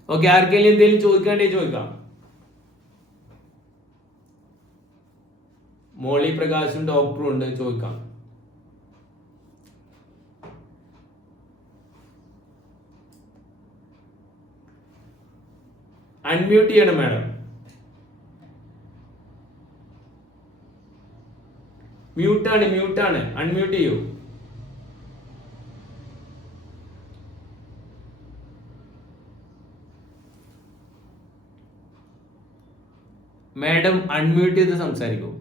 ഓക്കെ, ആർക്കെങ്കിലും എന്തെങ്കിലും ചോദിക്കാണ്ടേ ചോദിക്കാം. മോളി പ്രകാശും ഡോക്ടറും ഉണ്ട്, ചോദിക്കാം. അൺമ്യൂട്ട് ചെയ്യണം മാഡം. മ്യൂട്ടാണ്, അൺമ്യൂട്ട് ചെയ്യൂ. മാഡം അൺമ്യൂട്ട് ചെയ്ത് സംസാരിക്കൂ.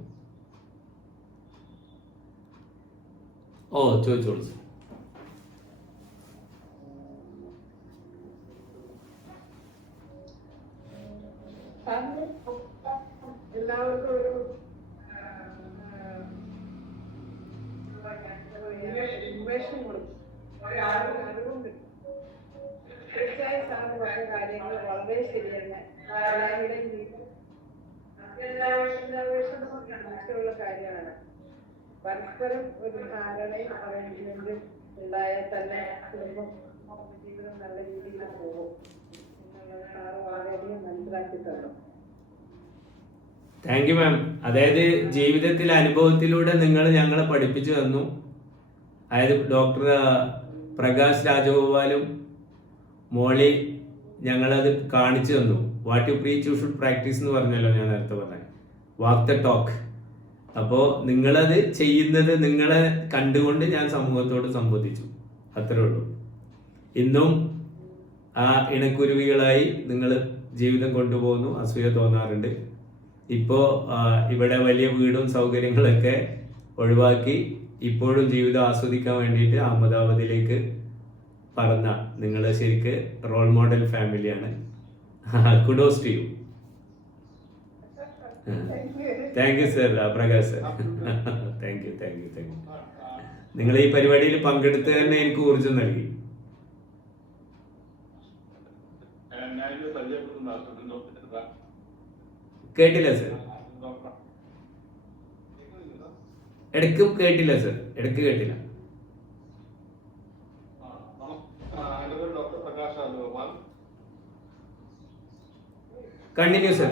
ചോദിച്ചോളൂ. എല്ലാവർക്കും ഒരു ഇൻവെഷൻ കൊടുക്കും, അറിവും കിട്ടും. തീർച്ചയായും സാറിന് പറഞ്ഞ കാര്യങ്ങൾ വളരെ ശരിയാണ്. ആവശ്യമുള്ള കാര്യമാണ്. പരസ്പരം ഒരു ധാരണയും അറേഞ്ച്മെന്റും ഉണ്ടായാൽ തന്നെ കുടുംബം ജീവിതം നല്ല രീതിയിൽ പോകും എന്നുള്ളത് സാറ് വളരെയധികം മനസ്സിലാക്കി തന്നു. Thank you ma'am. അതായത് ജീവിതത്തിലെ അനുഭവത്തിലൂടെ നിങ്ങൾ ഞങ്ങളെ പഠിപ്പിച്ചു തന്നു. അതായത് ഡോക്ടർ പ്രകാശ് രാജഗോപാലും മോളി ഞങ്ങളത് കാണിച്ചു തന്നു. What you preach you should practice എന്ന് പറഞ്ഞല്ലോ ഞാൻ നേരത്തെ പറഞ്ഞത്, വാക്ക് ദ ടോക്ക്. അപ്പോൾ നിങ്ങളത് ചെയ്യുന്നത് നിങ്ങളെ കണ്ടുകൊണ്ട് ഞാൻ സമൂഹത്തോട് സംബന്ധിച്ചു, അത്രേ ഉള്ളൂ. ഇന്നും ആ ഇണക്കുരുവികളായി നിങ്ങൾ ജീവിതം കൊണ്ടുപോകുന്നു. അസൂയ തോന്നാറുണ്ട്. ഇപ്പോ ഇവിടെ വലിയ വീടും സൗകര്യങ്ങളൊക്കെ ഒഴിവാക്കി ഇപ്പോഴും ജീവിതം ആസ്വദിക്കാൻ വേണ്ടിയിട്ട് അഹമ്മദാബാദിലേക്ക് പറഞ്ഞ നിങ്ങൾ ശരിക്ക് റോൾ മോഡൽ ഫാമിലിയാണ്. Kudos to you. Thank you sir, Prakash sir. Thank you. നിങ്ങൾ ഈ പരിപാടിയിൽ പങ്കെടുത്ത് തന്നെ എനിക്ക് ഊർജം നൽകി. കേട്ടില്ല സർ, ഇടയ്ക്ക് കേട്ടില്ല സർ, ഇടയ്ക്ക് കേട്ടില്ല. Continue sir.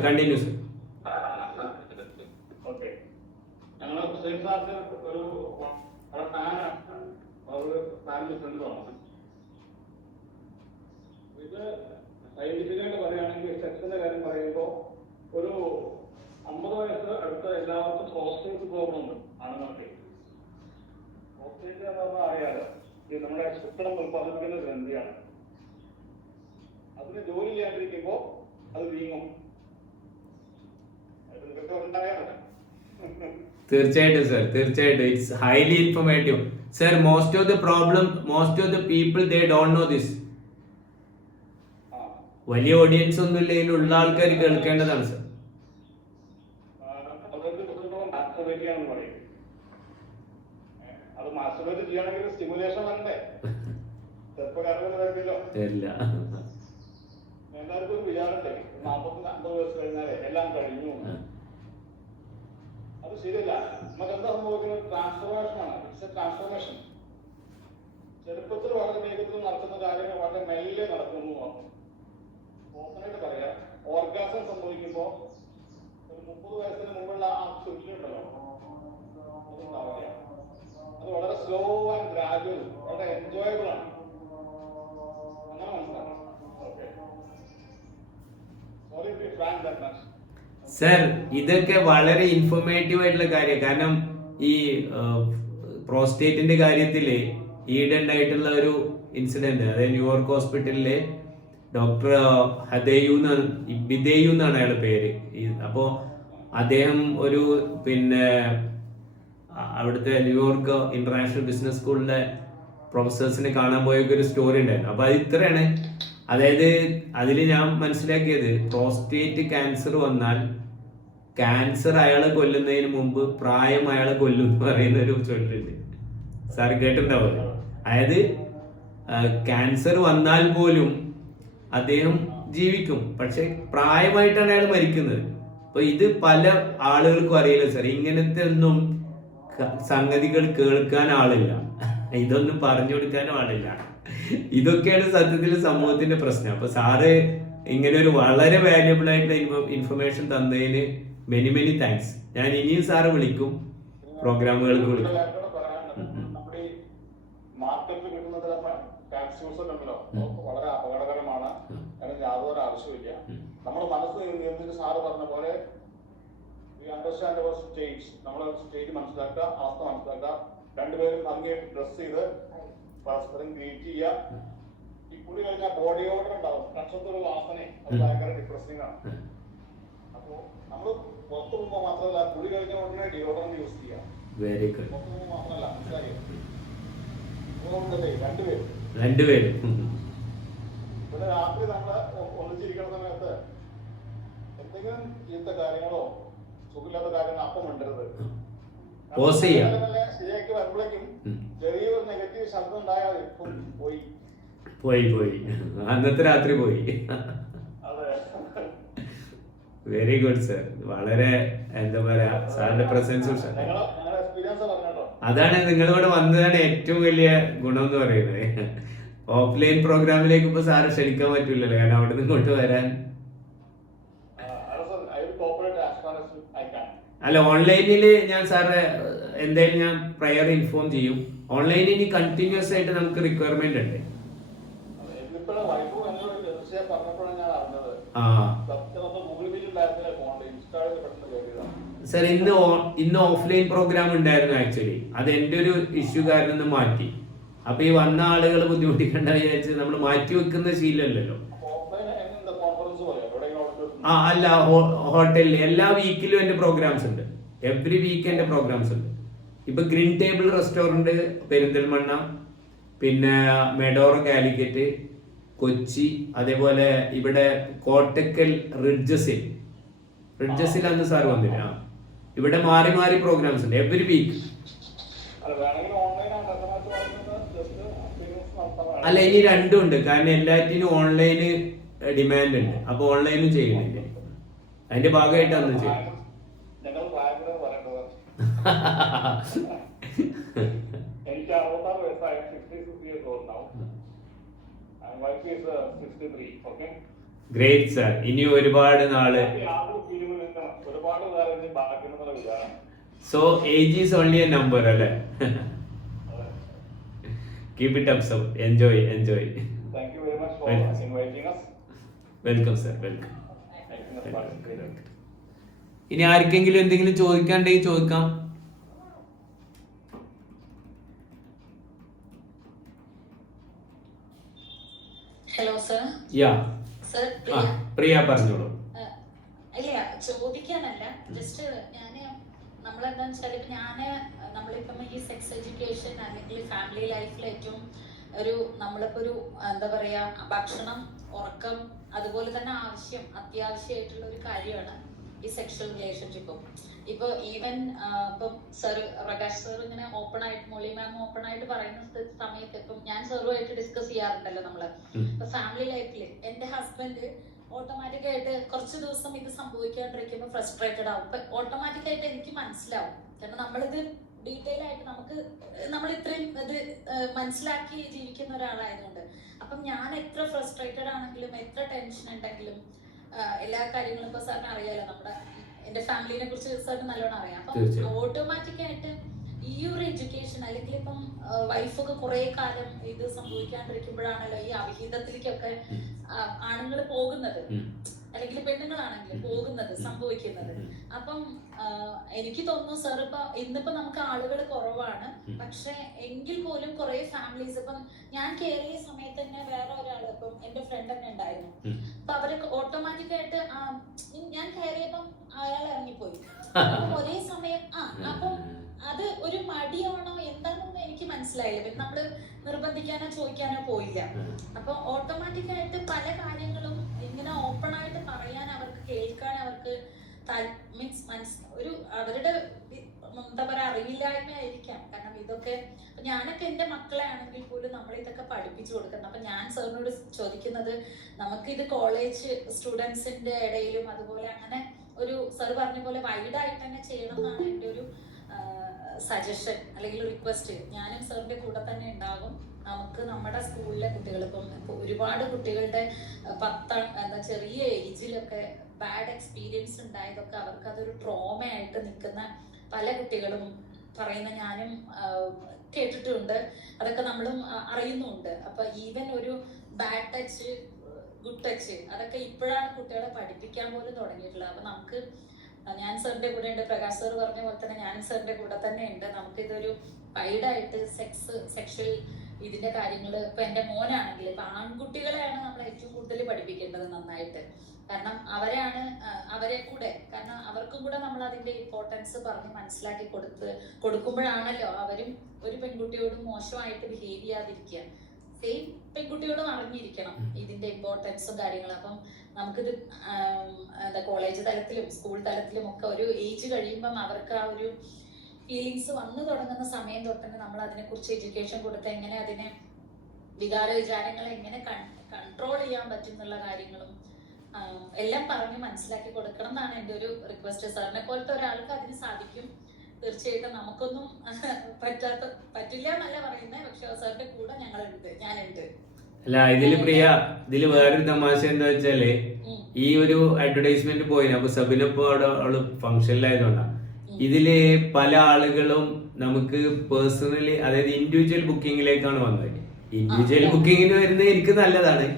ഇത് സയന്റിഫിക്കായിട്ട് പറയുകയാണെങ്കിൽ സെക്സിന്റെ കാര്യം പറയുമ്പോൾ ഒരു 50 വയസ്സ് അടുത്ത എല്ലാവർക്കും പ്രോസ്റ്റേറ്റ് പ്രോബ്ലം ഉണ്ട് ആണുങ്ങൾക്ക്. പ്രോസ്റ്റേറ്റ് എന്ന് പറഞ്ഞാൽ അറിയാലോ, ഇത് നമ്മുടെ ശുക്രം ഉത്പാദിപ്പിക്കുന്ന ഗ്രന്ഥിയാണ്. അതിന് ജോലി ചെയ്യാണ്ടിരിക്കുമ്പോൾ അത് വീങ്ങും. ഇതൊക്കെ ഉണ്ടായാലും തീർച്ചയായിട്ടും സർ, തീർച്ചയായിട്ടും. It's highly informative sir. Most of the people they don't know this. വലിയ ഓഡിയൻസ് ഒന്നും ഇല്ലെങ്കിൽ ഉള്ള ആൾക്കാർ കേൾക്കേണ്ടതാണ് സർ. അത് മാസ്റ്റർബേറ്റ് ചെയ്യണമെങ്കിൽ സ്റ്റിമുലേഷൻ വരണ്ടേ? ചെറുപ്പക്കാർക്ക് വരുന്നില്ലോ. എല്ലാവർക്കും ഒരു വിചാരണ്ടേ 40-50 വയസ്സ് കഴിഞ്ഞാലേ എല്ലാം കഴിഞ്ഞു. അത് ശരിയല്ല. നമുക്ക് എന്താ സംഭവിക്കുന്നത്? ട്രാൻസ്ഫോർമേഷനാണ്. It's a transformation. ചെറുപ്പത്തിൽ വളരെ വേഗത്തിൽ നടക്കുന്ന കാര്യങ്ങൾ വളരെ മെല്ലെ നടക്കുന്നു. ഓപ്പണായിട്ട് പറയാം, ഓർഗാസം സംഭവിക്കുമ്പോൾ ഒരു 30 വയസ്സിന് മുമ്പുള്ള ആ ചുറ്റിലുണ്ടല്ലോ, അതുണ്ടാവില്ല. അത് വളരെ സ്ലോ ആൻഡ് ഗ്രാജുവൽ, വളരെ എൻജോയബിൾ ആണ്. അങ്ങനെ മനസ്സിലാക്കണം. Okay, sorry to frank that much. Sir, ഇതൊക്കെ വളരെ ഇൻഫോർമേറ്റീവ് ആയിട്ടുള്ള കാര്യം. കാരണം ഈ പ്രോസ്റ്റേറ്റിന്റെ കാര്യത്തില് ഈയിടെ ഉണ്ടായിട്ടുള്ള ഒരു ഇൻസിഡന്റ്, അതായത് ന്യൂയോർക്ക് ഹോസ്പിറ്റലിലെ ഡോക്ടർ ബിദേയു എന്നാണ് അയാളുടെ പേര്. അപ്പോ അദ്ദേഹം ഒരു അവിടുത്തെ ന്യൂയോർക്ക് ഇന്റർനാഷണൽ ബിസിനസ് സ്കൂളിലെ പ്രൊഫസേഴ്സിനെ കാണാൻ പോയൊക്കെ ഒരു സ്റ്റോറി ഉണ്ടായിരുന്നു. അപ്പൊ അത് ഇത്രയാണ്. അതായത് അതിൽ ഞാൻ മനസ്സിലാക്കിയത്, പ്രോസ്റ്റേറ്റ് ക്യാൻസർ വന്നാൽ ക്യാൻസർ അയാളെ കൊല്ലുന്നതിന് മുമ്പ് പ്രായം അയാളെ കൊല്ലും എന്ന് പറയുന്ന ഒരു ചൊല്ലുണ്ട്. സാർ കേട്ടിട്ടുണ്ടാവും. അതായത് ക്യാൻസർ വന്നാൽ പോലും അദ്ദേഹം ജീവിക്കും, പക്ഷെ പ്രായമായിട്ടാണ് അയാൾ മരിക്കുന്നത്. അപ്പൊ ഇത് പല ആളുകൾക്കും അറിയില്ല സാർ. ഇങ്ങനത്തെ ഒന്നും സംഗതികൾ കേൾക്കാൻ ആളില്ല, ഇതൊന്നും പറഞ്ഞു കൊടുക്കാനും ആളില്ല. ഇതൊക്കെയാണ് സത്യത്തിൽ സമൂഹത്തിന്റെ പ്രശ്നം. അപ്പൊ സാറ് ഇങ്ങനെ ഒരു വളരെ വാല്യുബിൾ ആയിട്ടുള്ള ഇൻഫർമേഷൻ തന്നതിന് മെനി താങ്ക്സ്. ഞാൻ ഇനിയും സാറ് വിളിക്കും, പ്രോഗ്രാമുകൾക്ക് വിളിക്കും. വളരെ അപകടകരമാണ്. അതിന് യാതൊരു ആവശ്യമില്ല. നമ്മുടെ മനസ്സ് നിയന്ത്രിച്ച് സാറ് പറഞ്ഞ പോലെ അണ്ടർസ്റ്റാൻഡ് അവർ സ്റ്റേജ്, നമ്മൾ സ്റ്റേജ് മനസ്സിലാക്കുക, അവസ്ഥ മനസ്സിലാക്കുക. രണ്ടുപേരും ഭംഗിയായിട്ട് ഡ്രസ് ചെയ്ത് പരസ്പരം ഗ്രീറ്റ് ചെയ്യുക. ഈ കുളി കഴിഞ്ഞാൽ ബോഡി ഓർഡർ ഉണ്ടാവും, കക്ഷത്തൊരു വാസനയും അത് ഭയങ്കര ഡിപ്രസിംഗ് ആണ്. അപ്പോ നമ്മൾ പുറത്തു പോകുമ്പോൾ മാത്രമല്ല, കുളി കഴിഞ്ഞ ഉടനെ ഡിയോഡറന്റ് യൂസ് ചെയ്യാം. പുറത്തു പോകുമ്പോൾ മാത്രമല്ല, മനസ്സിലായോ? രണ്ടുപേരും ഇവിടെ രാത്രി നമ്മള് ഒന്നിച്ചിരിക്കുന്ന സമയത്ത് എന്തെങ്കിലും ചീത്ത കാര്യങ്ങളോ സുഖമില്ലാത്ത കാര്യങ്ങളോ അപ്പം ഉണ്ടരുത്. ശരിയാക്കി വരുമ്പോഴേക്കും ചെറിയൊരു നെഗറ്റീവ് ശബ്ദം ഉണ്ടായാൽ പോയി അന്നത്തെ രാത്രി പോയി. Very good sir. വളരെ എന്താ പറയാ, സാറിന്റെ പ്രസൻസ് അതാണ് നിങ്ങളിവിടെ വന്നതാണ് ഏറ്റവും വലിയ ഗുണം എന്ന് പറയുന്നത്. ഓഫ്ലൈൻ പ്രോഗ്രാമിലേക്ക് ഇപ്പൊ സാറ് ക്ഷണിക്കാൻ പറ്റൂലല്ലോ, കാരണം അവിടെ നിന്ന് ഇങ്ങോട്ട് വരാൻ. അല്ല, ഓൺലൈനില് ഞാൻ സാറെ എന്തായാലും ഞാൻ പ്രയർ ഇൻഫോം ചെയ്യും. ഓൺലൈനിൽ ഇനി കണ്ടിന്യൂസ് ആയിട്ട് നമുക്ക് റിക്വയർമെന്റ് ഉണ്ട്. സർ, ഇന്ന് ഓഫ്ലൈൻ പ്രോഗ്രാം ഉണ്ടായിരുന്നു. ആക്ച്വലി അത് എന്റെ ഒരു ഇഷ്യൂ കാരണം ഒന്ന് മാറ്റി. അപ്പൊ ഈ വന്ന ആളുകൾ ബുദ്ധിമുട്ടിക്കണ്ട വിചാരിച്ച് നമ്മൾ മാറ്റി വെക്കുന്ന ശീലമല്ലല്ലോ. അഡ്രസ് പറയാം, എവിടെയെങ്കിലും ഓഡിറ്റോറിയം? അല്ല, ഹോട്ടലിൽ എല്ലാ വീക്കിലും എന്റെ പ്രോഗ്രാംസ് ഉണ്ട്. എവറി വീക്ക് എന്റെ പ്രോഗ്രാംസ് ഉണ്ട്. ഇപ്പൊ ഗ്രീൻ ടേബിൾ റെസ്റ്റോറന്റ് പെരിന്തൽമണ്ണ, പിന്നെ മെഡോറ കാലിക്കറ്റ്, കൊച്ചി, അതേപോലെ ഇവിടെ കോട്ടക്കൽ റിഡ്ജസിൽ അന്ന് സാർ വന്നില്ല. ഇവിടെ മാറി മാറി പ്രോഗ്രാംസ് ഉണ്ട് എവറി വീക്ക്. അല്ല, വേണമെങ്കിൽ ഓൺലൈൻ ആയിട്ട് ജസ്റ്റ് നടത്താൻ. അല്ല, ഇനി രണ്ടും ഉണ്ട്. കാരണം എല്ലാറ്റിനും ഓൺലൈന് ഡിമാൻഡ് ഉണ്ട്. അപ്പൊ ഓൺലൈനും ചെയ്യുന്നില്ല. അതിന്റെ ഭാഗമായിട്ട് അന്ന് ചെയ്യും. ഞങ്ങൾ ബാംഗ്ലൂർ പറയേണ്ടത് എനിക്ക് 66 വയസ്സായ 66 years old now. And wife is 63. Okay. Great sir. ഇനി ഒരുപാട് നാള്. ഒരുപാട് കാലം ഇനി ബാക്കിയുള്ള വിചാരം. So age is only a number അല്ലേ? Keep it up sir. Enjoy. Thank you very much for inviting us. Welcome sir, welcome. Thank you for participating. ഇനി ആർക്കെങ്കിലും എന്തെങ്കിലും ചോദിക്കാണ്ടെങ്കിൽ ചോദിക്കാം. Hello sir. Yeah sir, Priya പറഞ്ഞോളൂ. ഇല്ല, ചോദിക്കാനല്ല, ജസ്റ്റ് നമ്മളെന്താന്ന് വെച്ചാൽ ഇപ്പൊ നമ്മളിപ്പം ഈ സെക്സ് എഡ്യൂക്കേഷൻ അല്ലെങ്കിൽ ഫാമിലി ലൈഫിൽ ഏറ്റവും നമ്മളിപ്പോ എന്താ പറയാ, ഭക്ഷണം, ഉറക്കം, അതുപോലെ തന്നെ അത്യാവശ്യമായിട്ടുള്ള ഒരു കാര്യമാണ് ഈ സെക്ഷൽ റിലേഷൻഷിപ്പും. ഇപ്പൊ ഈവൻ ഇപ്പം പ്രകാശ് സർ ഇങ്ങനെ ഓപ്പൺ ആയിട്ട്, മൊളി മാം ഓപ്പൺ ആയിട്ട് പറയുന്ന സമയത്ത് ഇപ്പം ഞാൻ സാറുമായിട്ട് ഡിസ്കസ് ചെയ്യാറുണ്ടല്ലോ നമ്മള്. ഇപ്പൊ ഫാമിലി ലൈഫില് എന്റെ ഹസ്ബൻഡ് ഓട്ടോമാറ്റിക് ആയിട്ട് കുറച്ച് ദിവസം ഇത് സംഭവിക്കാണ്ടിരിക്കുമ്പോൾ ഫ്രസ്ട്രേറ്റഡ് ആവും. ഓട്ടോമാറ്റിക് ആയിട്ട് എനിക്ക് മനസ്സിലാവും. കാരണം നമ്മളിത് ഡീറ്റെയിൽ ആയിട്ട് നമ്മൾ ഇത്രയും ഇത് മനസ്സിലാക്കി ജീവിക്കുന്ന ഒരാളായതുകൊണ്ട്. അപ്പം ഞാൻ എത്ര ഫ്രസ്ട്രേറ്റഡ് ആണെങ്കിലും, എത്ര ടെൻഷൻ ഉണ്ടെങ്കിലും, എല്ലാ കാര്യങ്ങളും ഇപ്പൊ സാറിന് അറിയാലോ, എന്റെ ഫാമിലിനെ കുറിച്ച് സാറിന് നല്ലോണം അറിയാം. അപ്പം ഓട്ടോമാറ്റിക് ആയിട്ട് ഈ ഒരു എഡ്യൂക്കേഷൻ, അല്ലെങ്കിൽ ഇപ്പം വൈഫൊക്കെ കുറെ കാലം ഇത് സംഭവിക്കാണ്ടിരിക്കുമ്പോഴാണല്ലോ ഈ അവിഹിതത്തിലേക്കൊക്കെ ആണുങ്ങൾ പോകുന്നത്, അല്ലെങ്കിൽ പെണ്ണുങ്ങളാണെങ്കിലും പോകുന്നത്, സംഭവിക്കുന്നത്. അപ്പം എനിക്ക് തോന്നുന്നു സാർ, ഇന്നിപ്പോ നമുക്ക് ആളുകൾ കുറവാണ്, പക്ഷെ എങ്കിൽ പോലും കുറെ ഫാമിലീസ്, ഇപ്പം ഞാൻ കയറിയ സമയത്ത് തന്നെ വേറെ ഒരാൾ, ഇപ്പം എന്റെ ഫ്രണ്ട് തന്നെ ഉണ്ടായിരുന്നു. അപ്പൊ അവരൊക്കെ ഓട്ടോമാറ്റിക് ആയിട്ട് ഞാൻ കയറിയപ്പം അയാൾ ഇറങ്ങിപ്പോയി. ഒരേ സമയം അപ്പം അത് ഒരു മടിയാണോ എന്താണെന്ന് എനിക്ക് മനസ്സിലായില്ല. പിന്നെ നമ്മള് നിർബന്ധിക്കാനോ ചോദിക്കാനോ പോയില്ല. അപ്പൊ ഓട്ടോമാറ്റിക് ആയിട്ട് പല കാര്യങ്ങളും ഇങ്ങനെ ഓപ്പൺ ആയിട്ട് പറയാൻ, അവർക്ക് കേൾക്കാൻ, അവർക്ക് അവരുടെ എന്താ പറയാ, അറിവില്ലായ്മ ആയിരിക്കാം. കാരണം ഇതൊക്കെ ഞാനൊക്കെ എന്റെ മക്കളെ ആണെങ്കിൽ പോലും നമ്മൾ ഇതൊക്കെ പഠിപ്പിച്ചു കൊടുക്കുന്നത്. അപ്പൊ ഞാൻ സാറിനോട് ചോദിക്കുന്നത്, നമുക്കിത് കോളേജ് സ്റ്റുഡൻസിന്റെ ഇടയിലും അതുപോലെ അങ്ങനെ സാർ പറഞ്ഞ പോലെ വൈഡായിട്ട് തന്നെ ചെയ്യണം എന്നാണ് എൻ്റെ ഒരു സജഷൻ അല്ലെങ്കിൽ റിക്വസ്റ്റ്. ഞാനും സാറിന്റെ കൂടെ തന്നെ ഉണ്ടാകും. നമുക്ക് നമ്മുടെ സ്കൂളിലെ കുട്ടികൾ, ഇപ്പം ഒരുപാട് കുട്ടികളുടെ ചെറിയ ഏജിലൊക്കെ ബാഡ് എക്സ്പീരിയൻസ് ഉണ്ടായതൊക്കെ അവർക്ക് അതൊരു ട്രോമയായിട്ട് നിൽക്കുന്ന പല കുട്ടികളും പറയുന്ന ഞാനും കേട്ടിട്ടുണ്ട്. അതൊക്കെ നമ്മളും അറിയുന്നുണ്ട്. അപ്പൊ ഈവൻ ഒരു ബാഡ് ടച്ച്, ഗുഡ് ടച്ച്, അതൊക്കെ ഇപ്പോഴാണ് കുട്ടികളെ പഠിപ്പിക്കാൻ പോലും തുടങ്ങിയിട്ടുള്ളത്. അപ്പൊ നമുക്ക്, ഞാൻ സാറിന്റെ കൂടെ ഉണ്ട്, പ്രകാശ് സാർ പറഞ്ഞ പോലെ തന്നെ ഞാനും സാറിന്റെ കൂടെ തന്നെ ഉണ്ട്. നമുക്കിതൊരു വൈഡായിട്ട് സെക്ഷൽ ഇതിന്റെ കാര്യങ്ങൾ, ഇപ്പൊ എന്റെ മോനാണെങ്കിൽ, ഇപ്പൊ ആൺകുട്ടികളെയാണ് നമ്മൾ ഏറ്റവും കൂടുതൽ പഠിപ്പിക്കേണ്ടത് നന്നായിട്ട്. കാരണം അവരെ കൂടെ, കാരണം അവർക്കും കൂടെ നമ്മൾ അതിന്റെ ഇമ്പോർട്ടൻസ് പറഞ്ഞ് മനസ്സിലാക്കി കൊടുക്കുമ്പോഴാണല്ലോ അവരും ഒരു പെൺകുട്ടിയോട് മോശമായിട്ട് ബിഹേവ് ചെയ്യാതിരിക്കുക. സെയിം പെൺകുട്ടിയോടും അറിഞ്ഞിരിക്കണം ഇതിന്റെ ഇമ്പോർട്ടൻസും കാര്യങ്ങളും. അപ്പം നമുക്കിത് കോളേജ് തലത്തിലും സ്കൂൾ തലത്തിലും ഒക്കെ ഒരു ഏജ് കഴിയുമ്പം അവർക്ക് ആ ഒരു ഫീലിങ്സ് വന്നു തുടങ്ങുന്ന സമയം തൊട്ട് തന്നെ നമ്മൾ അതിനെക്കുറിച്ച് എഡ്യൂക്കേഷൻ കൊടുത്ത് എങ്ങനെ അതിനെ വികാരവിചാരങ്ങളെ എങ്ങനെ കൺട്രോൾ ചെയ്യാൻ പറ്റും എന്നുള്ള കാര്യങ്ങളും എല്ലാം പറഞ്ഞ് മനസ്സിലാക്കി കൊടുക്കണം എന്നാണ് എൻ്റെ ഒരു റിക്വസ്റ്റ്. സാറിനെ പോലത്തെ ഒരാൾക്ക് അതിന് സാധിക്കും. തീർച്ചയായിട്ടും നമുക്കൊന്നും പറ്റില്ല എന്നല്ല പറയുന്നത്, പക്ഷെ സാറിന്റെ കൂടെ ഞാനുണ്ട്. അല്ല, ഇതില് വേറൊരു തമാശ എന്താ വെച്ചാല്, ഈ ഒരു അഡ്വർടൈസ്മെന്റ് പോയിന്. അപ്പൊ സബിനപ്പോ അവള് ഫംഗ്ഷനിലായതുകൊണ്ടാണ്. ഇതില് പല ആളുകളും നമുക്ക് പേഴ്സണലി, അതായത് ഇൻഡിവിജ്വൽ ബുക്കിങ്ങിലേക്കാണ് വന്നത്. ഇൻഡിവിജ്വൽ ബുക്കിങ്ങിന് വരുന്നത് എനിക്ക് നല്ലതാണ്.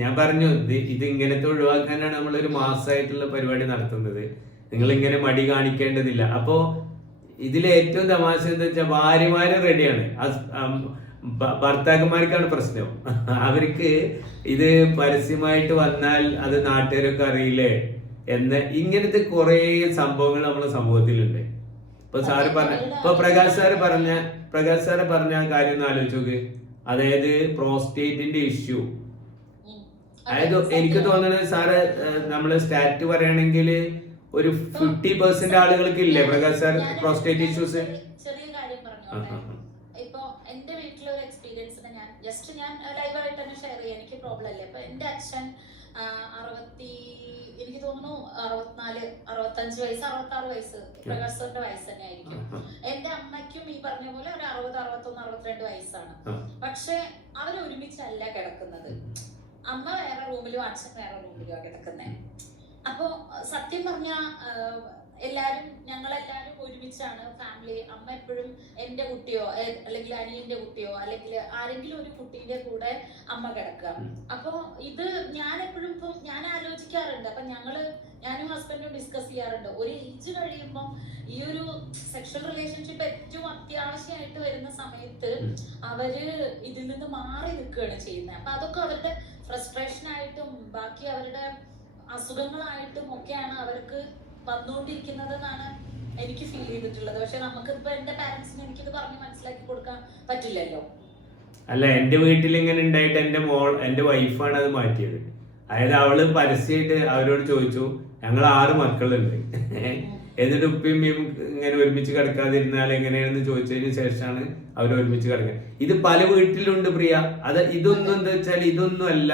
ഞാൻ പറഞ്ഞു, ഇത് ഇങ്ങനത്തെ ഒഴിവാക്കാനാണ് നമ്മളൊരു മാസമായിട്ടുള്ള പരിപാടി നടത്തുന്നത്. നിങ്ങൾ ഇങ്ങനെ മടി കാണിക്കേണ്ടതില്ല. അപ്പോ ഇതിലെ ഏറ്റവും തമാശ എന്താ വെച്ചാൽ ഭാര്യമാര് റെഡിയാണ്, ഭർത്താക്കന്മാർക്കാണ് പ്രശ്നം. അവർക്ക് ഇത് പരസ്യമായിട്ട് വന്നാൽ അത് നാട്ടുകാരൊക്കെ അറിയില്ലേ എന്ന് ഇങ്ങനത്തെ കുറെ സംഭവങ്ങൾ നമ്മുടെ സമൂഹത്തിലുണ്ട്. ഇപ്പൊ പ്രകാശ് സാറ് പറഞ്ഞ കാര്യം ഒന്ന് ആലോചിച്ച് നോക്ക്. അതായത് പ്രോസ്റ്റേറ്റിന്റെ ഇഷ്യൂ. അതായത് എനിക്ക് തോന്നുന്നത് സാറ് നമ്മള് സ്റ്റാറ്റ് പറയുകയാണെങ്കിൽ ഒരു 50% ആളുകൾക്ക് ഇല്ലേ പ്രകാശ് സാർ പ്രോസ്റ്റേറ്റ് ഇഷ്യൂസ്? ചെറിയ കാര്യം പറഞ്ഞോട്ടെ. ഇപ്പൊ എന്റെ വീട്ടിലൊരു എക്സ്പീരിയൻസിന് ഞാൻ ലൈവായിട്ട് തന്നെ ഷെയർ ചെയ്യാം. എനിക്ക് പ്രോബ്ലം അല്ലേ. അപ്പൊ എന്റെ അച്ഛൻ എനിക്ക് തോന്നുന്നു 64, 65 വയസ്സ്, 66 വയസ്സ് പ്രകാശ് സാറിന്റെ വയസ്സ് തന്നെ ആയിരിക്കും. എന്റെ അമ്മയ്ക്കും ഈ പറഞ്ഞ പോലെ ഒരു 60, 61, 62 വയസ്സാണ്. പക്ഷെ അവര് ഒരുമിച്ചല്ല കിടക്കുന്നത്. അമ്മ വേറെ റൂമിലും അച്ഛൻ വേറെ റൂമിലുമാണ് കിടക്കുന്നത്. അപ്പൊ സത്യം പറഞ്ഞ ഞങ്ങളെല്ലാരും ഒരുമിച്ചാണ് ഫാമിലി. അമ്മ എപ്പോഴും എന്റെ കുട്ടിയോ അല്ലെങ്കിൽ അനിയന്റെ കുട്ടിയോ അല്ലെങ്കിൽ ആരെങ്കിലും ഒരു കുട്ടീന്റെ കൂടെ അമ്മ കിടക്കുക. അപ്പൊ ഇത് ഞാൻ എപ്പോഴും ഞാൻ ആലോചിക്കാറുണ്ട്. അപ്പൊ ഞാനും ഹസ്ബൻഡും ഡിസ്കസ് ചെയ്യാറുണ്ട്. ഒരു ഏജ് കഴിയുമ്പോൾ ഈ ഒരു സെക്ഷൽ റിലേഷൻഷിപ്പ് ഏറ്റവും അത്യാവശ്യമായിട്ട് വരുന്ന സമയത്ത് അവര് ഇതിൽ നിന്ന് മാറി നിൽക്കുകയാണ് ചെയ്യുന്നത്. അപ്പൊ അതൊക്കെ അവരുടെ ഫ്രസ്ട്രേഷൻ ആയിട്ടും ബാക്കി അവരുടെ അസുഖങ്ങളായിട്ടും ഒക്കെയാണ് അവർക്ക് വന്നുകൊണ്ടിരിക്കുന്നത് എന്നാണ് എനിക്ക് ഫീൽ ചെയ്തിട്ടുള്ളത്. പക്ഷെ നമുക്കിപ്പോ എന്റെ പാരന്റ്സിന് എനിക്കിത് പറഞ്ഞ് മനസ്സിലാക്കി കൊടുക്കാൻ പറ്റില്ലല്ലോ. അല്ല, എന്റെ വീട്ടിൽ ഇങ്ങനെ ഉണ്ടായിട്ട് എന്റെ വൈഫാണ് അത് മാറ്റിയത്. അതായത് അവള് പരസ്യമായിട്ട് അവരോട് ചോദിച്ചു, ഞങ്ങൾ 6 മക്കളുണ്ട്, എന്നിട്ട് ഉപ്പയും ഇങ്ങനെ ഒരുമിച്ച് കിടക്കാതിരുന്നാൽ എങ്ങനെയാണെന്ന് ചോദിച്ചതിന് ശേഷമാണ് അവർ ഒരുമിച്ച് കിടക്കുക. ഇത് പല വീട്ടിലുണ്ട് പ്രിയ. ഇതൊന്നും എന്താ വെച്ചാൽ ഇതൊന്നും അല്ല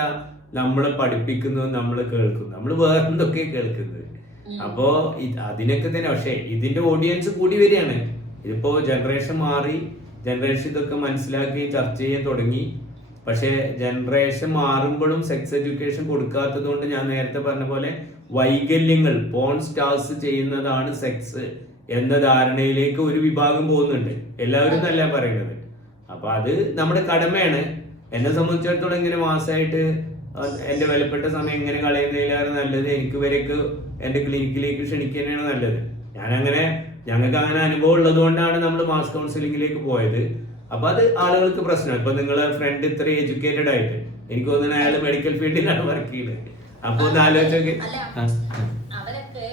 നമ്മളെ പഠിപ്പിക്കുന്നത്, നമ്മൾ കേൾക്കുന്നു, നമ്മൾ വേറെ എന്തൊക്കെ കേൾക്കുന്നത്. അപ്പോ അതിനൊക്കെ തന്നെ. പക്ഷെ ഇതിന്റെ ഓഡിയൻസ് കൂടി വരികയാണ്. ഇതിപ്പോ ജനറേഷൻ മാറി, ജനറേഷൻ ഇതൊക്കെ മനസ്സിലാക്കി ചർച്ച ചെയ്യാൻ തുടങ്ങി. പക്ഷെ ജനറേഷൻ മാറുമ്പോഴും സെക്സ് എഡ്യൂക്കേഷൻ കൊടുക്കാത്തത് കൊണ്ട് ഞാൻ നേരത്തെ പറഞ്ഞ പോലെ വൈകല്യങ്ങൾ പോൺ സ്റ്റാർസ് ചെയ്യുന്നതാണ് സെക്സ് എന്ന ധാരണയിലേക്ക് ഒരു വിഭാഗം പോകുന്നുണ്ട്. എല്ലാവരും എന്നല്ല പറയുന്നത്. അപ്പൊ അത് നമ്മുടെ കടമയാണ്. എന്നെ സംബന്ധിച്ചിടത്തോളം ഇങ്ങനെ മാസമായിട്ട് എന്റെ വിലപ്പെട്ട സമയം ഇങ്ങനെ കളയുന്നതിലാണ് നല്ലത്. എനിക്ക് വരെയൊക്കെ എന്റെ ക്ലിനിക്കിലേക്ക് ക്ഷണിക്കുന്നതാണ് നല്ലത്. ഞങ്ങൾക്ക് അങ്ങനെ അനുഭവം ഉള്ളത് കൊണ്ടാണ് നമ്മൾ മാസ് കൗൺസിലിംഗിലേക്ക് പോയത്. അപ്പൊ അത് ആളുകൾക്ക് പ്രശ്നമാണ്. ഇപ്പൊ നിങ്ങളെ ഫ്രണ്ട് ഇത്ര എഡ്യൂക്കേറ്റഡ് ആയിട്ട് എനിക്ക് തോന്നുന്നു അയാൾ മെഡിക്കൽ ഫീൽഡിലാണ് വർക്ക് ചെയ്യുന്നത്. അപ്പൊ ഒന്ന് ആലോചിച്ചൊക്കെ അവരൊക്കെ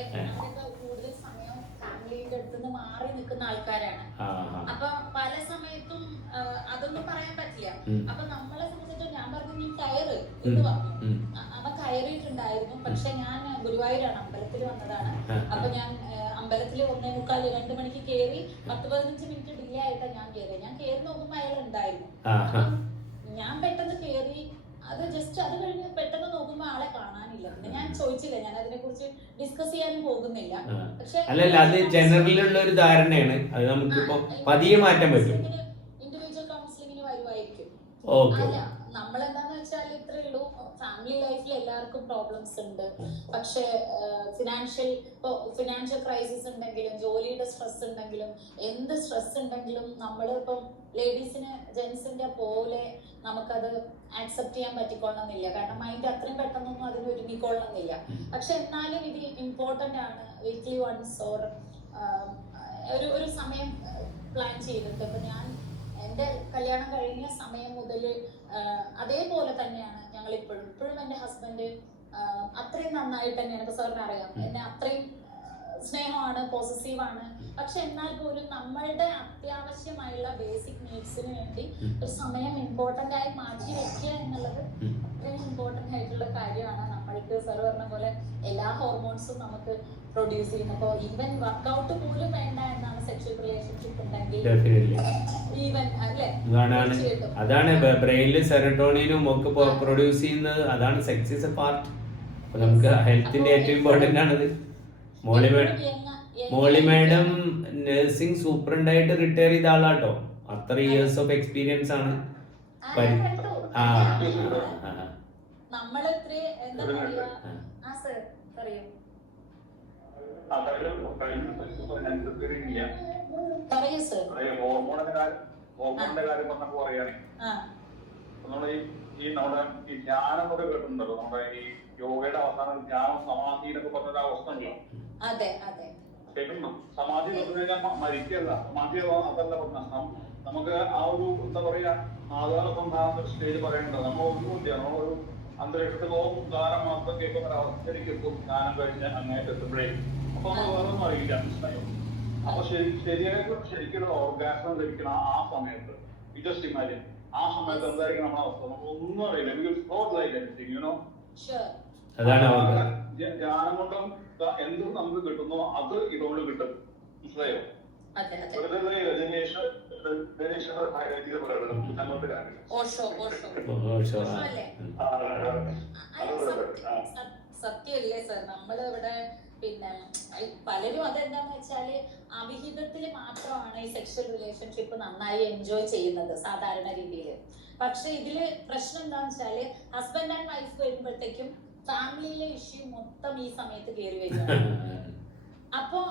കൂടുതൽ സമയം ഫാമിലിയുടെ അടുത്ത് മാറി നിൽക്കുന്ന ആൾക്കാരാണ്. അപ്പൊ പല സമയത്തും അതൊന്നും പറയാൻ പറ്റില്ല. അപ്പൊ നമ്മളെ സംബന്ധിച്ചിട്ട് ഞാൻ പറഞ്ഞു നീ കയറ് എന്ന് പറഞ്ഞു. അവ കയറിയിട്ടുണ്ടായിരുന്നു. പക്ഷെ ഞാൻ ഗുരുവായൂരാണ്, അമ്പലത്തിൽ വന്നതാണ്. അപ്പൊ ഞാൻ അമ്പലത്തിൽ 1:45, 2 മണിക്ക് കയറി 10-15 മിനിറ്റ് ഡിലേ ആയിട്ടാണ് ഞാൻ കയറി നോക്കുമ്പോ അയാൾ ഉണ്ടായിരുന്നു. ഞാൻ പെട്ടെന്ന് കയറി. അത് കഴിഞ്ഞ് പെട്ടെന്ന് നോക്കുമ്പോ ആളെ കാണാനില്ല. പിന്നെ ഞാൻ ചോദിച്ചില്ല, ഞാൻ അതിനെ കുറിച്ച് ഡിസ്കസ് ചെയ്യാനും പോകുന്നില്ല. പക്ഷെ അത് ജനറലുള്ള ഒരു ധാരണയാണ്. അത് നമുക്കിപ്പോ പതിയെ മാറ്റാൻ പറ്റും. ഇൻഡിവിജ്വൽ കൗൺസിലിംഗിന് വരുമായിരിക്കും. അല്ല, നമ്മളെന്താന്ന് വെച്ചാൽ ഇത്രയേ ഉള്ളൂ. ഫാമിലി ലൈഫിൽ എല്ലാവർക്കും പ്രോബ്ലംസ് ഉണ്ട്. പക്ഷെ ഫിനാൻഷ്യൽ ക്രൈസിസ് ഉണ്ടെങ്കിലും ജോലിയുടെ സ്ട്രെസ് ഉണ്ടെങ്കിലും എന്ത് സ്ട്രെസ് ഉണ്ടെങ്കിലും നമ്മളിപ്പം ലേഡീസിന് ജെൻസിന്റെ പോലെ നമുക്കത് ആക്സെപ്റ്റ് ചെയ്യാൻ പറ്റിക്കൊള്ളണമെന്നില്ല. കാരണം മൈൻഡ് അത്രയും പെട്ടെന്നൊന്നും അതിന് ഒരുങ്ങിക്കൊള്ളണമെന്നില്ല. പക്ഷെ എന്നാലും ഇത് ഇമ്പോർട്ടന്റ് ആണ്. വീക്ക്ലി വൺസ് ഓർ ഒരു സമയം പ്ലാൻ ചെയ്തിട്ട്. ഇപ്പൊ ഞാൻ എന്റെ കല്യാണം കഴിഞ്ഞ സമയം മുതൽ അതേപോലെ തന്നെയാണ് ഞങ്ങൾ ഇപ്പോഴും എന്റെ ഹസ്ബൻഡ് അത്രയും നന്നായിട്ട് തന്നെയാണ്. ഇപ്പൊ സാറിന് അറിയാം, എന്നെ അത്രയും സ്നേഹമാണ്, പോസസീവാണ്. പക്ഷെ എന്നാൽ പോലും നമ്മളുടെ അത്യാവശ്യമായുള്ള ബേസിക് നീഡ്സിന് വേണ്ടി ഒരു സമയം ഇമ്പോർട്ടന്റ് ആയി മാറ്റി വെക്കുക എന്നുള്ളത് അത്രയും ഇമ്പോർട്ടന്റ് ആയിട്ടുള്ള കാര്യമാണ്. നമ്മൾക്ക് സാർ പറഞ്ഞ പോലെ എല്ലാ ഹോർമോൺസും നമുക്ക് പ്രൊഡ്യൂസ് ചെയ്യുന്നു. അപ്പോൾ ഈവൻ വർക്കൗട്ട് പോലും വേണ്ട എന്നാണ് സെക്ഷൽ റിലേഷൻഷിപ്പ് ഉണ്ടെങ്കിൽ. ഈവൻ അല്ലേ, അതാണ് ബ്രെയിനിൽ സെറട്ടോണിനും ഒക്കെ പ്രൊഡ്യൂസ് ചെയ്യുന്നത്. അതാണ് സെക്സ് ഇസ് എ പാർട്ട്. നമുക്ക് ഹെൽത്തിന്റെ ഏറ്റവും ഇമ്പോർട്ടന്റ് ആണത്. മോളി മാഡം നഴ്സിംഗ് സൂപ്രണ്ടായിട്ട് റിട്ടയർ ചെയ്ത ആളാട്ടോ. അത്ര ഇയേഴ്സ് ഓഫ് എക്സ്പീരിയൻസ് ആണ്. ഹോർമോണിന്റെ കാര്യം പറഞ്ഞപ്പോ പറയാണ്, നമ്മുടെ ഈ ജ്ഞാനം എന്നൊക്കെ കേട്ടിട്ടുണ്ടല്ലോ. നമ്മുടെ ഈ യോഗയുടെ അവസാനം ജ്ഞാനം സമാധി എന്നൊക്കെ പറഞ്ഞൊരു അവസ്ഥ ഉണ്ടല്ലോ. സമാധി എന്ന് പറഞ്ഞാൽ മരിക്കല്ല. സമാധി അതല്ല പറഞ്ഞ നമുക്ക് ആ ഒരു എന്താ പറയാ, ആദ്യം സ്റ്റേജ് പറയേണ്ടത് നമ്മൾ ഒന്നുമില്ല, നമ്മളൊരു അന്തരീക്ഷത്തിലോം ഗാനം മാത്രം കേൾക്കുന്ന ഒരവസ്ഥയിലേക്ക് എത്തും ഗാനം കഴിഞ്ഞ് അങ്ങേറ്റ് എത്തുമ്പോഴേ. അപ്പൊ നമ്മൾ വേറൊന്നും അറിയില്ല, മനസ്സിലായോ? അപ്പൊ ശരിക്കും ഓർഗാസം ലഭിക്കണം ആ സമയത്ത്. ജസ്റ്റ് ഇമാജിൻ ആ സമയത്ത് എന്തായിരിക്കും നമ്മുടെ അവസ്ഥ, നമുക്ക് ഒന്നും അറിയില്ല. യുനോ അതാണ് ധ്യാനം കൊണ്ടും എന്തും നമുക്ക് കിട്ടുന്നോ അത് ഇതുകൊണ്ട് കിട്ടും, മനസ്സിലായോ? സത്യല്ലേ സർ, നമ്മള് ഇവിടെ പിന്നെ പലരും അതെന്താന്ന് വെച്ചാല് അവിഹിതത്തിൽ മാത്രമാണ് ഈ സെക്ഷൽ റിലേഷൻഷിപ്പ് നന്നായി എൻജോയ് ചെയ്യുന്നത് സാധാരണ രീതിയിൽ. പക്ഷെ ഇതില് പ്രശ്നം എന്താന്ന് വെച്ചാല് ഹസ്ബൻഡ് ആൻഡ് വൈഫ് വരുമ്പോഴത്തേക്കും ഫാമിലിയിലെ ഇഷ്യൂ മൊത്തം ഈ സമയത്ത് കയറി വരികയാണ്. അപ്പം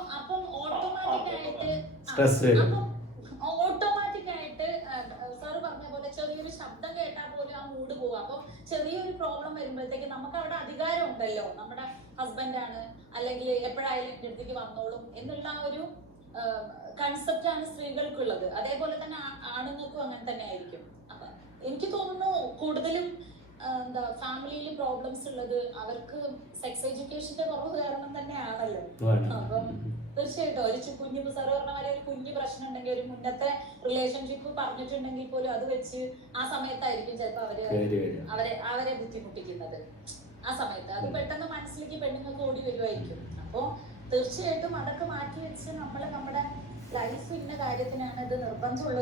ഓട്ടോമാറ്റിക് ആയിട്ട് സാറ് പറഞ്ഞ പോലെ ചെറിയൊരു ശബ്ദം കേട്ടാൽ പോലും ആ മൂഡ് പോകും. അപ്പൊ ചെറിയൊരു പ്രോബ്ലം വരുമ്പോഴത്തേക്ക് നമുക്ക് അവിടെ അധികാരം ഉണ്ടല്ലോ, നമ്മുടെ ഹസ്ബൻഡാണ് അല്ലെങ്കിൽ എപ്പോഴായാലും എന്റെ അടുത്തേക്ക് വന്നോളും എന്നുള്ള ആ ഒരു കൺസെപ്റ്റ് ആണ് സ്ത്രീകൾക്കുള്ളത്. അതേപോലെ തന്നെ ആണുങ്ങൾക്കും അങ്ങനെ തന്നെ ആയിരിക്കും. അപ്പൊ എനിക്ക് തോന്നുന്നു കൂടുതലും എന്താ ഫാമിലിയിൽ പ്രോബ്ലംസ് ഉള്ളത് അവർക്ക് സെക്സ് എഡ്യൂക്കേഷന്റെ കുറവ് കാരണം തന്നെയാണല്ലോ. അപ്പം തീർച്ചയായിട്ടും ഒരു കുഞ്ഞു സാറ് പറഞ്ഞ പോലെ ഒരു കുഞ്ഞു പ്രശ്നം ഉണ്ടെങ്കിൽ ഒരു മുന്നത്തെ റിലേഷൻഷിപ്പ് പറഞ്ഞിട്ടുണ്ടെങ്കിൽ പോലും അത് വെച്ച് ആ സമയത്തായിരിക്കും ചിലപ്പോ അവരെ ബുദ്ധിമുട്ടിക്കുന്നത്. ആ സമയത്ത് അത് പെട്ടെന്ന് മനസ്സിലേക്ക് പെണ്ണുങ്ങൾക്ക് ഓടി വരുമായിരിക്കും. അപ്പോ തീർച്ചയായിട്ടും അതൊക്കെ മാറ്റി വെച്ച് നമ്മള് നമ്മുടെ ലൈഫ് ഇന്ന കാര്യത്തിനാണ് ഇത് നിർബന്ധമുള്ളത്